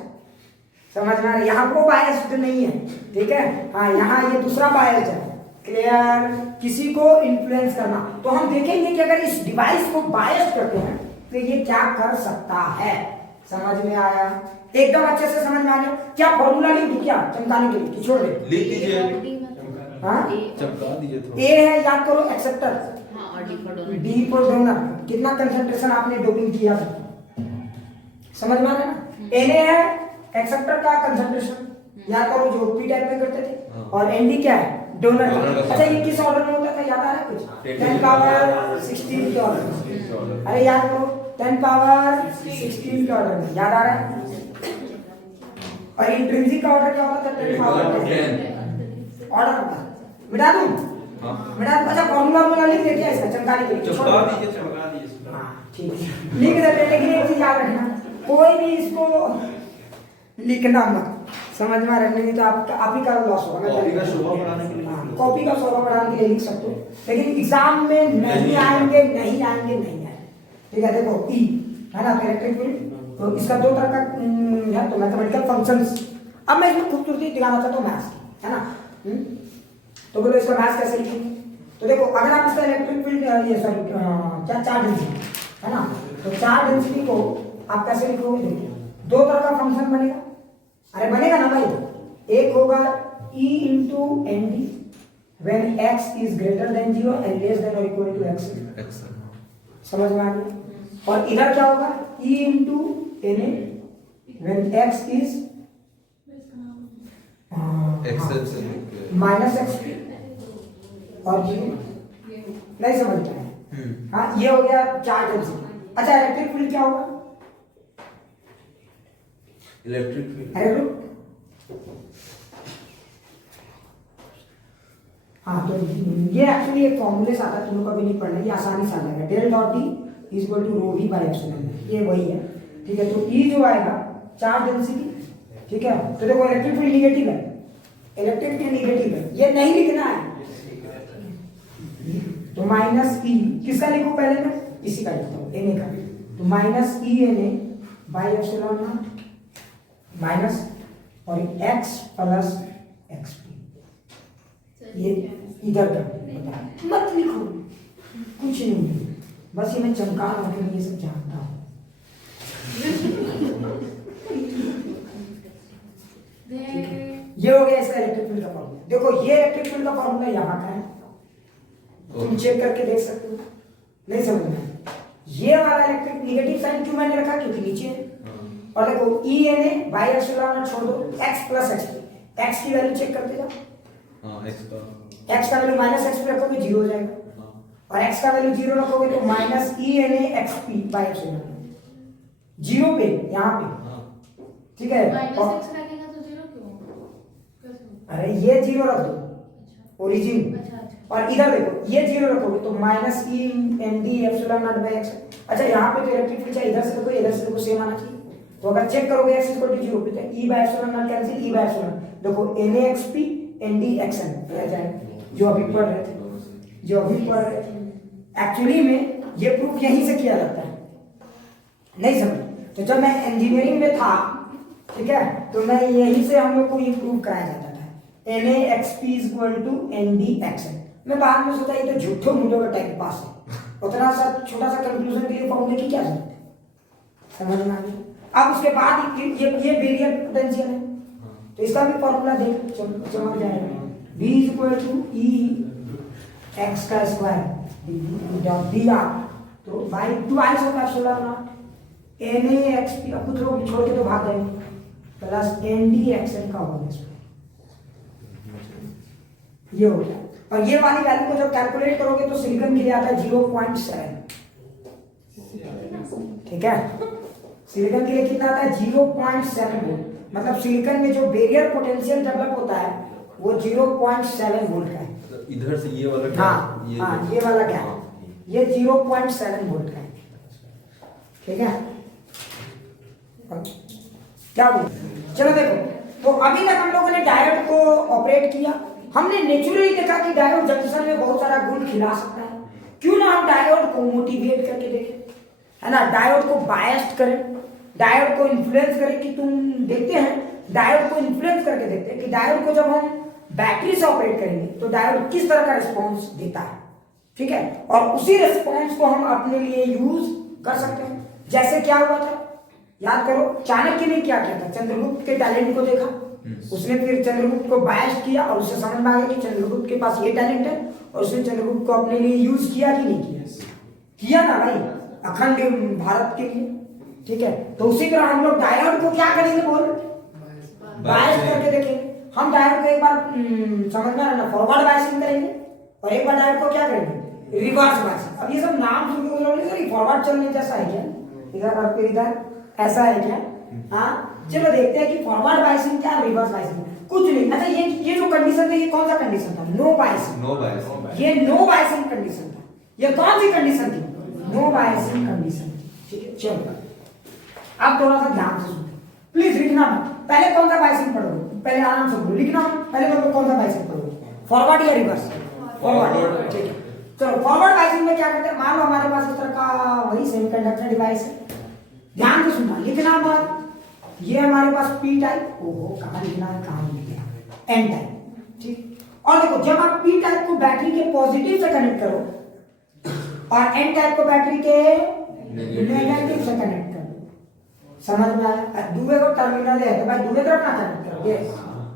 समझ में आ रहा है? यहाँ वो बायस तो नहीं है, ठीक है। हाँ यहाँ ये दूसरा बायस है, क्लियर। किसी को इन्फ्लुएंस करना, तो हम देखेंगे कि अगर इस डिवाइस को बायस करते हैं तो ये क्या कर सकता है। समझ में आया? एकदम अच्छे से समझ में आ गया। क्या फॉर्मूला लिख दूं क्या चमकाने के लिए, छोड़ दे, लिख दीजिए, हाँ चमका दीजिए थोड़ा। ए है याद करो एक्सेप्टर, हाँ, और डी फॉर डोनर। कितना कंसंट्रेशन आपने डोपिंग किया था, समझ में आ रहा है ना। एन है एक्सेप्टर का कंसंट्रेशन, याद करो जो पी टाइप में करते थे। और एनडी क्या है, डोनर। अच्छा ये किस ऑर्डर में होता था, याद आ रहा है कुछ? 10 पावर 16 के ऑर्डर। अरे याद करो 10 पावर 16 के ऑर्डर में, याद आ रहा है? और इंट्रिंसिक का ऑर्डर क्या होता था, 10 पावर 10 ऑर्डर। मिटा दूं? मिटा। अच्छा फॉर्मूला लिख देते हैं इसका चमकाने के लिए, चमका दीजिए। हाँ ठीक है लिख देते हैं, लेकिन एक चीज याद रखना, कोई भी इसको लिखना मत, समझ में आ रहा है? नहीं तो आप ही का लॉस होगा। कॉपी का शोभा बढ़ाने के लिए हाँ, कॉपी का शोभा बढ़ाने के लिए लिख सकते हो, लेकिन एग्जाम में नहीं आएंगे, नहीं आएंगे, नहीं आएंगे। ठीक है, देखो ई है ना इलेक्ट्रिक फील्ड, तो इसका दो तरह का है, तो मैथमेटिकल फंक्शंस। अब मैं इसमें खूबसूरती दिखाना चाहता हूँ मैथ्स की, है ना। तो बोलो इसका मैथ्स कैसे लिखेंगे? तो देखो अगर आप इसका इलेक्ट्रिक फील्ड ये सॉरी क्या चार्ज डेंसिटी है ना, तो चार्ज डेंसिटी को आप कैसे लिखोगे? देखिए दो तरह का फंक्शन बनेगा, अरे बनेगा ना भाई। एक होगा E into N D when x is greater than 0 and less than और इक्वल टू एक्स। समझ में आ गया? और इधर क्या होगा? E into N A when x is minus x और 0 नहीं समझ में आया? हाँ, ये हो गया चार्ज डेंसिटी। अच्छा इलेक्ट्रिक फील्ड क्या होगा? इलेक्ट्रिक फील्ड, अरे रुक, हाँ तो ये एक्चुअली एक फॉर्मूले से आता है, तुम लोग कभी नहीं पढ़ना, ये आसानी से आ जाएगा। Del dot D is equal to rho V by epsilon, ये वही है। ठीक है, तो ई जो आएगा चार्ज डेंसिटी, ठीक है। तो देखो इलेक्ट्रिक फील्ड निगेटिव है, इलेक्ट्रिक फील्ड निगेटिव है, ये नहीं लिखना है, तो माइनस ई किसका लिखूं पहले? मैं इसी का लिखता हूँ, एन ए का। तो minus E N A by epsilon naught minus और एक्स प्लस एक्स पी, ये इधर का मत लिखो, कुछ नहीं, बस ये मैं चमका रहा हूँ, ये सब जानता हूँ। ये हो गया इसका इलेक्ट्रिक फील्ड का फॉर्मूला। देखो ये इलेक्ट्रिक फील्ड का फॉर्मूला यहाँ का है, तुम चेक करके देख सकते हो। नहीं समझ में? ये वाला इलेक्ट्रिक नेगेटिव साइन क्यों मैंने रखा? क्योंकि नीचे है। और देखो E N A by epsilon naught छोड़ दो, x plus x P, x की वैल्यू चेक करते जाओ। हाँ, एक्स का वैल्यू माइनस एक्स पी रखोगे 0 हो जाएगा, और एक्स का वैल्यू 0 रखोगे तो minus E N A x P by epsilon 0 पे यहाँ पे, ठीक है। और अरे ये 0 रख दो ओरिजिन, और इधर देखो ये 0 रखोगे तो minus E N D epsilon naught by x. अच्छा यहाँ पे तो इलेक्ट्रिक फील्ड चाहिए, इधर से देखो इधर से देखो सेम आना चाहिए। तो अगर चेक करोगे x इक्वल टू 0 पे तो e bye epsilon not cancel, e by epsilon देखो na xp nd xn रह जाएगा, जो अभी पढ़ रहे थे, एक्चुअली में ये प्रूफ यहीं से किया जाता है, नहीं समझ? तो जब मैं इंजीनियरिंग में था, ठीक है, तो मैं यहीं से हम लोग को ये प्रूफ कराया जाता था, na xp is equal to nd xn। मैं बाद में सोचा ये तो झूठो मूठो का टाइम पास है, उतना सा छोटा सा कंक्लूजन के लिए फॉर्मूले की क्या जरूरत है? समझ में आ गया? अब उसके बाद ये बेरियर पोटेंशियल है, तो इसका भी फॉर्मूला देख चमक जाएगा, v is equal to e x का स्क्वायर डॉट dr, तो by twice of epsilon naught na xp, अब कुछ लोग छोड़ के तो भाग जाएंगे, प्लस nd xn का होल स्क्वायर, ये हो गया। और ये वाली वैल्यू को जब कैलकुलेट करोगे तो सिलिकॉन के लिए आता है 0.7, ठीक है। सिलिकॉन के लिए कितना आता है? 0.7 वोल्ट, मतलब सिलिकॉन में जो बैरियर पोटेंशियल डेवलप होता है वो 0.7 वोल्ट का है। इधर से ये वाला क्या? हाँ, ये वाला क्या है? ये 0.7 वोल्ट का है, ठीक है। क्या बोल? चलो देखो, तो अभी तक हम लोगों ने डायोड को ऑपरेट किया, हमने नेचुरली देखा कि डायोड जंक्शन में बहुत सारा गुण खिला सकता है, क्यों ना हम डायोड को मोटिवेट करके देखें, है ना, डायोड को बायस्ड करें, डायोड को इन्फ्लुएंस करें। कि तुम देखते हैं डायोड को इन्फ्लुएंस करके देखते हैं कि डायोड को जब हम बैटरी से ऑपरेट करेंगे तो डायोड किस तरह का रिस्पॉन्स देता है, ठीक है, और उसी रिस्पॉन्स को हम अपने लिए यूज कर सकते हैं। जैसे क्या हुआ था, याद करो, चाणक्य ने क्या किया था? चंद्रगुप्त के टैलेंट को देखा, उसने फिर चंद्रगुप्त को बायस्ड किया और उसे समझ में आ गया कि चंद्रगुप्त के पास ये टैलेंट है, और उसने चंद्रगुप्त को अपने लिए यूज किया कि नहीं किया? किया ना भाई, अखंड भारत के लिए, ठीक है। तो उसी तरह हम लोग डायोड को क्या करेंगे? बोल, बायस करके देखेंगे। हम डायोड को एक बार समझ में आ रहा ना, फॉरवर्ड बायसिंग करेंगे, और एक बार डायोड को क्या करेंगे? Reverse biasing. अब ये सब नाम सुन के बोलोगे सर फॉरवर्ड चलने जैसा है क्या? इधर और फिर इधर ऐसा है क्या? हाँ, चलो देखते हैं कि फॉरवर्ड बायसिंग क्या, रिवर्स बायसिंग कुछ नहीं। अच्छा ये जो कंडीशन थी, ये कौन सा कंडीशन था? No biasing. नो बायसिंग, ये नो बायसिंग कंडीशन था। ये कौन सी कंडीशन थी? नो बायसिंग कंडीशन, ठीक है। चलो अब थोड़ा सा ध्यान से सुनो, प्लीज लिखना मत, पहले कौन सा बायसिंग पढ़ोगे? पहले आराम से बोलो, लिखना पहले तो कौन सा बाइसिंग करोगे, फॉरवर्ड या रिवर्स? फॉरवर्ड। ठीक है, चलो फॉरवर्ड बाइसिंग में क्या करते हैं, मान लो हमारे पास इस तरह का वही सेमीकंडक्टर डिवाइस है, ध्यान से सुनना, लिखना मत, ये हमारे पास पी टाइप, ओहो कहाँ लिखना है, कहाँ लिख गया, एन टाइप, ठीक। और देखो जब आप पी टाइप को बैटरी के पॉजिटिव से कनेक्ट करो और एन टाइप को बैटरी के नेगेटिव से कनेक्ट करो, समझ में आया? दूसरे को टर्मिनल है तो भाई दूसरे तरफ ना कनेक्ट करोगे,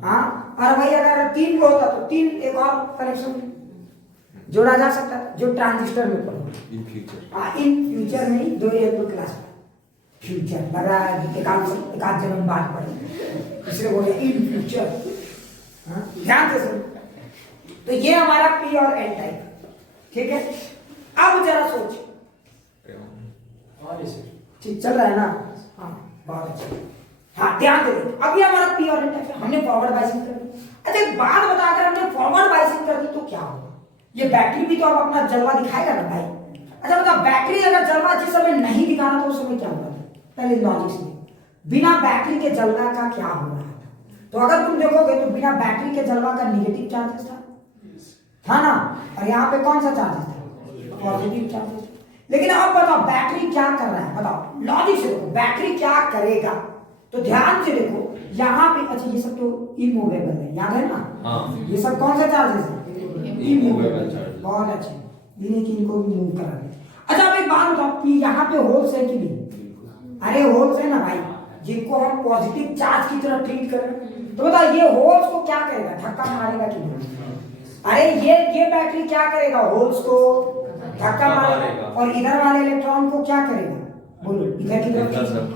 हाँ। और भाई अगर 3 को होता तो 3 एक और कनेक्शन जोड़ा जा सकता है, जो ट्रांजिस्टर में पड़े इन फ्यूचर। हाँ, इन फ्यूचर में ही 2 एक क्लास में फ्यूचर लगा है, एक आध जन्म बाद पड़े, इसलिए बोले इन फ्यूचर, हाँ ध्यान से सुन। तो ये हमारा पी और एन टाइप, ठीक है। अब जरा सोच, ठीक चल रहा है ना, हाँ बहुत अच्छा, हाँ ध्यान दे। अब ये हमारा पी और एन टाइप, हमने फॉरवर्ड बाइसिंग कर दी। अच्छा एक बात बताकर हमने फॉरवर्ड बाइसिंग कर दी तो क्या होगा, ये बैटरी भी तो अब अपना जलवा दिखाएगा ना भाई। अच्छा बता, बैटरी अगर जलवा जिस समय नहीं दिखाना तो उस समय क्या होगा, पहले लॉजिक से बिना बैटरी के जलवा का क्या हो रहा था। तो अगर तुम देखोगे तो बिना बैटरी के जलवा का निगेटिव चार्जेस था ना, और यहाँ पे कौन सा चार्जेस था, पॉजिटिव चार्जेस। लेकिन अब बताओ बैटरी क्या कर रहा है, बताओ लॉजिक से देखो बैटरी क्या करेगा। तो ध्यान से देखो यहाँ पे, अच्छा ये सब तो इमूवेबल है, याद है ना, ये सब कौन सा चार्जेस है, इमूवेबल चार्ज, बहुत अच्छे, इन्हीं की इनको भी मूव करा दे। अच्छा अब एक बात बताओ कि यहाँ पे होल्स है कि नहीं, अरे होल्स है ना भाई, जिनको हम पॉजिटिव चार्ज की तरह ट्रीट करें। तो बताओ ये होल्स को क्या करेगा, धक्का मारेगा कि नहीं? अरे ये बैटरी क्या करेगा, होल्स को धक्का मारेगा, और इधर वाले इलेक्ट्रॉन को क्या करेगा, बोलो इधर की तरफ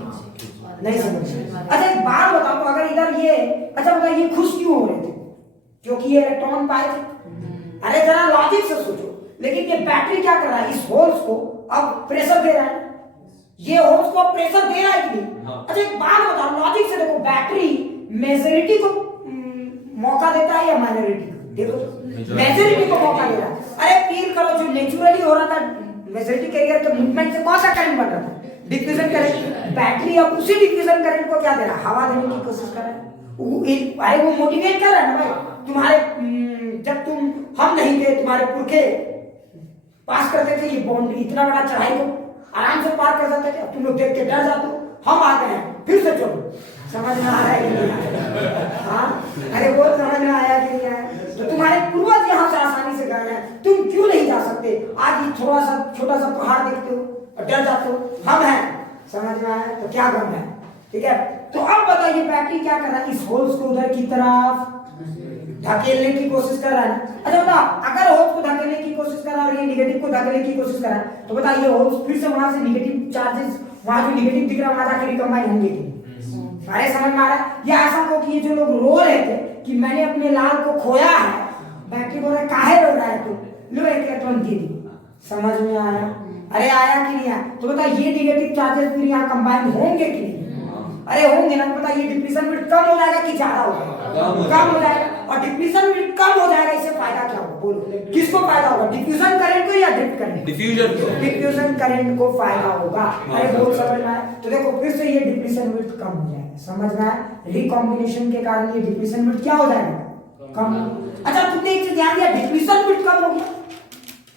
नहीं समझ। अच्छा एक बात बताओ, तो अगर इधर ये, अच्छा बताओ ये खुश क्यों हो रहे थे, क्योंकि ये इलेक्ट्रॉन पाए थे। अरे जरा लॉजिक से सोचो, लेकिन ये बैटरी क्या कर रहा है, इस होल्स को अब प्रेशर दे रहा है, ये होल्स को प्रेशर दे रहा है कि नहीं? अच्छा एक बात बताओ लॉजिक से देखो, बैटरी मेजॉरिटी को मौका देता है या माइनॉरिटी को, देखो मेजॉरिटी को मौका दे रहा है। अरे फील करो, जो नेचुरली हो रहा था मेजॉरिटी कैरियर के मूवमेंट से कौन सा करंट बन रहा था, डिफ्यूजन करंट। बैटरी अब उसी डिफ्यूजन करंट को क्या दे रहा है, हवा देने की कोशिश कर रहा है। अरे वो मोटिवेट कर रहा है ना भाई, तुम्हारे जब तुम हम नहीं थे, तुम्हारे पुरखे पास करते थे ये बाउंड्री, इतना बड़ा चढ़ाई को आराम से पार कर सकते थे, तुम लोग देख के डर जाते हो, हम आ गए हैं फिर से चलो। समझ में आ रहा है कि नहीं? हाँ अरे वो समझ में आया कि नहीं आया? तो तुम्हारे पूर्वज यहाँ से आसानी से गए हैं, तुम क्यों नहीं जा सकते? आज ये थोड़ा सा छोटा सा पहाड़ देखते हो और डर जाते हो, हम हैं, समझ में आया? तो क्या गम है, ठीक है। तो अब बताइए बैटरी क्या कर रहा है, इस होल्स को उधर की तरफ धकेलने की कोशिश कर रहा है। अच्छा बता, अगर होल्स को धकेलने की कोशिश कर रहा है और ये नेगेटिव को धकेलने की कोशिश कर रहा है, तो बताइए होल्स फिर से वहां से नेगेटिव चार्जेस, वहां जो नेगेटिव दिख रहा है वहां जाकर रिकम्बाइन होंगे कि? अरे समझ में आ रहा है? या ऐसा को कि ये जो लोग रो रहे थे कि मैंने अपने लाल को खोया है, बैटरी बोल रहा है काहे रो रहा है तू, लो एक इलेक्ट्रॉन दे दी। समझ में आया? अरे आया कि नहीं आया? तो बता ये नेगेटिव चार्जेस फिर यहाँ कंबाइन होंगे कि नहीं? अरे होंगे ना। पता ये डिप्लीशन रेट कम हो जाएगा कि ज्यादा हो जाएगा? कम हो जाएगा। और डिप्लीशन रेट कम हो जाएगा, इससे फायदा क्या होगा, बोलो किसको फायदा होगा, डिफ्यूजन करंट को या ड्रिफ्ट करंट? डिफ्यूजन करंट को फायदा होगा। अरे बोल समझ में आया? तो देखो फिर से ये डिप्लीशन रेट कम हो जाएगा, समझ में आया? रिकॉम्बिनेशन के कारण ये डिप्लीशन रेट क्या हो जाएगा, कम। अच्छा तुमने एक चीज ध्यान दिया, डिप्लीशन रेट कम हो गया,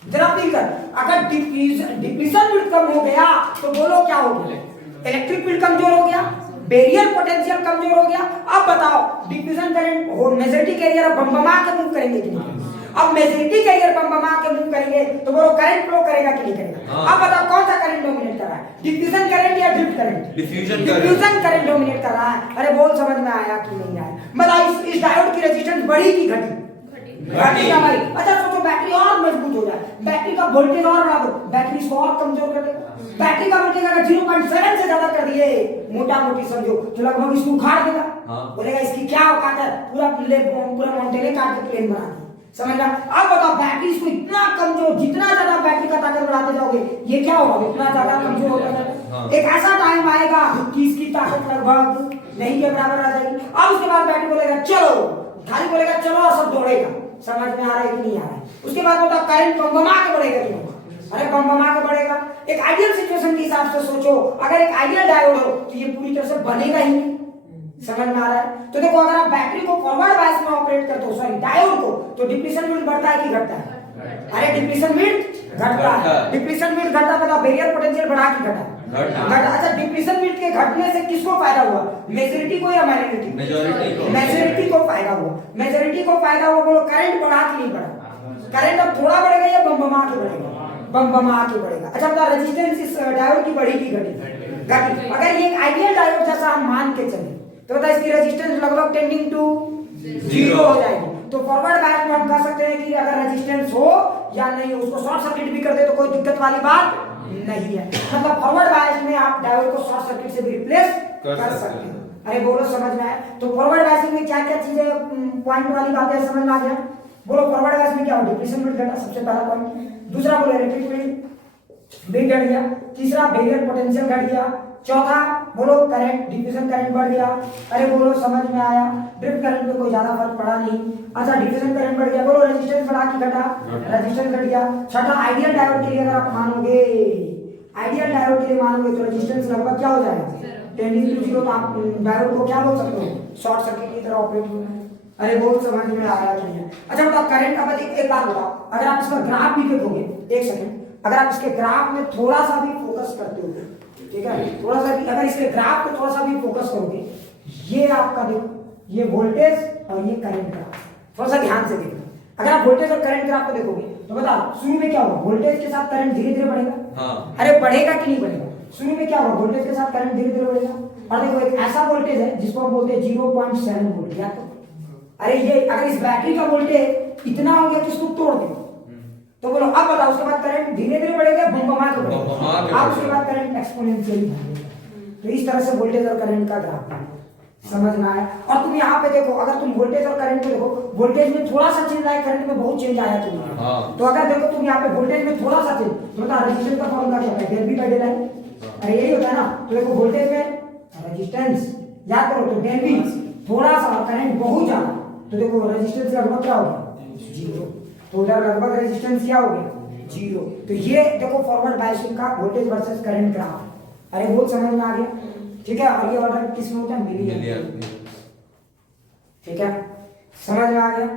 जरा फील कर, अगर डिप्लीशन रेट कम हो गया तो बोलो क्या हो गया, इलेक्ट्रिक फील्ड कमजोर हो गया, बैरियर पोटेंशियल कमजोर हो गया। अब बताओ डिफ्यूजन करंट हो मेजॉरिटी कैरियर बमबमा के मूव करेंगे कि नहीं? अब मेजॉरिटी कैरियर बमबमा के मूव करेंगे तो वो करंट फ्लो करेगा कि नहीं करेगा? अब बताओ कौन सा करंट डोमिनेट कर रहा है, डिफ्यूजन करंट या drift current? Diffusion current dominate कर रहा है। अरे बोल समझ में आया कि नहीं आया? बताओ इस डायोड की रेजिस्टेंस बढ़ी कि घटी? घटी ना भाई। अच्छा सोचो बैटरी और मजबूत हो जाए, बैटरी का वोल्टेज और बढ़ा दो, बैटरी इसको और कमजोर कर देगा। बैटरी का वोल्टेज अगर 0.7 से ज्यादा कर दिए, मोटा मोटी समझो, तो लगभग इसको उखाड़ देगा। बोलेगा इसकी क्या औकात है, पूरा माउंटेन काट के प्लेन बना दी, समझ रहा? अब बताओ बैटरी इसको इतना कमजोर, जितना ज्यादा बैटरी का ताकत बढ़ाते जाओगे ये क्या होगा, इतना ज्यादा कमजोर होता जाएगा। एक ऐसा टाइम आएगा कि इसकी ताकत लगभग नहीं के बराबर आ जाएगी। अब उसके बाद बैटरी बोलेगा चलो, खाली बोलेगा चलो और सब दौड़ेगा। समझ में आ रहा है कि नहीं आ रहा है? उसके बाद बताओ करंट बमबमा के बढ़ेगा कि नहीं? अरे बमबमा के बढ़ेगा। एक आइडियल सिचुएशन के हिसाब से सोचो, अगर एक आइडियल डायोड हो तो ये पूरी तरह से बनेगा ही नहीं, समझ में आ रहा है? तो देखो अगर आप बैटरी को फॉरवर्ड बायस में ऑपरेट करते हो, सॉरी डायोड को, तो डिप्लीशन विड्थ बढ़ता है कि घटता है? अरे डिप्लीशन विड्थ घटता है। डिप्लीशन विड्थ घटता है, मतलब बैरियर पोटेंशियल बढ़ा कि घटा? घटा। अच्छा, डिप्लीशन विड्थ के घटने से किसको फायदा हुआ? मेजॉरिटी को या माइनॉरिटी? मेजॉरिटी को फायदा हुआ। मेजॉरिटी को फायदा हुआ, बोलो करंट बढ़ा कि नहीं बढ़ा? करंट अब थोड़ा बढ़ेगा या बम के बढ़ेगा? बम के बढ़ेगा। अच्छा बता, रेजिस्टेंस इस डायोड की बढ़ी कि घटी? घटी। अगर ये एक आइडियल डायोड जैसा हम मान के चले तो बता इसकी रेजिस्टेंस लगभग टेंडिंग टू 0 हो जाएगी। तो फॉरवर्ड बायस में हम कह सकते हैं कि अगर रेजिस्टेंस हो या नहीं हो, उसको शॉर्ट सर्किट भी कर दे तो कोई दिक्कत वाली बात नहीं है। मतलब फॉरवर्ड बायस में आप डायोड को शॉर्ट सर्किट से भी रिप्लेस कर सकते हैं। अरे बोलो समझ में आया? तो फॉरवर्ड बायसिंग में क्या क्या चीजें पॉइंट वाली बातें समझ में आ गया? बोलो फॉरवर्ड बायस में क्या हो? डिप्लीशन विड्थ घटा, सबसे पहला पॉइंट। दूसरा बोलो इलेक्ट्रिक फील्ड भी घट गया। तीसरा बैरियर पोटेंशियल घट गया। चौथा बोलो करंट, डिफ्यूजन करंट बढ़ गया। अरे बोलो समझ में आया? ड्रिफ्ट करंट में कोई ज्यादा फर्क पड़ा नहीं। अच्छा, डिफ्यूजन करंट बढ़ गया। बोलो रेजिस्टेंस बढ़ा कि घटा? रेजिस्टेंस घट गया। छठा, आइडियल डायोड के लिए अगर आप मानोगे, आइडियल डायोड के लिए मानोगे तो रेजिस्टेंस लगभग क्या हो जाएगा? Tending to 0। तो आप डायोड को क्या बोल सकते हो? शॉर्ट सर्किट की तरह ऑपरेट होना है। अरे बहुत समझ में आया कि नहीं? अच्छा बताओ करंट का एक बात बताओ, अगर आप इसका ग्राफ भी देखोगे, एक सेकंड, अगर आप इसके ग्राफ में थोड़ा सा भी फोकस करते हो, ठीक है, थोड़ा सा भी, अगर इसके ग्राफ पे थोड़ा सा भी फोकस करोगे, ये आपका देखो, ये वोल्टेज और ये करंट ग्राफ, थोड़ा सा ध्यान से देखना। अगर आप वोल्टेज और करंट ग्राफ को देखोगे तो बताओ शुरू में क्या होगा? वोल्टेज के साथ करंट धीरे धीरे बढ़ेगा। हाँ। अरे बढ़ेगा कि नहीं बढ़ेगा? शुरू में क्या होगा? वोल्टेज के साथ करंट धीरे धीरे बढ़ेगा। और देखो एक ऐसा वोल्टेज है जिसको हम बोलते हैं 0.7 वोल्ट। या तो अरे ये अगर इस बैटरी का वोल्टेज इतना हो गया कि इसको तोड़ दे तो बोलो अब बताओ उसके बाद करंट धीरे धीरे बढ़ेगा, बम के बढ़ेगा, अब उसके बाद करंट एक्सपोनेंशियली बढ़ेगा। तो इस तरह से वोल्टेज और करंट का ग्राफ समझ में आया? और तुम यहाँ पे देखो, अगर तुम वोल्टेज और करंट में देखो, वोल्टेज में थोड़ा सा चेंज आया, करंट में बहुत चेंज आया तुम्हें। हाँ। तो अगर देखो तुम यहाँ पे वोल्टेज में थोड़ा सा चेंज, तो बता रेजिस्टेंस का फॉर्मूला क्या है? Del V by del I. अरे यही होता है ना? तो देखो वोल्टेज में रेजिस्टेंस याद करो तो डेल वी, थोड़ा सा करंट बहुत ज्यादा, तो देखो रेजिस्टेंस लगभग क्या होगा? 0। तो उधर लगभग रेजिस्टेंस क्या हो गया? 0। तो ये देखो फॉरवर्ड बायसिंग का वोल्टेज वर्सेस करंट ग्राफ। अरे बहुत समझ में आ गया? ठीक है। और ये ऑर्डर किस में होता है? मिली। ठीक है, समझ में आ गया?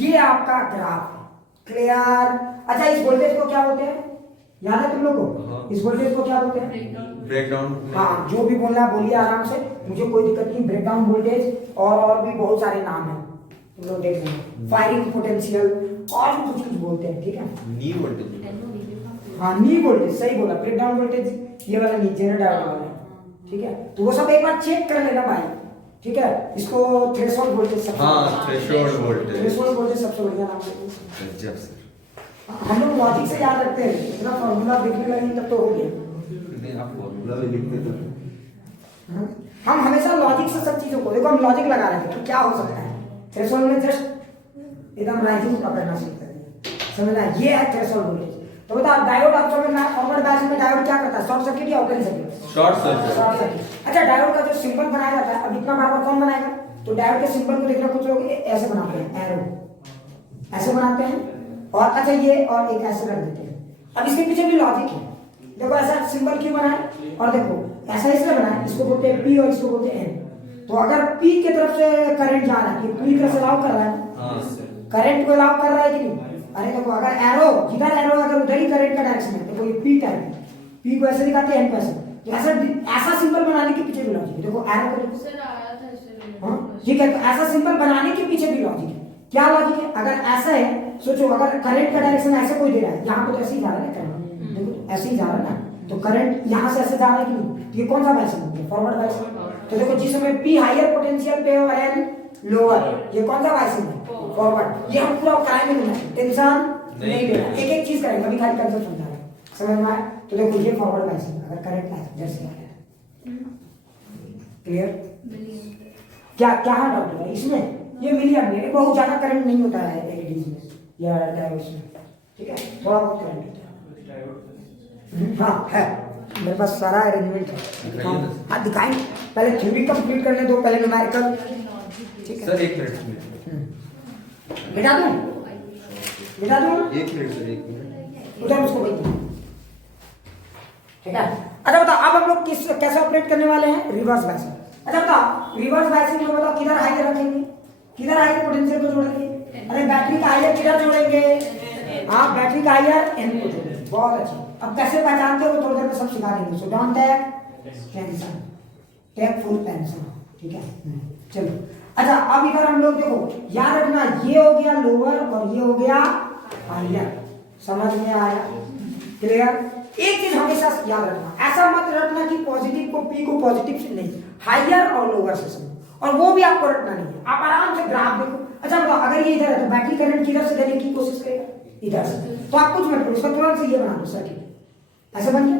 ये आपका ग्राफ है। क्लियर? अच्छा, इस वोल्टेज को क्या बोलते हैं? याद है तुम लोग को? इस वोल्टेज को क्या बोलते हैं? ब्रेकडाउन। हाँ, जो भी बोलना है बोलिए आराम से, मुझे कोई दिक्कत नहीं। ब्रेकडाउन वोल्टेज और भी बहुत सारे नाम हैं, तुम लोग देख लेंगे। फायरिंग पोटेंशियल और भी कुछ बोलते हैं। ठीक है, नी वोल्टेज। हाँ नी वोल्टेज सही बोला। ब्रेकडाउन वोल्टेज ये वाला नीचे ना डायोड वाला, ठीक है। तो वो सब एक बार चेक कर लेना भाई, ठीक है। इसको थ्रेशोल्ड वोल्टेज, हाँ थ्रेशोल्ड वोल्टेज, थ्रेशोल्ड वोल्टेज सबसे बढ़िया नाम है। गजब सर, हम लोग लॉजिक से याद रखते हैं, इतना फॉर्मूला देखने लगे तब तो हो गया। नहीं आप फॉर्मूला भी लिखते थे। हम हमेशा लॉजिक से सब चीजों को देखो, हम लॉजिक लगा रहे थे कि क्या हो सकता है। थ्रेशोल्ड में जस्ट एकदम राइजिंग पकड़ना सीखते हैं, समझना ये है थ्रेशोल्ड वोल्टेज। तो बता डायोड आप समझना, फॉरवर्ड बायस में डायोड क्या करता है? शॉर्ट सर्किट या open circuit? Short circuit. Short circuit. अच्छा, डायोड का जो सिंबल बनाया जाता है, अब इतना बार कौन बनाएगा? तो डायोड के सिंबल को देखना, कुछ लोग ऐसे बनाते हैं, एरो ऐसे बनाते हैं, और अच्छा ये और एक ऐसे कर देते हैं। अब इसके पीछे भी लॉजिक है, देखो ऐसा सिंबल क्यों बना है, और देखो ऐसा इसलिए बना है, इसको बोलते हैं पी और इसको बोलते हैं एन। तो अगर पी की तरफ से करंट जा रहा है, कि पूरी तरह से अलाउ कर रहा है, करंट को अलाउ कर रहा है कि नहीं? अरे देखो अगर एरो जिधर एरो अगर उधर ही करंट का डायरेक्शन है, देखो ये पी टाइप, पी को ऐसे दिखाते हैं, एन को ऐसे। तो ऐसा सिंबल बनाने के पीछे भी लॉजिक है। देखो एरो को, ठीक है, तो ऐसा सिंबल बनाने के पीछे भी लॉजिक है। क्या लॉजिक है? अगर ऐसा है, सोचो अगर करंट का डायरेक्शन ऐसे कोई दे रहा है, यहाँ पे तो ऐसे ही जा रहा है ना करंट, देखो ऐसे ही जा रहा है ना, तो करंट यहाँ से ऐसे जा रहा है कि नहीं? ये कौन सा बायस है? Forward bias. तो देखो जिस समय पी हायर पोटेंशियल पे और एन लोअर, ये कौन सा बायस है? फॉरवर्ड। ये हम पूरा कराएंगे, टेंशन नहीं लेना, एक एक चीज करेंगे, अभी खाली कंसेप्ट समझा रहे हैं, समझ में आया? तो देखो ये फॉरवर्ड बायस है, अगर करंट है जैसे क्लियर? क्या क्या है डाउट है इसमें? ये मिलियन में बहुत ज्यादा करंट नहीं होता है एलईडीज में या डायोड्स में, ठीक है, थोड़ा बहुत करंट होता है। हाँ है, मेरे पास सारा अरेंजमेंट है। हाँ दिखाएं, पहले थ्योरी कंप्लीट करने दो, पहले न्यूमेरिकल, ठीक है सर। एक मिनट मिटा दूं, मिटा दूं, एक मिनट सर, एक मिनट उधर उसको भेज दो, ठीक है। अच्छा बताओ अब हम लोग कैसे ऑपरेट करने वाले हैं? Reverse bias. अच्छा बताओ रिवर्स बायसिंग में बताओ किधर हायर रखेंगे, किधर हायर पोटेंशियल को जोड़ेंगे? अरे बैटरी का हायर किधर जोड़ेंगे? हाँ बैटरी का हायर एन को जोड़ेंगे। बहुत अच्छे। अब कैसे पहचानते हो थोड़ी देर में सब सिखा देंगे। So don't take tension, take full tension. ठीक है चलो। अच्छा अब इधर हम लोग देखो याद रखना ये हो गया लोअर और ये हो गया हायर। समझ में आया? क्लियर? एक चीज हमेशा याद रखना, ऐसा मत रखना कि पॉजिटिव को पी को पॉजिटिव से नहीं, हायर और लोअर से समझो, और वो भी आपको रखना नहीं है। आप आराम से ग्राफ देखो। अच्छा बताओ अगर ये इधर है तो बैटरी करंट किधर से देने की कोशिश करेगा? इधर से। तो आप कुछ मत करो, उसका तुरंत से ये बना दो सर्किट, ऐसे बन गया।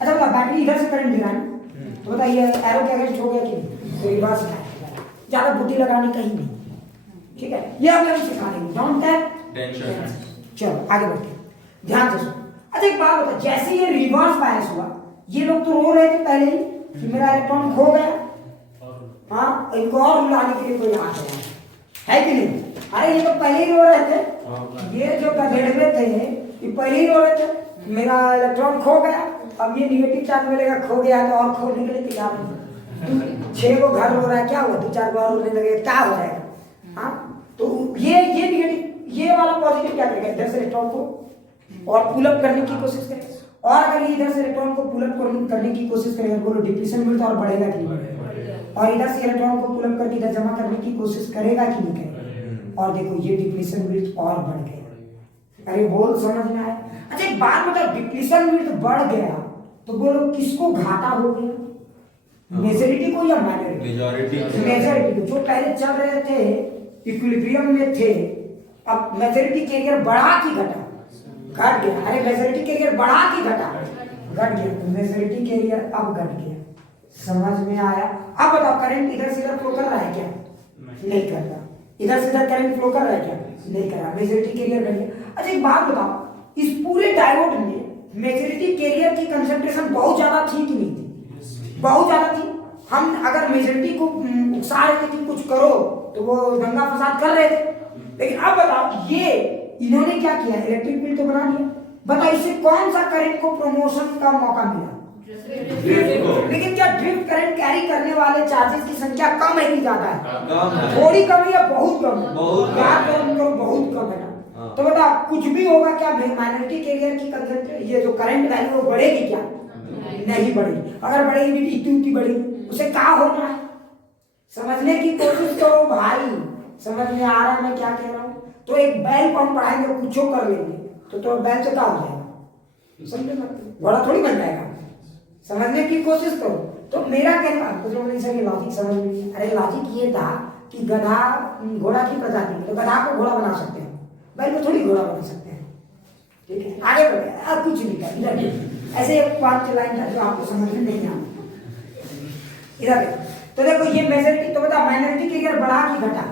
अच्छा बताओ बैटरी इधर से करंट दे रहा है तो बताइए एरो के अगेंस्ट हो गया कि नहीं? तो रिवर्स है, ज्यादा बुद्धि लगानी कहीं नहीं। ठीक है ये अभी हम सिखा देंगे। Don't take tension. चलो आगे बढ़ते हैं, ध्यान से सुनो। अच्छा एक बात बता, जैसे ये रिवर्स बायस हुआ ये लोग तो रो रहे थे पहले ही कि मेरा इलेक्ट्रॉन खो गया। हाँ एक और लाने के लिए कोई आ गया है कि नहीं? अरे ये तो पहले ही रो रहे थे, ये जो गधेड़वे थे ये पहले ही रो रहे थे मेरा इलेक्ट्रॉन खो गया। अब ये निगेटिव चार्ज मिलेगा, खो गया तो और खोने के लिए तैयार नहीं। 6 को घर हो रहा है, क्या हुआ 2-4 बार रोने लगे क्या हो जाएगा? हाँ तो ये निगेटिव, ये वाला पॉजिटिव क्या करेगा? इधर से इलेक्ट्रॉन को और पुल अप करने की कोशिश करेगा। और अगर ये इधर से इलेक्ट्रॉन को पुल अप करने की कोशिश करेगा, बोलो डिप्लीशन मिल तो और बढ़ेगा कि नहीं बढ़ेगा? और इधर से इलेक्ट्रॉन को पुल अप करके इधर जमा करने की कोशिश करेगा कि नहीं करेगा? और देखो ये डिप्लीशन मिल और बढ़ गया। अरे बोल समझ में आया? अच्छा एक बात बताओ, डिप्लीशन मिल बढ़ गया तो बोलो किसको घाटा हो गया? मेजॉरिटी को या माइनॉरिटी? मेजॉरिटी को। जो पहले चल रहे थे इक्विलिब्रियम में थे, अब मेजॉरिटी कैरियर बढ़ा कि घटा? घट गया। अरे मेजॉरिटी कैरियर बढ़ा कि घटा? घट गया। तो मेजॉरिटी कैरियर अब घट गया। समझ में आया? अब बताओ करंट इधर से इधर फ्लो कर रहा है क्या? नहीं कर रहा। इधर से इधर करंट फ्लो कर रहा है क्या? नहीं कर रहा। मेजॉरिटी कैरियर घट गया। अच्छा एक बात बताओ, इस पूरे डायोड में मेजॉरिटी कैरियर की कंसंट्रेशन बहुत ज्यादा थी कि नहीं थी? बहुत ज्यादा थी। हम अगर मेजॉरिटी को उकसा रहे थे कि कुछ करो तो वो दंगा फसाद कर रहे थे। लेकिन अब बताओ ये इन्होंने क्या किया? इलेक्ट्रिक फील्ड तो बना दिया। बताओ इससे कौन सा करंट को प्रमोशन का मौका मिला? लेकिन क्या ड्रिफ्ट करंट कैरी करने वाले चार्जेस की संख्या कम है कि ज्यादा है? थोड़ी कम है या बहुत कम है? बहुत कम है ना। तो बताओ कुछ भी होगा क्या माइनॉरिटी कैरियर की कंसंट्रेशन, ये जो करंट वैल्यू वो बढ़ेगी क्या? नहीं बढ़ेगी। अगर बढ़ेगी भी इतनी बढ़ेगी, उसे क्या होना है? समझने की कोशिश करो भाई। समझ में आ रहा है मैं क्या कह रहा हूँ? तो एक बैल को हम पढ़ाएंगे कुछ कर लेंगे तो बैल से क्या हो जाएगा? समझे ना, बड़ा थोड़ी बन जाएगा। समझने की कोशिश करो। तो मेरा कहना तो जो मैंने लॉजिक समझ में, अरे लॉजिक ये था कि गधा घोड़ा की प्रजाति में, तो गधा को घोड़ा बना सकते हैं, बैल को थोड़ी घोड़ा बना सकते हैं। ठीक है आगे बढ़े। अब कुछ नहीं कर इधर ऐसे 5 लाइन था जो आपको समझ में नहीं आया। इधर तो देखो ये मेजॉरिटी, तो बता माइनॉरिटी कैरियर बढ़ा कि घटा?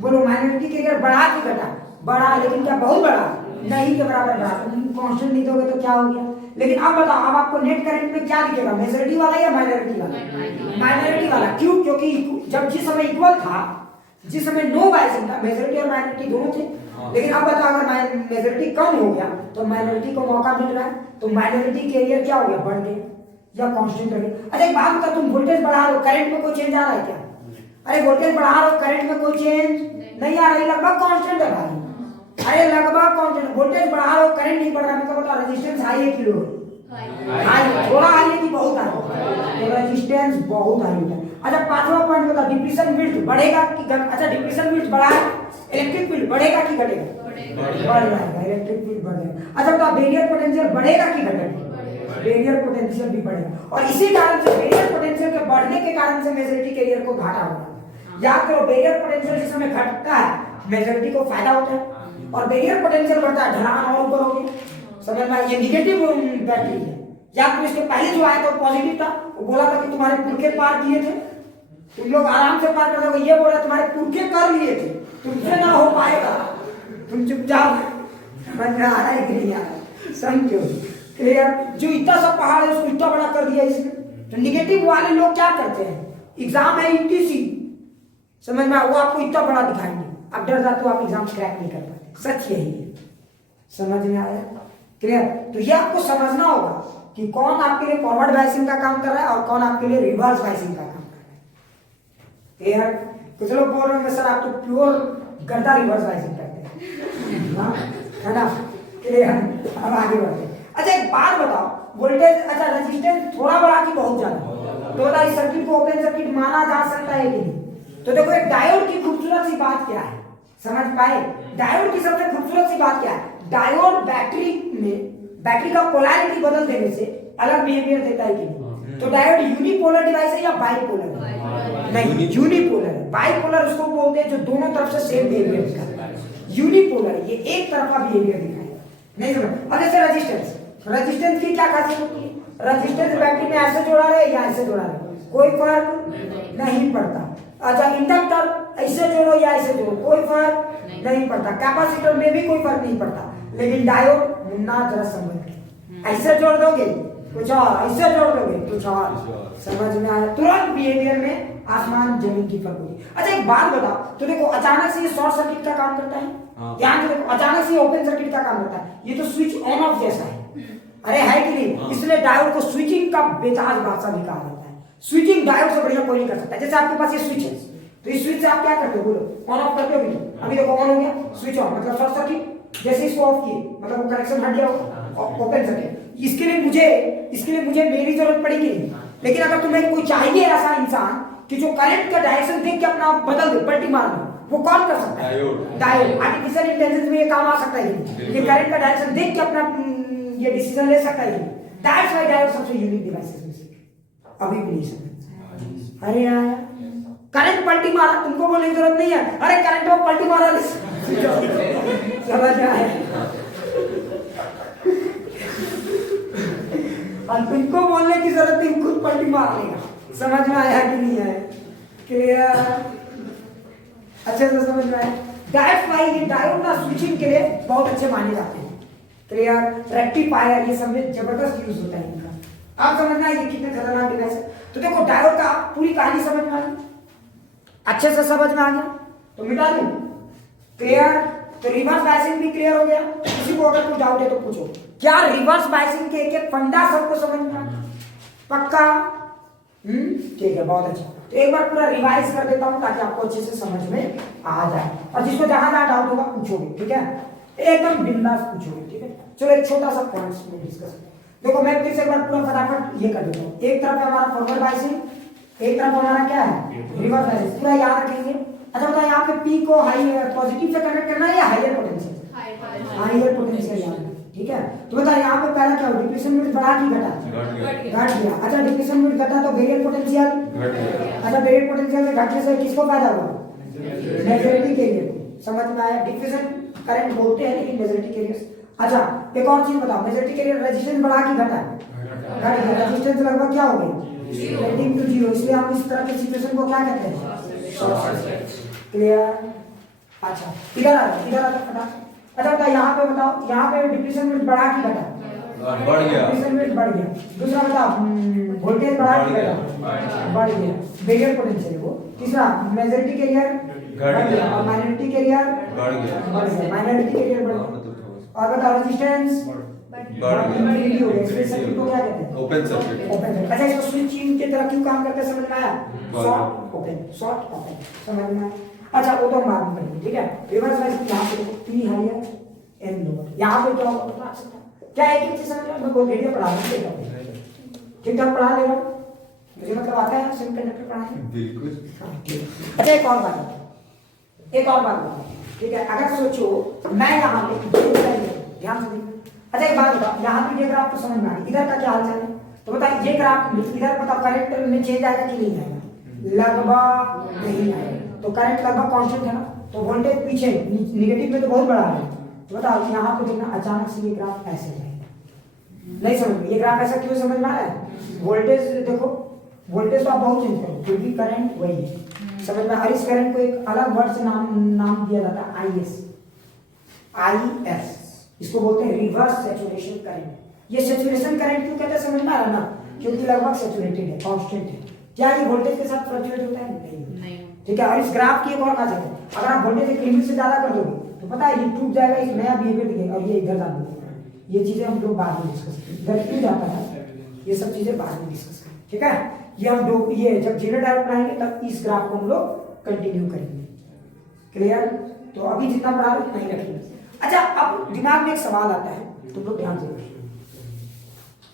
बोलो माइनॉरिटी कैरियर बढ़ा कि घटा? बढ़ा। लेकिन क्या बहुत बढ़ा? नहीं के बराबर बढ़ा। कांस्टेंट नहीं दोगे तो क्या हो गया? लेकिन अब बताओ, अब आपको नेट करंट में क्या दिखेगा? मेजॉरिटी वाला या माइनॉरिटी वाला? माइनॉरिटी वाला। क्यों? क्योंकि जब जिस समय इक्वल था, जिस समय नो बायसिंग था, मेजॉरिटी और माइनॉरिटी दोनों थे। लेकिन अब बताओ अगर मेजॉरिटी कम हो गया तो माइनॉरिटी को मौका मिल रहा है, तो माइनॉरिटी कैरियर क्या हो गया? बढ़ गया या कांस्टेंट रह गया? अच्छा एक बात बता, तुम वोल्टेज बढ़ा रहे हो, करंट में कोई चेंज आ रहा है क्या? अरे वोल्टेज बढ़ा रहे हो, करंट में कोई चेंज नहीं आ रहा है, लगभग कांस्टेंट है भाई। अरे लगभग कांस्टेंट। वोल्टेज बढ़ा रहे हो, करंट नहीं बढ़ रहा है, मतलब बताओ रेजिस्टेंस हाई है कि लो? हाई। थोड़ा हाई है कि बहुत हाई? तो रेजिस्टेंस बहुत हाई है। अच्छा पांचवा पॉइंट बता, डिप्लीशन विड्थ बढ़ेगा कि घट? अच्छा डिप्लीशन विड्थ बढ़ा है, इलेक्ट्रिक फील्ड बढ़ेगा कि घटेगा? बढ़ जाएगा, इलेक्ट्रिक फील्ड बढ़ जाएगा। अच्छा बता बैरियर पोटेंशियल बढ़ेगा कि घटेगा? बैरियर पोटेंशियल भी बढ़ेगा। और इसी कारण से बैरियर पोटेंशियल के बढ़ने के कारण से मेजॉरिटी कैरियर को घाटा होगा। याद करो बैरियर पोटेंशियल जिस समय घटता है मेजॉरिटी को फायदा होता है, और बैरियर पोटेंशियल बढ़ता है ढलान और ऊपर हो गया। समझ में? ये निगेटिव बैटरी है। या फिर इसके पहले जो आया था पॉजिटिव था, वो बोला था कि तुम्हारे पुरखे पार किए थे, तुम लोग आराम से पार कर दोगे। ये बोल रहा तुम्हारे पुरखे कर लिए थे, तुमसे ना हो पाएगा, तुम चुपचाप। समझ में आ रहा है कि नहीं आ रहा है? समझो क्लियर? जो इतना सा पहाड़ है उसको इतना बड़ा कर दिया इसने। तो निगेटिव वाले लोग क्या करते हैं, एग्जाम है यूटीसी, समझ में? वो आपको इतना बड़ा दिखाएंगे, अब डर जाते हो आप एग्जाम क्रैक नहीं कर पाते। सच यही है। समझ में आया? क्लियर? तो ये आपको समझना होगा कि कौन आपके लिए फॉरवर्ड बायसिंग का काम कर रहा है और कौन आपके लिए रिवर्स बायसिंग का काम कर रहा है। क्लियर? कुछ लोग बोल रहे हैं सर आप तो प्योर गर्दा रिवर्स बाइसिंग करते हैं, हाँ, है ना? क्लियर? अब आगे बढ़ते हैं। अच्छा एक बात बताओ, वोल्टेज अच्छा रेजिस्टेंस थोड़ा बड़ा कि बहुत ज्यादा, तो बताओ इस सर्किट को ओपन सर्किट माना जा सकता है कि नहीं? तो देखो एक डायोड की खूबसूरत सी बात क्या है, समझ पाए? डायोड की सबसे खूबसूरत सी बात क्या है? डायोड बैटरी का पोलैरिटी बदल देने से अलग बिहेवियर देता है कि नहीं? तो डायोड यूनिपोलर डिवाइस है या बाइपोलर है? नहीं, यूनिपोलर है। बाइपोलर उसको बोलते हैं जो दोनों तरफ से सेम बिहेवियर दिखाता है। यूनिपोलर ये एक तरफा बिहेवियर दिखाएगा, नहीं समझ? अब जैसे रेजिस्टेंस की क्या खासियत होती है? रेजिस्टेंस बैटरी में ऐसे जोड़ा रहे या ऐसे जोड़ा रहे, कोई फर्क नहीं पड़ता। अच्छा इंडक्टर ऐसे जोड़ो या ऐसे जोड़ो, कोई फर्क नहीं पड़ता। कैपेसिटर में भी कोई फर्क नहीं पड़ता। लेकिन डायोड मुन्ना जरा समझ, ऐसे जोड़ दोगे कुछ और, ऐसे जोड़ दोगे कुछ और, समझ में आया? तुरंत बिहेवियर में आसमान जमीन की फर्क होगी। अच्छा एक बात बताओ, तो देखो अचानक से ये शॉर्ट सर्किट का काम करता है, यहाँ पे देखो अचानक से ओपन सर्किट का काम करता है। ये तो स्विच ऑन ऑफ जैसा है, अरे है कि नहीं? इसलिए डायोड को स्विचिंग का बेताज बादशाह भी कहा जाता है। स्विचिंग डायोड से बढ़िया कोई नहीं कर सकता। जैसे आपके पास ये स्विच है, तो इस स्विच से आप क्या करते हो, बोलो? ऑन ऑफ करते हो कि नहीं? अभी देखो ऑन हो गया, स्विच ऑन मतलब शॉर्ट सर्किट। जैसे इसको ऑफ किए मतलब वो कनेक्शन हट गया, ओपन सर्किट। इसके लिए मुझे मेरी जरूरत पड़ेगी नहीं। लेकिन अगर तुम्हें कोई चाहिए ऐसा इंसान कि जो करंट का डायरेक्शन देख के अपना बदल दे, पलटी मार दे, वो कौन कर सकता है? डायोड। आर्टिफिशियल इंटेलिजेंस में ये काम आ सकता है कि करंट का डायरेक्शन देख के अपना ये डिसीजन ले सकता है। दैट्स व्हाई डायोड सबसे यूनिक डिवाइसेस में से अभी भी नहीं समझ। अरे यार करंट पलटी मारा, तुमको बोलने की जरूरत नहीं है, अरे करंट वो पलटी मारा समझ आया? और तुमको बोलने की जरूरत नहीं, खुद पलटी मार लेगा। समझ में आया कि नहीं है? क्लियर? अच्छे से समझ में आया? दैट्स व्हाई ये डायोड ना स्विचिंग के लिए बहुत अच्छे माने जाते हैं। क्लियर? रेक्टिफायर ये सब में जबरदस्त यूज होता है इनका। आप समझना ये कितने खतरनाक डिवाइस है। तो देखो डायोड का पूरी कहानी समझ में आ गई, अच्छे से समझ में आ गया, तो मिटा दूं? क्लियर? तो रिवर्स बायसिंग भी क्लियर हो गया। किसी को अगर कुछ डाउट है तो पूछो। क्या रिवर्स बायसिंग के एक फंडा सबको समझ में आ गया? पक्का? ठीक है, बहुत अच्छा। तो एक बार पूरा रिवाइज कर देता हूं ताकि आपको अच्छे से समझ में आ जाए, और जिसको जहां जहां डाउट होगा पूछोगे, ठीक है? एकदम बिंदास पूछोगे, ठीक है? चलो एक छोटा सा पॉइंट्स में डिस्कस। देखो मैं फिर से एक बार पूरा फटाफट ये कर देता हूँ। एक तरफ हमारा फॉरवर्ड बायसिंग, एक तरफ हमारा क्या है, रिवर्स बायसिंग। पूरा याद रखेंगे। अच्छा बताओ यहाँ पे पी को हाई पॉजिटिव से कनेक्ट करना है या हायर पोटेंशियल? हायर पोटेंशियल याद है, ठीक है? तो बताओ यहाँ पे पहला क्या हो, डिप्लेशन मीटर बढ़ा कि घटा? घट गया। अच्छा डिप्लेशन मीटर घटा तो वेरिएबल पोटेंशियल घट गया। अच्छा वेरिएबल पोटेंशियल में घटने से किसको फायदा हुआ? मेजॉरिटी कैरियर को। समझ में आया? डिफ्यूजन करंट बोलते हैं लेकिन मेजॉरिटी कैरियर। अच्छा एक और चीज बताओ, मेजॉरिटी कैरियर रेजिस्टेंस बढ़ा कि घटा? घट गया। रेजिस्टेंस लगभग क्या हो गया? 0। इसलिए हम इस तरह के सिचुएशन को क्या कहते हैं? Short circuit. क्लियर? अच्छा इधर आ फटाफट। अच्छा बताओ यहाँ पे बताओ, यहाँ पे डिप्लेशन मीटर बढ़ा कि घटा? बढ़ गया। डिप्लेशन मीटर बढ़ गया। दूसरा बताओ वोल्टेज बढ़ा कि घटा? बढ़ गया। वेरिएबल पोटेंशियल वो। तीसरा मेजॉरिटी कैरियर घट गया और माइनॉरिटी कैरियर बढ़ गया। माइनॉरिटी कैरियर बढ़ गया। और बताओ रेजिस्टेंस बढ़ गया। इस सर्किट को क्या कहते हैं? Open circuit. Open circuit. अच्छा इसको स्विचिंग की तरह क्यों काम करते हैं समझ में आया? शॉर्ट ओपन, शॉर्ट ओपन, समझ में आया? अच्छा वो तो हम बाद में पढ़ेंगे, ठीक है? रिवर्स बायसिंग यहाँ पे पी हायर एन लोअर, यहाँ पे क्या होगा क्या एक चीज समझ में? मैं कोई वीडियो पढ़ा रहा हूँ, ठीक ठाक पढ़ा दे रहा हूँ, मुझे मतलब आता है सेमीकंडक्टर पढ़ाने बिल्कुल। अच्छा एक और बात बताओ, ठीक है? अगर सोचो मैं यहाँ पे ध्यान से देखो। अच्छा एक बात बताओ, यहाँ पे ये ग्राफ तो समझ में आ गया, इधर का क्या हाल चाल है? तो बताओ ये ग्राफ इधर बताओ करंट में चेंज आएगा कि नहीं आएगा? लगभग नहीं आएगा। तो करंट लगभग कांस्टेंट है ना, तो वोल्टेज पीछे नेगेटिव में तो बहुत बड़ा है। तो बताओ यहाँ पे देखना अचानक से ये ग्राफ ऐसे जाएगा, नहीं समझ में? ये ग्राफ ऐसा क्यों समझ में आ रहा है? वोल्टेज देखो, वोल्टेज तो आप बहुत चेंज करो क्योंकि करंट वही है, समझ में? और इस करंट को एक अलग वर्ड से नाम दिया जाता है IS। इसको बोलते हैं रिवर्स सैचुरेशन करंट। ये सैचुरेशन करंट क्यों कहते हैं समझ में आ रहा ना? क्योंकि लगभग सैचुरेटेड है, कांस्टेंट है। क्या ये वोल्टेज के साथ फ्लक्चुएट होता है? नहीं। ठीक है? और इस ग्राफ की एक और खासियत है, अगर आप वोल्टेज एक लिमिट से ज्यादा कर दोगे तो पता है ये टूट जाएगा, एक नया बिहेवियर दिखेगा और ये इधर जाने लगेगा। ये चीजें हम लोग बाद में डिस्कस करेंगे, इधर क्यों जाता है ये सब चीजें बाद में डिस्कस करेंगे, ठीक है? ये हम दो ये जब जीरो डायरेक्ट बनाएंगे तब इस ग्राफ को हम लोग कंटिन्यू करेंगे। क्लियर? तो अभी जितना पढ़ा रहे उतना ही रखेंगे। अच्छा, अब दिमाग में एक सवाल आता है, तुम लोग ध्यान से।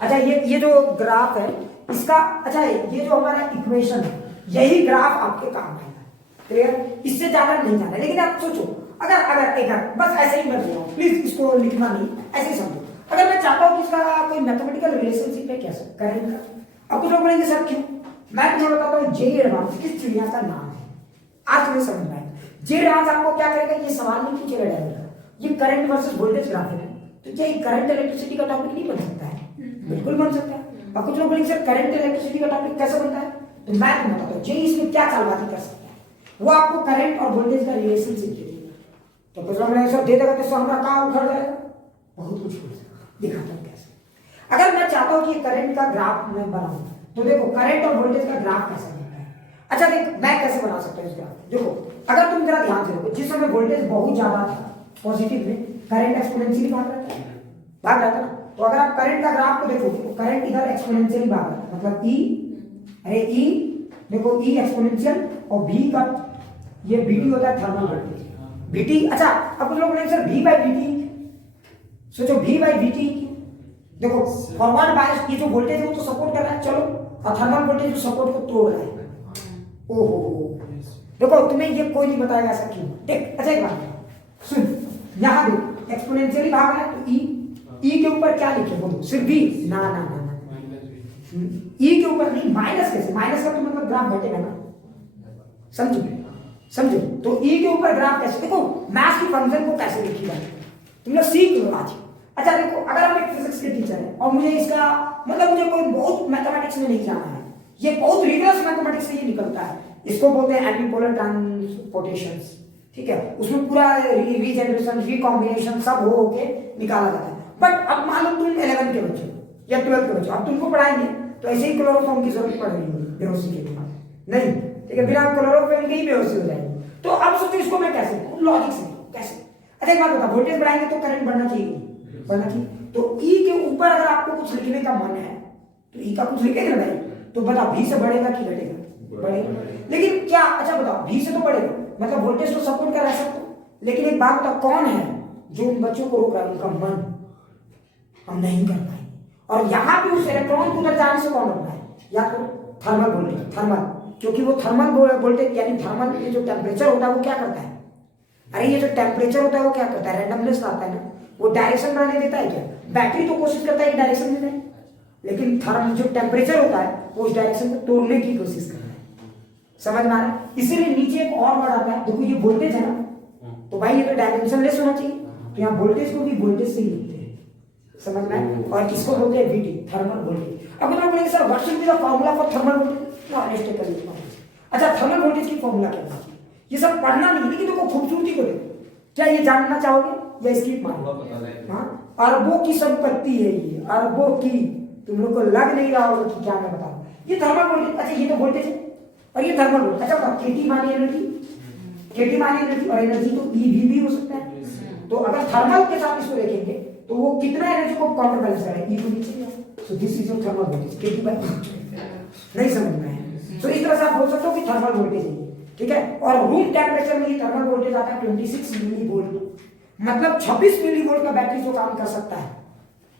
अच्छा, ये जो ग्राफ है इसका, अच्छा ये जो हमारा इक्वेशन है यही ग्राफ आपके काम आएगा। क्लियर? इससे ज्यादा नहीं जाना। लेकिन आप सोचो, अगर एक बस ऐसे ही मत लिखो प्लीज, इसको लिखना नहीं, ऐसे ही समझो। अगर मैं चाहता हूं कि इसका कोई मैथमेटिकल रिलेशनशिप है कैसे करेंट का, अब कुछ लोग बोलेंगे सर क्यों? मैं तुम्हें बताता हूँ, जे एडवांस किस चिड़िया का नाम है, आज तुम्हें समझ में आएगा। जे एडवांस आपको क्या करेगा, ये सवाल नहीं पूछेगा डायरेक्ट, ये करंट वर्सेस वोल्टेज ग्राफ है, तो क्या ये करंट इलेक्ट्रिसिटी का टॉपिक नहीं बन सकता है? बिल्कुल बन सकता है। अब कुछ लोग बोलेंगे सर करंट इलेक्ट्रिसिटी का टॉपिक कैसे बनता है, तो मैं तुम्हें बताता हूँ, जे इसमें क्या चालबाजी कर सकता है, वो आपको करंट और वोल्टेज का रिलेशनशिप दे देगा। तो कुछ लोग सर दे देगा तो हमारा काम उखड़ जाएगा, बहुत कुछ दिखाता हूँ कैसे। अगर मैं चाहता हूँ कि करंट का ग्राफ मैं बनाऊं, तो देखो करंट और वोल्टेज का ग्राफ कैसे बनता है। अच्छा देख, मैं कैसे बना सकता हूँ इस ग्राफ। देखो, अगर तुम जरा ध्यान से देखो, जिस समय वोल्टेज बहुत ज्यादा था पॉजिटिव में, करंट एक्सपोनेंशियली भाग रहा था ना। तो अगर आप करंट का ग्राफ को देखो, तो करंट इधर एक्सपोनेंशियली भाग रहा है, मतलब ई, अरे ई देखो, ई एक्सपोनेंशियल और भी का ये बीटी होता है थर्मल वोल्टेज, बीटी। अच्छा, अब कुछ लोग बोलेंगे सर वी बाई बीटी, सोचो वी बाई बीटी, देखो फॉरवर्ड बायस ये जो वोल्टेज है वो तो सपोर्ट कर रहा है, चलो, और थर्मल वोल्टेज जो सपोर्ट को तोड़ रहा है। ओहो, देखो तुम्हें ये कोई नहीं बताएगा ऐसा क्यों। देख, अच्छा एक बात सुन, यहाँ देख एक्सपोनेंशियली भाग रहा है, तो ई के ऊपर क्या लिखे बोलो, सिर्फ बी, ना ना ना ना, ई के ऊपर नहीं, माइनस कैसे, माइनस का तो मतलब ग्राफ घटेगा ना, समझो। तो ई के ऊपर ग्राफ कैसे, देखो मैथ्स की फंक्शन को कैसे लिखी जाए तुम लोग सीख लो आज। अच्छा देखो, अगर हम एक फिजिक्स के टीचर हैं और मुझे इसका मतलब मुझे कोई बहुत मैथमेटिक्स में नहीं जाना है, ये बहुत रिगरस मैथमेटिक्स से ये निकलता है, इसको बोलते हैं एपिपोलर ट्रांसपोर्टेशंस, ठीक है, उसमें पूरा रीजनरेशन रिकॉम्बिनेशन सब हो के निकाला जाता है। बट अब मान लो तुम 11 के बच्चे या 12 के बच्चे, अब तुमको पढ़ाएंगे तो ऐसे ही क्लोरोफॉर्म की जरूरत पड़ रही होगी बेहोशी के लिए, नहीं, ठीक है, बिना क्लोरोफॉर्म के ही बेहोशी हो जाएगी। तो अब सोचो इसको मैं कैसे, लॉजिक से कैसे। अच्छा एक बात बता, वोल्टेज बढ़ाएंगे तो करंट बढ़ना चाहिए, तो ई के ऊपर अगर आपको कुछ लिखने का मन है तो ई का कुछ लिखेगा भाई, तो बताओ भी से बढ़ेगा कि घटेगा? बढ़ेगा। लेकिन क्या, अच्छा बताओ, भी से तो बढ़ेगा, मतलब वोल्टेज को सपोर्ट कर रहा है सब, लेकिन एक बात बताओ, कौन है जो उन बच्चों को रोक रहा है, उनका मन, हम नहीं कर पाएंगे। और यहाँ पे उस इलेक्ट्रॉन को उधर जाने से कौन रोक रहा है, या तो थर्मल वोल्टेज, थर्मल, क्योंकि वो थर्मल वोल्टेज यानी थर्मल ये जो टेम्परेचर होता है वो क्या करता है, अरे ये जो टेम्परेचर होता है वो क्या करता है, रैंडमनेस आता है ना, वो डायरेक्शन बनाने देता है क्या? बैटरी तो कोशिश करता है डायरेक्शन देने, लेकिन थर्मल जो टेम्परेचर होता है वो उस डायरेक्शन को तोड़ने की कोशिश करता है। समझ में आ रहा है? इसीलिए नीचे एक और वर्ड आता है, देखो ये वोल्टेज है ना, तो भाई ये तो डायमेंशनलेस होना चाहिए, तो यहाँ वोल्टेज को भी वोल्टेज से ही लिखते हैं, समझ में? और किसको बोलते हैं, वीटी, थर्मल वोल्टेज। अब लोग बोलेंगे sir what should be the formula for thermal voltage. अच्छा, थर्मल वोल्टेज की फार्मूला क्या है, ये सब पढ़ना नहीं, लेकिन देखो खूबसूरती को देखो, क्या ये जानना चाहोगे या स्किप मारो? हाँ, अरबों की संपत्ति है ये, अरबों की, तुम लोग को लग नहीं रहा होगा कि क्या मैं बता रहा हूँ। ये थर्मल वोल्टेज, अच्छा ये तो वोल्टेज है और ये थर्मल वोल्टेज। अच्छा बताओ, केटी मानी एनर्जी, केटी मानी एनर्जी, और एनर्जी तो ईवी भी हो सकता है। तो अगर थर्मल के साथ इसको देखेंगे तो वो कितना एनर्जी को काउंटर बैलेंस करेगा, ई को नीचे। So this is your thermal voltage, KT by, नहीं समझ में आया? तो इस तरह से आप बोल सकते हो कि थर्मल वोल्टेज है, ठीक है। और रूम टेम्परेचर में ये थर्मल वोल्टेज आता है 26 मिली वोल्ट, मतलब 26 मिली वोल्ट का बैटरी जो काम कर सकता है,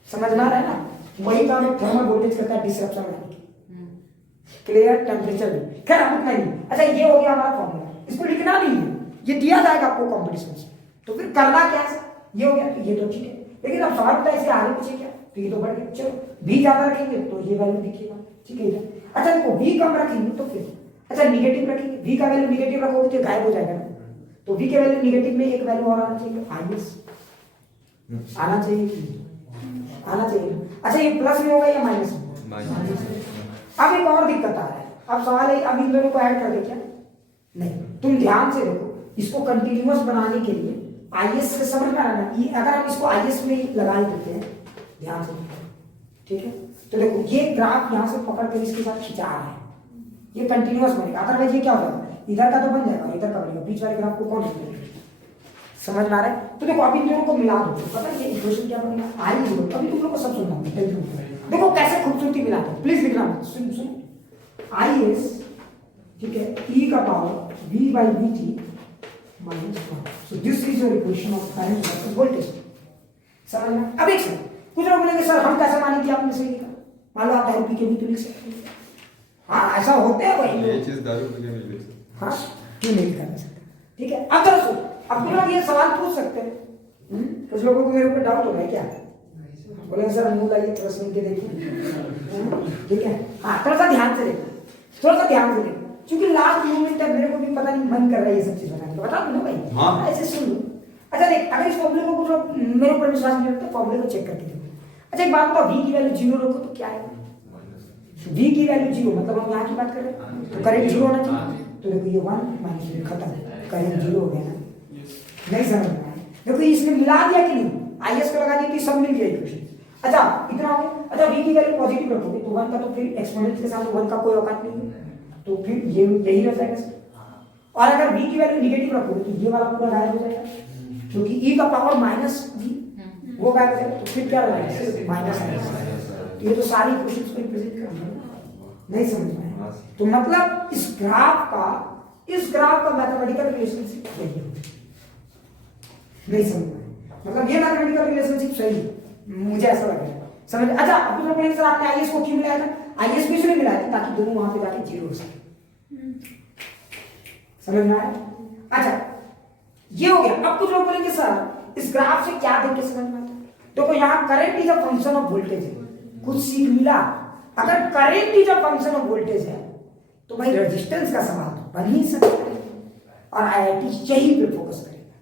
समझ में आ रहा है ना, वही काम एक थर्मल वोल्टेज करता है, डिसरप्शन लाने की। क्लियर? टेम्परेचर में खैर अब उतना नहीं। अच्छा ये हो गया हमारा फॉर्मूला, इसको लिखना नहीं है, ये दिया जाएगा आपको कॉम्पिटिशन से, तो फिर करना क्या है, ये हो गया, तो ये तो ठीक है। लेकिन अब सवाल होता है इसके आगे पीछे क्या, तो ये तो बढ़ गया, चलो भी ज्यादा रखेंगे तो ये वैल्यू दिखेगा, ठीक है। अच्छा देखो भी कम रखेंगे तो फिर, अच्छा निगेटिव रखेंगे, v का वैल्यू निगेटिव रखोगे तो गायब हो जाएगा ना, तो v के वैल्यू निगेटिव में एक वैल्यू और आना चाहिए, माइनस आना चाहिए, आना चाहिए। अच्छा ये प्लस में होगा या माइनस में? अब एक और दिक्कत आ रहा है, अब सवाल है अब इन दोनों को ऐड कर दे क्या? नहीं, तुम ध्यान से देखो, इसको कंटिन्यूअस बनाने के लिए आईएस से समझ में आना, अगर हम इसको आईएस में लगा देते हैं, ध्यान से, ठीक है, तो देखो ये ग्राफ यहाँ से पकड़ कर इसके साथ खिंचा रहा है, ये कंटिन्यूअस बनेगा, अदरवाइज ये क्या होगा, इधर का तो बन जाएगा, इधर का बनेगा, बीच वाले ग्राफ को कौन बनेगा? समझ में आ रहा है? तो देखो अभी इन दोनों को मिला दो, पता है ये इक्वेशन क्या बनेगा, आई जीरो। अभी तुम लोग को सब सुनना है, देखो कैसे खूबसूरती मिला दो, प्लीज लिखना मत, सुन IS, ठीक है, e का power v by dt minus 1. So this is your equation of current versus voltage. समझ में? अब एक सेकंड, कुछ लोग बोलेंगे सर हम कैसे माने कि आपने सही लिखा? मान लो आप दारू पी के भी तो लिख सकते हैं। हाँ ऐसा होता है भाई। ये चीज दारू पी के नहीं लिख सकते। हाँ क्यों नहीं कर सकते? ठीक है, अब चलो अब कुछ लोग ये सवाल पूछ सकते हैं, कुछ लोगों को मेरे ऊपर डाउट हो रहा है क्या? बोलेंगे सर मुंह लाइए थोड़ा सुन के देखिए, ठीक है। हाँ थोड़ा सा ध्यान से देखो, थोड़ा सा ध्यान से देखो, क्योंकि लास्ट मोमेंट तक मेरे को भी पता नहीं मन कर रहा है ये सब चीज बताने का, बता दो ना भाई। हाँ ऐसे सुन लो। अच्छा देख, अगर इस फॉर्मूले को कुछ लोग मेरे ऊपर विश्वास नहीं रखते, फॉर्मूले को चेक करके देखो। अच्छा एक बात बताओ, v की वैल्यू 0 रखो तो क्या आएगा? v की वैल्यू 0 मतलब हम यहाँ की बात कर रहे हैं, तो करंट 0 होना चाहिए। तो देखो ये 1 माइनस 0 खत्म, करंट 0 हो गया ना? नहीं समझ में आया? देखो इसने मिला दिया कि नहीं, IS को लगा दिया कि सब मिल गया इक्वेशन। अच्छा इतना हो गया। अच्छा v की वैल्यू पॉजिटिव रखोगे तो 1 का तो फिर एक्सपोनेंट के साथ 1 का कोई औकात नहीं है, तो फिर ये यही रह जाएगा। और अगर v की वैल्यू नेगेटिव रखोगे तो ये वाला पूरा गायब हो जाएगा, क्योंकि e का पावर माइनस v वो गायब हो जाएगा, तो फिर क्या रहेगा? सिर्फ माइनस। ये तो सारी इक्वेशंस को रिप्रेजेंट कर रहा है। नहीं समझ में आया? तो मतलब इस ग्राफ का मैथमेटिकल रिलेशनशिप सही है। नहीं समझ में आया? मतलब ये मैथमेटिकल रिलेशनशिप सही है, मुझे ऐसा लग रहा है। समझ? अच्छा अब कुछ लोग बोलेंगे सर आपने IS को क्यों मिलाया था? IS भी इसलिए मिलाया था ताकि दोनों वहां पे जाके 0 हो सके। समझ में आया? अच्छा ये हो गया। अब कुछ लोग बोलेंगे सर इस ग्राफ से क्या देख के समझ में आता है? देखो यहाँ current is a function of voltage है, कुछ सीख मिला। अगर current is a function of voltage है तो भाई रेजिस्टेंस का सवाल तो बन ही सकता है, और IIT यही पे फोकस करेगा।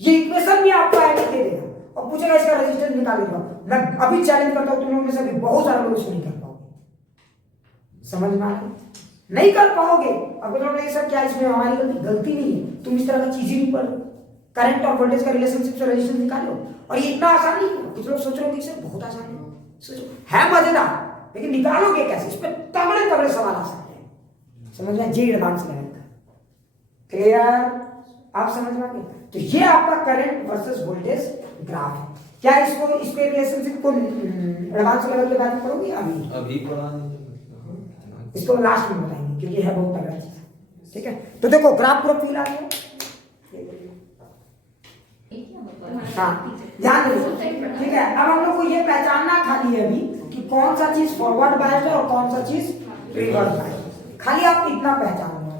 ये इक्वेशन भी आपको IIT दे देगा और पूछेगा इसका रेजिस्टेंस निकालेगा। मैं अभी चैलेंज करता हूं तुम लोगों में से भी बहुत सारे लोग इसको नहीं कर पाओगे। समझ में आ गया? नहीं कर पाओगे। अब लोग नहीं सर क्या इसमें हमारी गलती नहीं है, तुम इस तरह की चीज ही नहीं पढ़ो, करंट और वोल्टेज का रिलेशनशिप से रेजिस्टेंस निकालो। और ये इतना आसान नहीं है, कुछ लोग सोच रहे हो कि सर बहुत आसान है, सोचो है मजेदार, लेकिन निकालोगे कैसे? इस पर तगड़े तगड़े सवाल आ सकते हैं। समझ में? जी एडवांस लेवल का क्लियर? आप समझ में आ गए? तो ये आपका करंट वर्सेस वोल्टेज ग्राफ है। क्या इसके रिलेशनशिप को एडवांस लेवल के बाद पढ़ोगे? अभी पढ़ा इसको लास्ट में बताएंगे क्योंकि है बहुत तगड़ा चीज। ठीक है, तो देखो ग्राफ पूरा फील आ गया। हाँ ध्यान दीजिए, ठीक है। अब हम लोग को ये पहचानना खाली है अभी कि कौन सा चीज फॉरवर्ड बायस्ड है और कौन सा चीज रिवर्स बायस्ड, खाली आप इतना पहचान लो,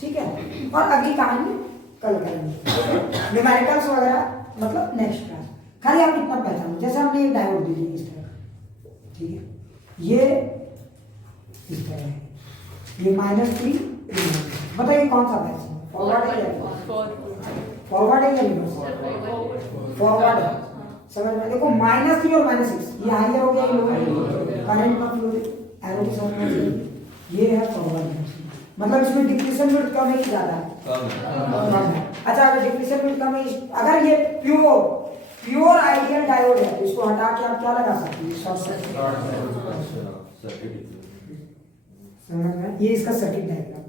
ठीक है। और अगली कहानी कल करेंगे, न्यूमेरिकल्स वगैरह मतलब नेक्स्ट क्लास, खाली आप इतना पहचान लो। जैसे हमने एक डायोड दी इस तरह, ठीक है, ये इस तरह है, ये -3, बताइए कौन सा बैच है? फॉरवर्ड है या फॉरवर्ड है या रिवर्स? फॉरवर्ड है। समझ में? देखो -3 और -6 ये हायर हो गया, ये लोअर, करंट का फ्लो एरो के साथ में ये है फॉरवर्ड। मतलब इसमें डिप्लीशन रेट कम है कि ज्यादा है? कम है। अच्छा अगर डिप्लीशन रेट कम है, अगर ये प्योर आइडियल डायोड है तो इसको हटा के आप क्या लगा सकते हैं? Short circuit. समझ में? ये इसका सर्किट डायग्राम,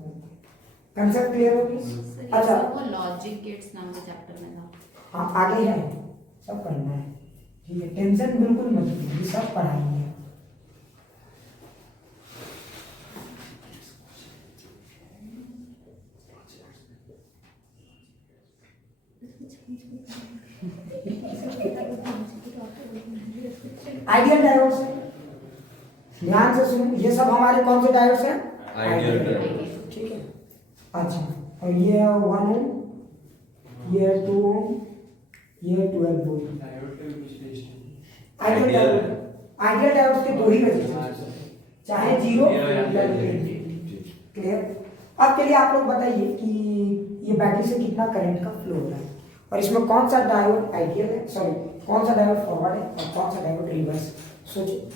कंसेप्ट क्लियर हो गया? अच्छा वो लॉजिक गेट्स नाम के चैप्टर में था। हाँ आगे है, सब पढ़ना है, ठीक है, टेंशन बिल्कुल मत लीजिए, सब पढ़ाएंगे। आइडियल डायोड्स है, ध्यान से सुन, ये सब हमारे कौन से डायोड्स हैं? आइडियल डायोड, ठीक है। अच्छा और ये 1 ओम, ये 2 ओम, ये 12 वोल्ट। आइडियल डायोड्स के दो ही रेजिस्टेंस, चाहे 0 या 1। क्लियर? अब चलिए आप लोग बताइए कि ये बैटरी से कितना करंट का फ्लो हो रहा है और इसमें कौन सा डायोड आइडियल है, सॉरी कौन सा डायोड फॉरवर्ड है और कौन सा डायोड रिवर्स? सोचिए।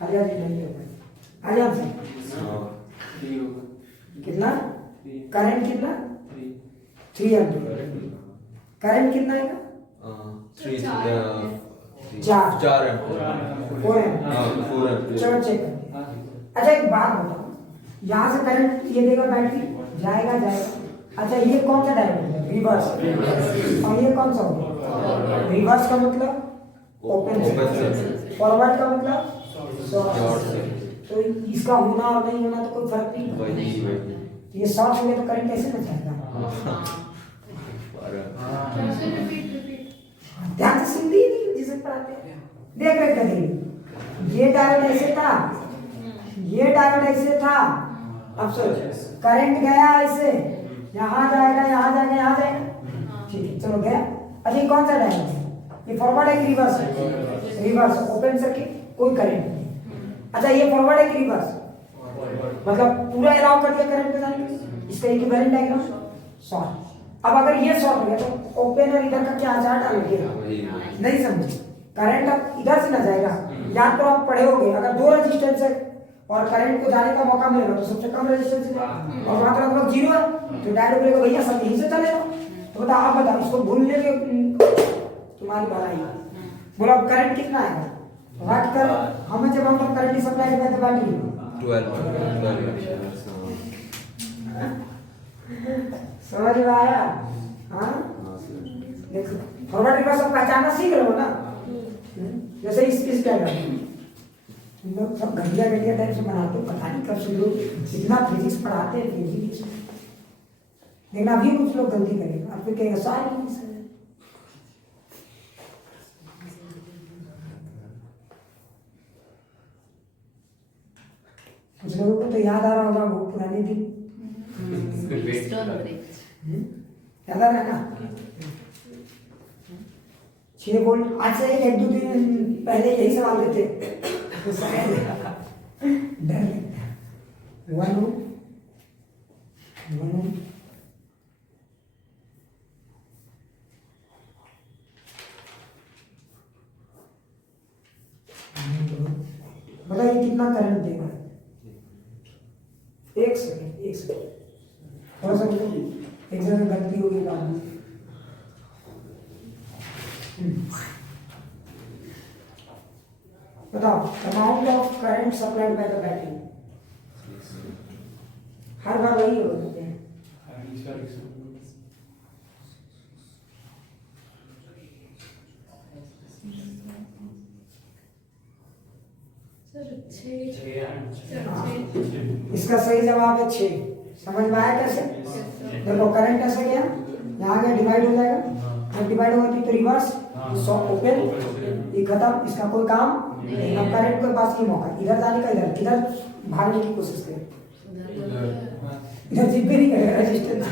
खाली नहीं होगा, आराम से। कितना करंट? कितना? 3 एम्पीयर। करंट कितना आएगा? 4 एम्पीयर। 4 एम्पीयर। चलो चेक करते। अच्छा एक बात बताओ, यहाँ से करंट ये देगा बैटरी, जाएगा। अच्छा ये कौन सा डायोड है? रिवर्स। और ये कौन सा होगा? रिवर्स का मतलब ओपन सर्किट, फॉरवर्ड का मतलब शॉर्ट सर्किट। तो इसका होना और नहीं होना तो कोई फर्क नहीं पड़ता। ये शॉर्ट हो गया तो करंट कैसे न जाएगा? ध्यान से सुन ली जिसे पढ़ाते हैं, देख रहे कभी ये डायोड ऐसे था, ये डायोड ऐसे था। अब सोच, करंट गया ऐसे, यहाँ जाएगा, यहाँ जाएगा, यहाँ जाएगा, ठीक है चलो गया। अच्छा ये कौन सा डायोड है? ये फॉरवर्ड है कि रिवर्स है? रिवर्स, ओपन सर्किट, कोई करंट नहीं। अच्छा ये फॉरवर्ड है कि रिवर्स? मतलब पूरा अलाउ कर दिया करंट पे जाने के, इसका इक्विवेलेंट डायग्राम शॉर्ट। अब अगर ये शॉर्ट हो गया तो ओपन और इधर का क्या आचार डालोगे? नहीं समझे, करंट अब इधर से ना जाएगा। या तो आप पढ़े होगे अगर दो रेजिस्टेंस है और करंट को जाने का मौका मिलेगा तो सबसे कम रेजिस्टेंस है, और वहां पर लगभग जीरो है तो डायरेक्ट बोलेगा भैया सब यहीं से चलेगा। तो बता आप बताओ इसको भूलने के तुम्हारी भलाई। बोलो अब करंट कितना आएगा? व्हाट कर हमें जब हम करंट सप्लाई करते हैं बैटरी 12 समझ में आया? हाँ देखो फॉरवर्ड रिवर्स सब पहचानना सीख रहे हो ना। जैसे इस डायग्राम तुम लोग सब घटिया घटिया टाइप से बनाते हो, पता नहीं कब से लोग इतना फिजिक्स पढ़ाते हैं फिजिक्स, लेकिन अभी कुछ लोग गलती करेंगे, आप फिर कहेंगे सारी कुछ लोगों को तो याद आ रहा होगा वो पुराने दिन, याद आ रहा है ना? 6 वोल्ट आज से 1-2 दिन पहले यही सवाल देते तो शायद डर लगता है। 1 ओम बताइए कितना करंट देगा? 1 सेकंड हो सकता है एक जगह गलती होगी काम में। बताओ amount of current supplied by the battery, हर बार वही होते हैं। इसका सही जवाब है 6। समझ में आया कैसे? देखो करंट ऐसे गया, यहाँ गया डिवाइड हो जाएगा, जब डिवाइड होगा तो रिवर्स ओपन, ये खत्म, इसका कोई काम नहीं। अब करंट के पास ये मौका इधर जाने का, इधर किधर भागने की कोशिश करे, इधर जिप भी नहीं करेगा रेजिस्टेंस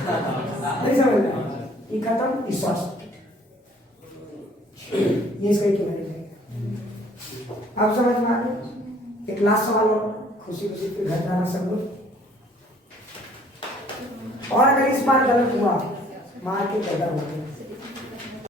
नहीं समझ में, ये खत्म, ये शॉर्ट सर्किट, ये इसका इक्विवेलेंट है। आप समझ में आ गए? एक लास्ट सवाल और खुशी खुशी फिर घर जाना सब लोग। और अगर इस बार गलत हुआ मार के पैदा होते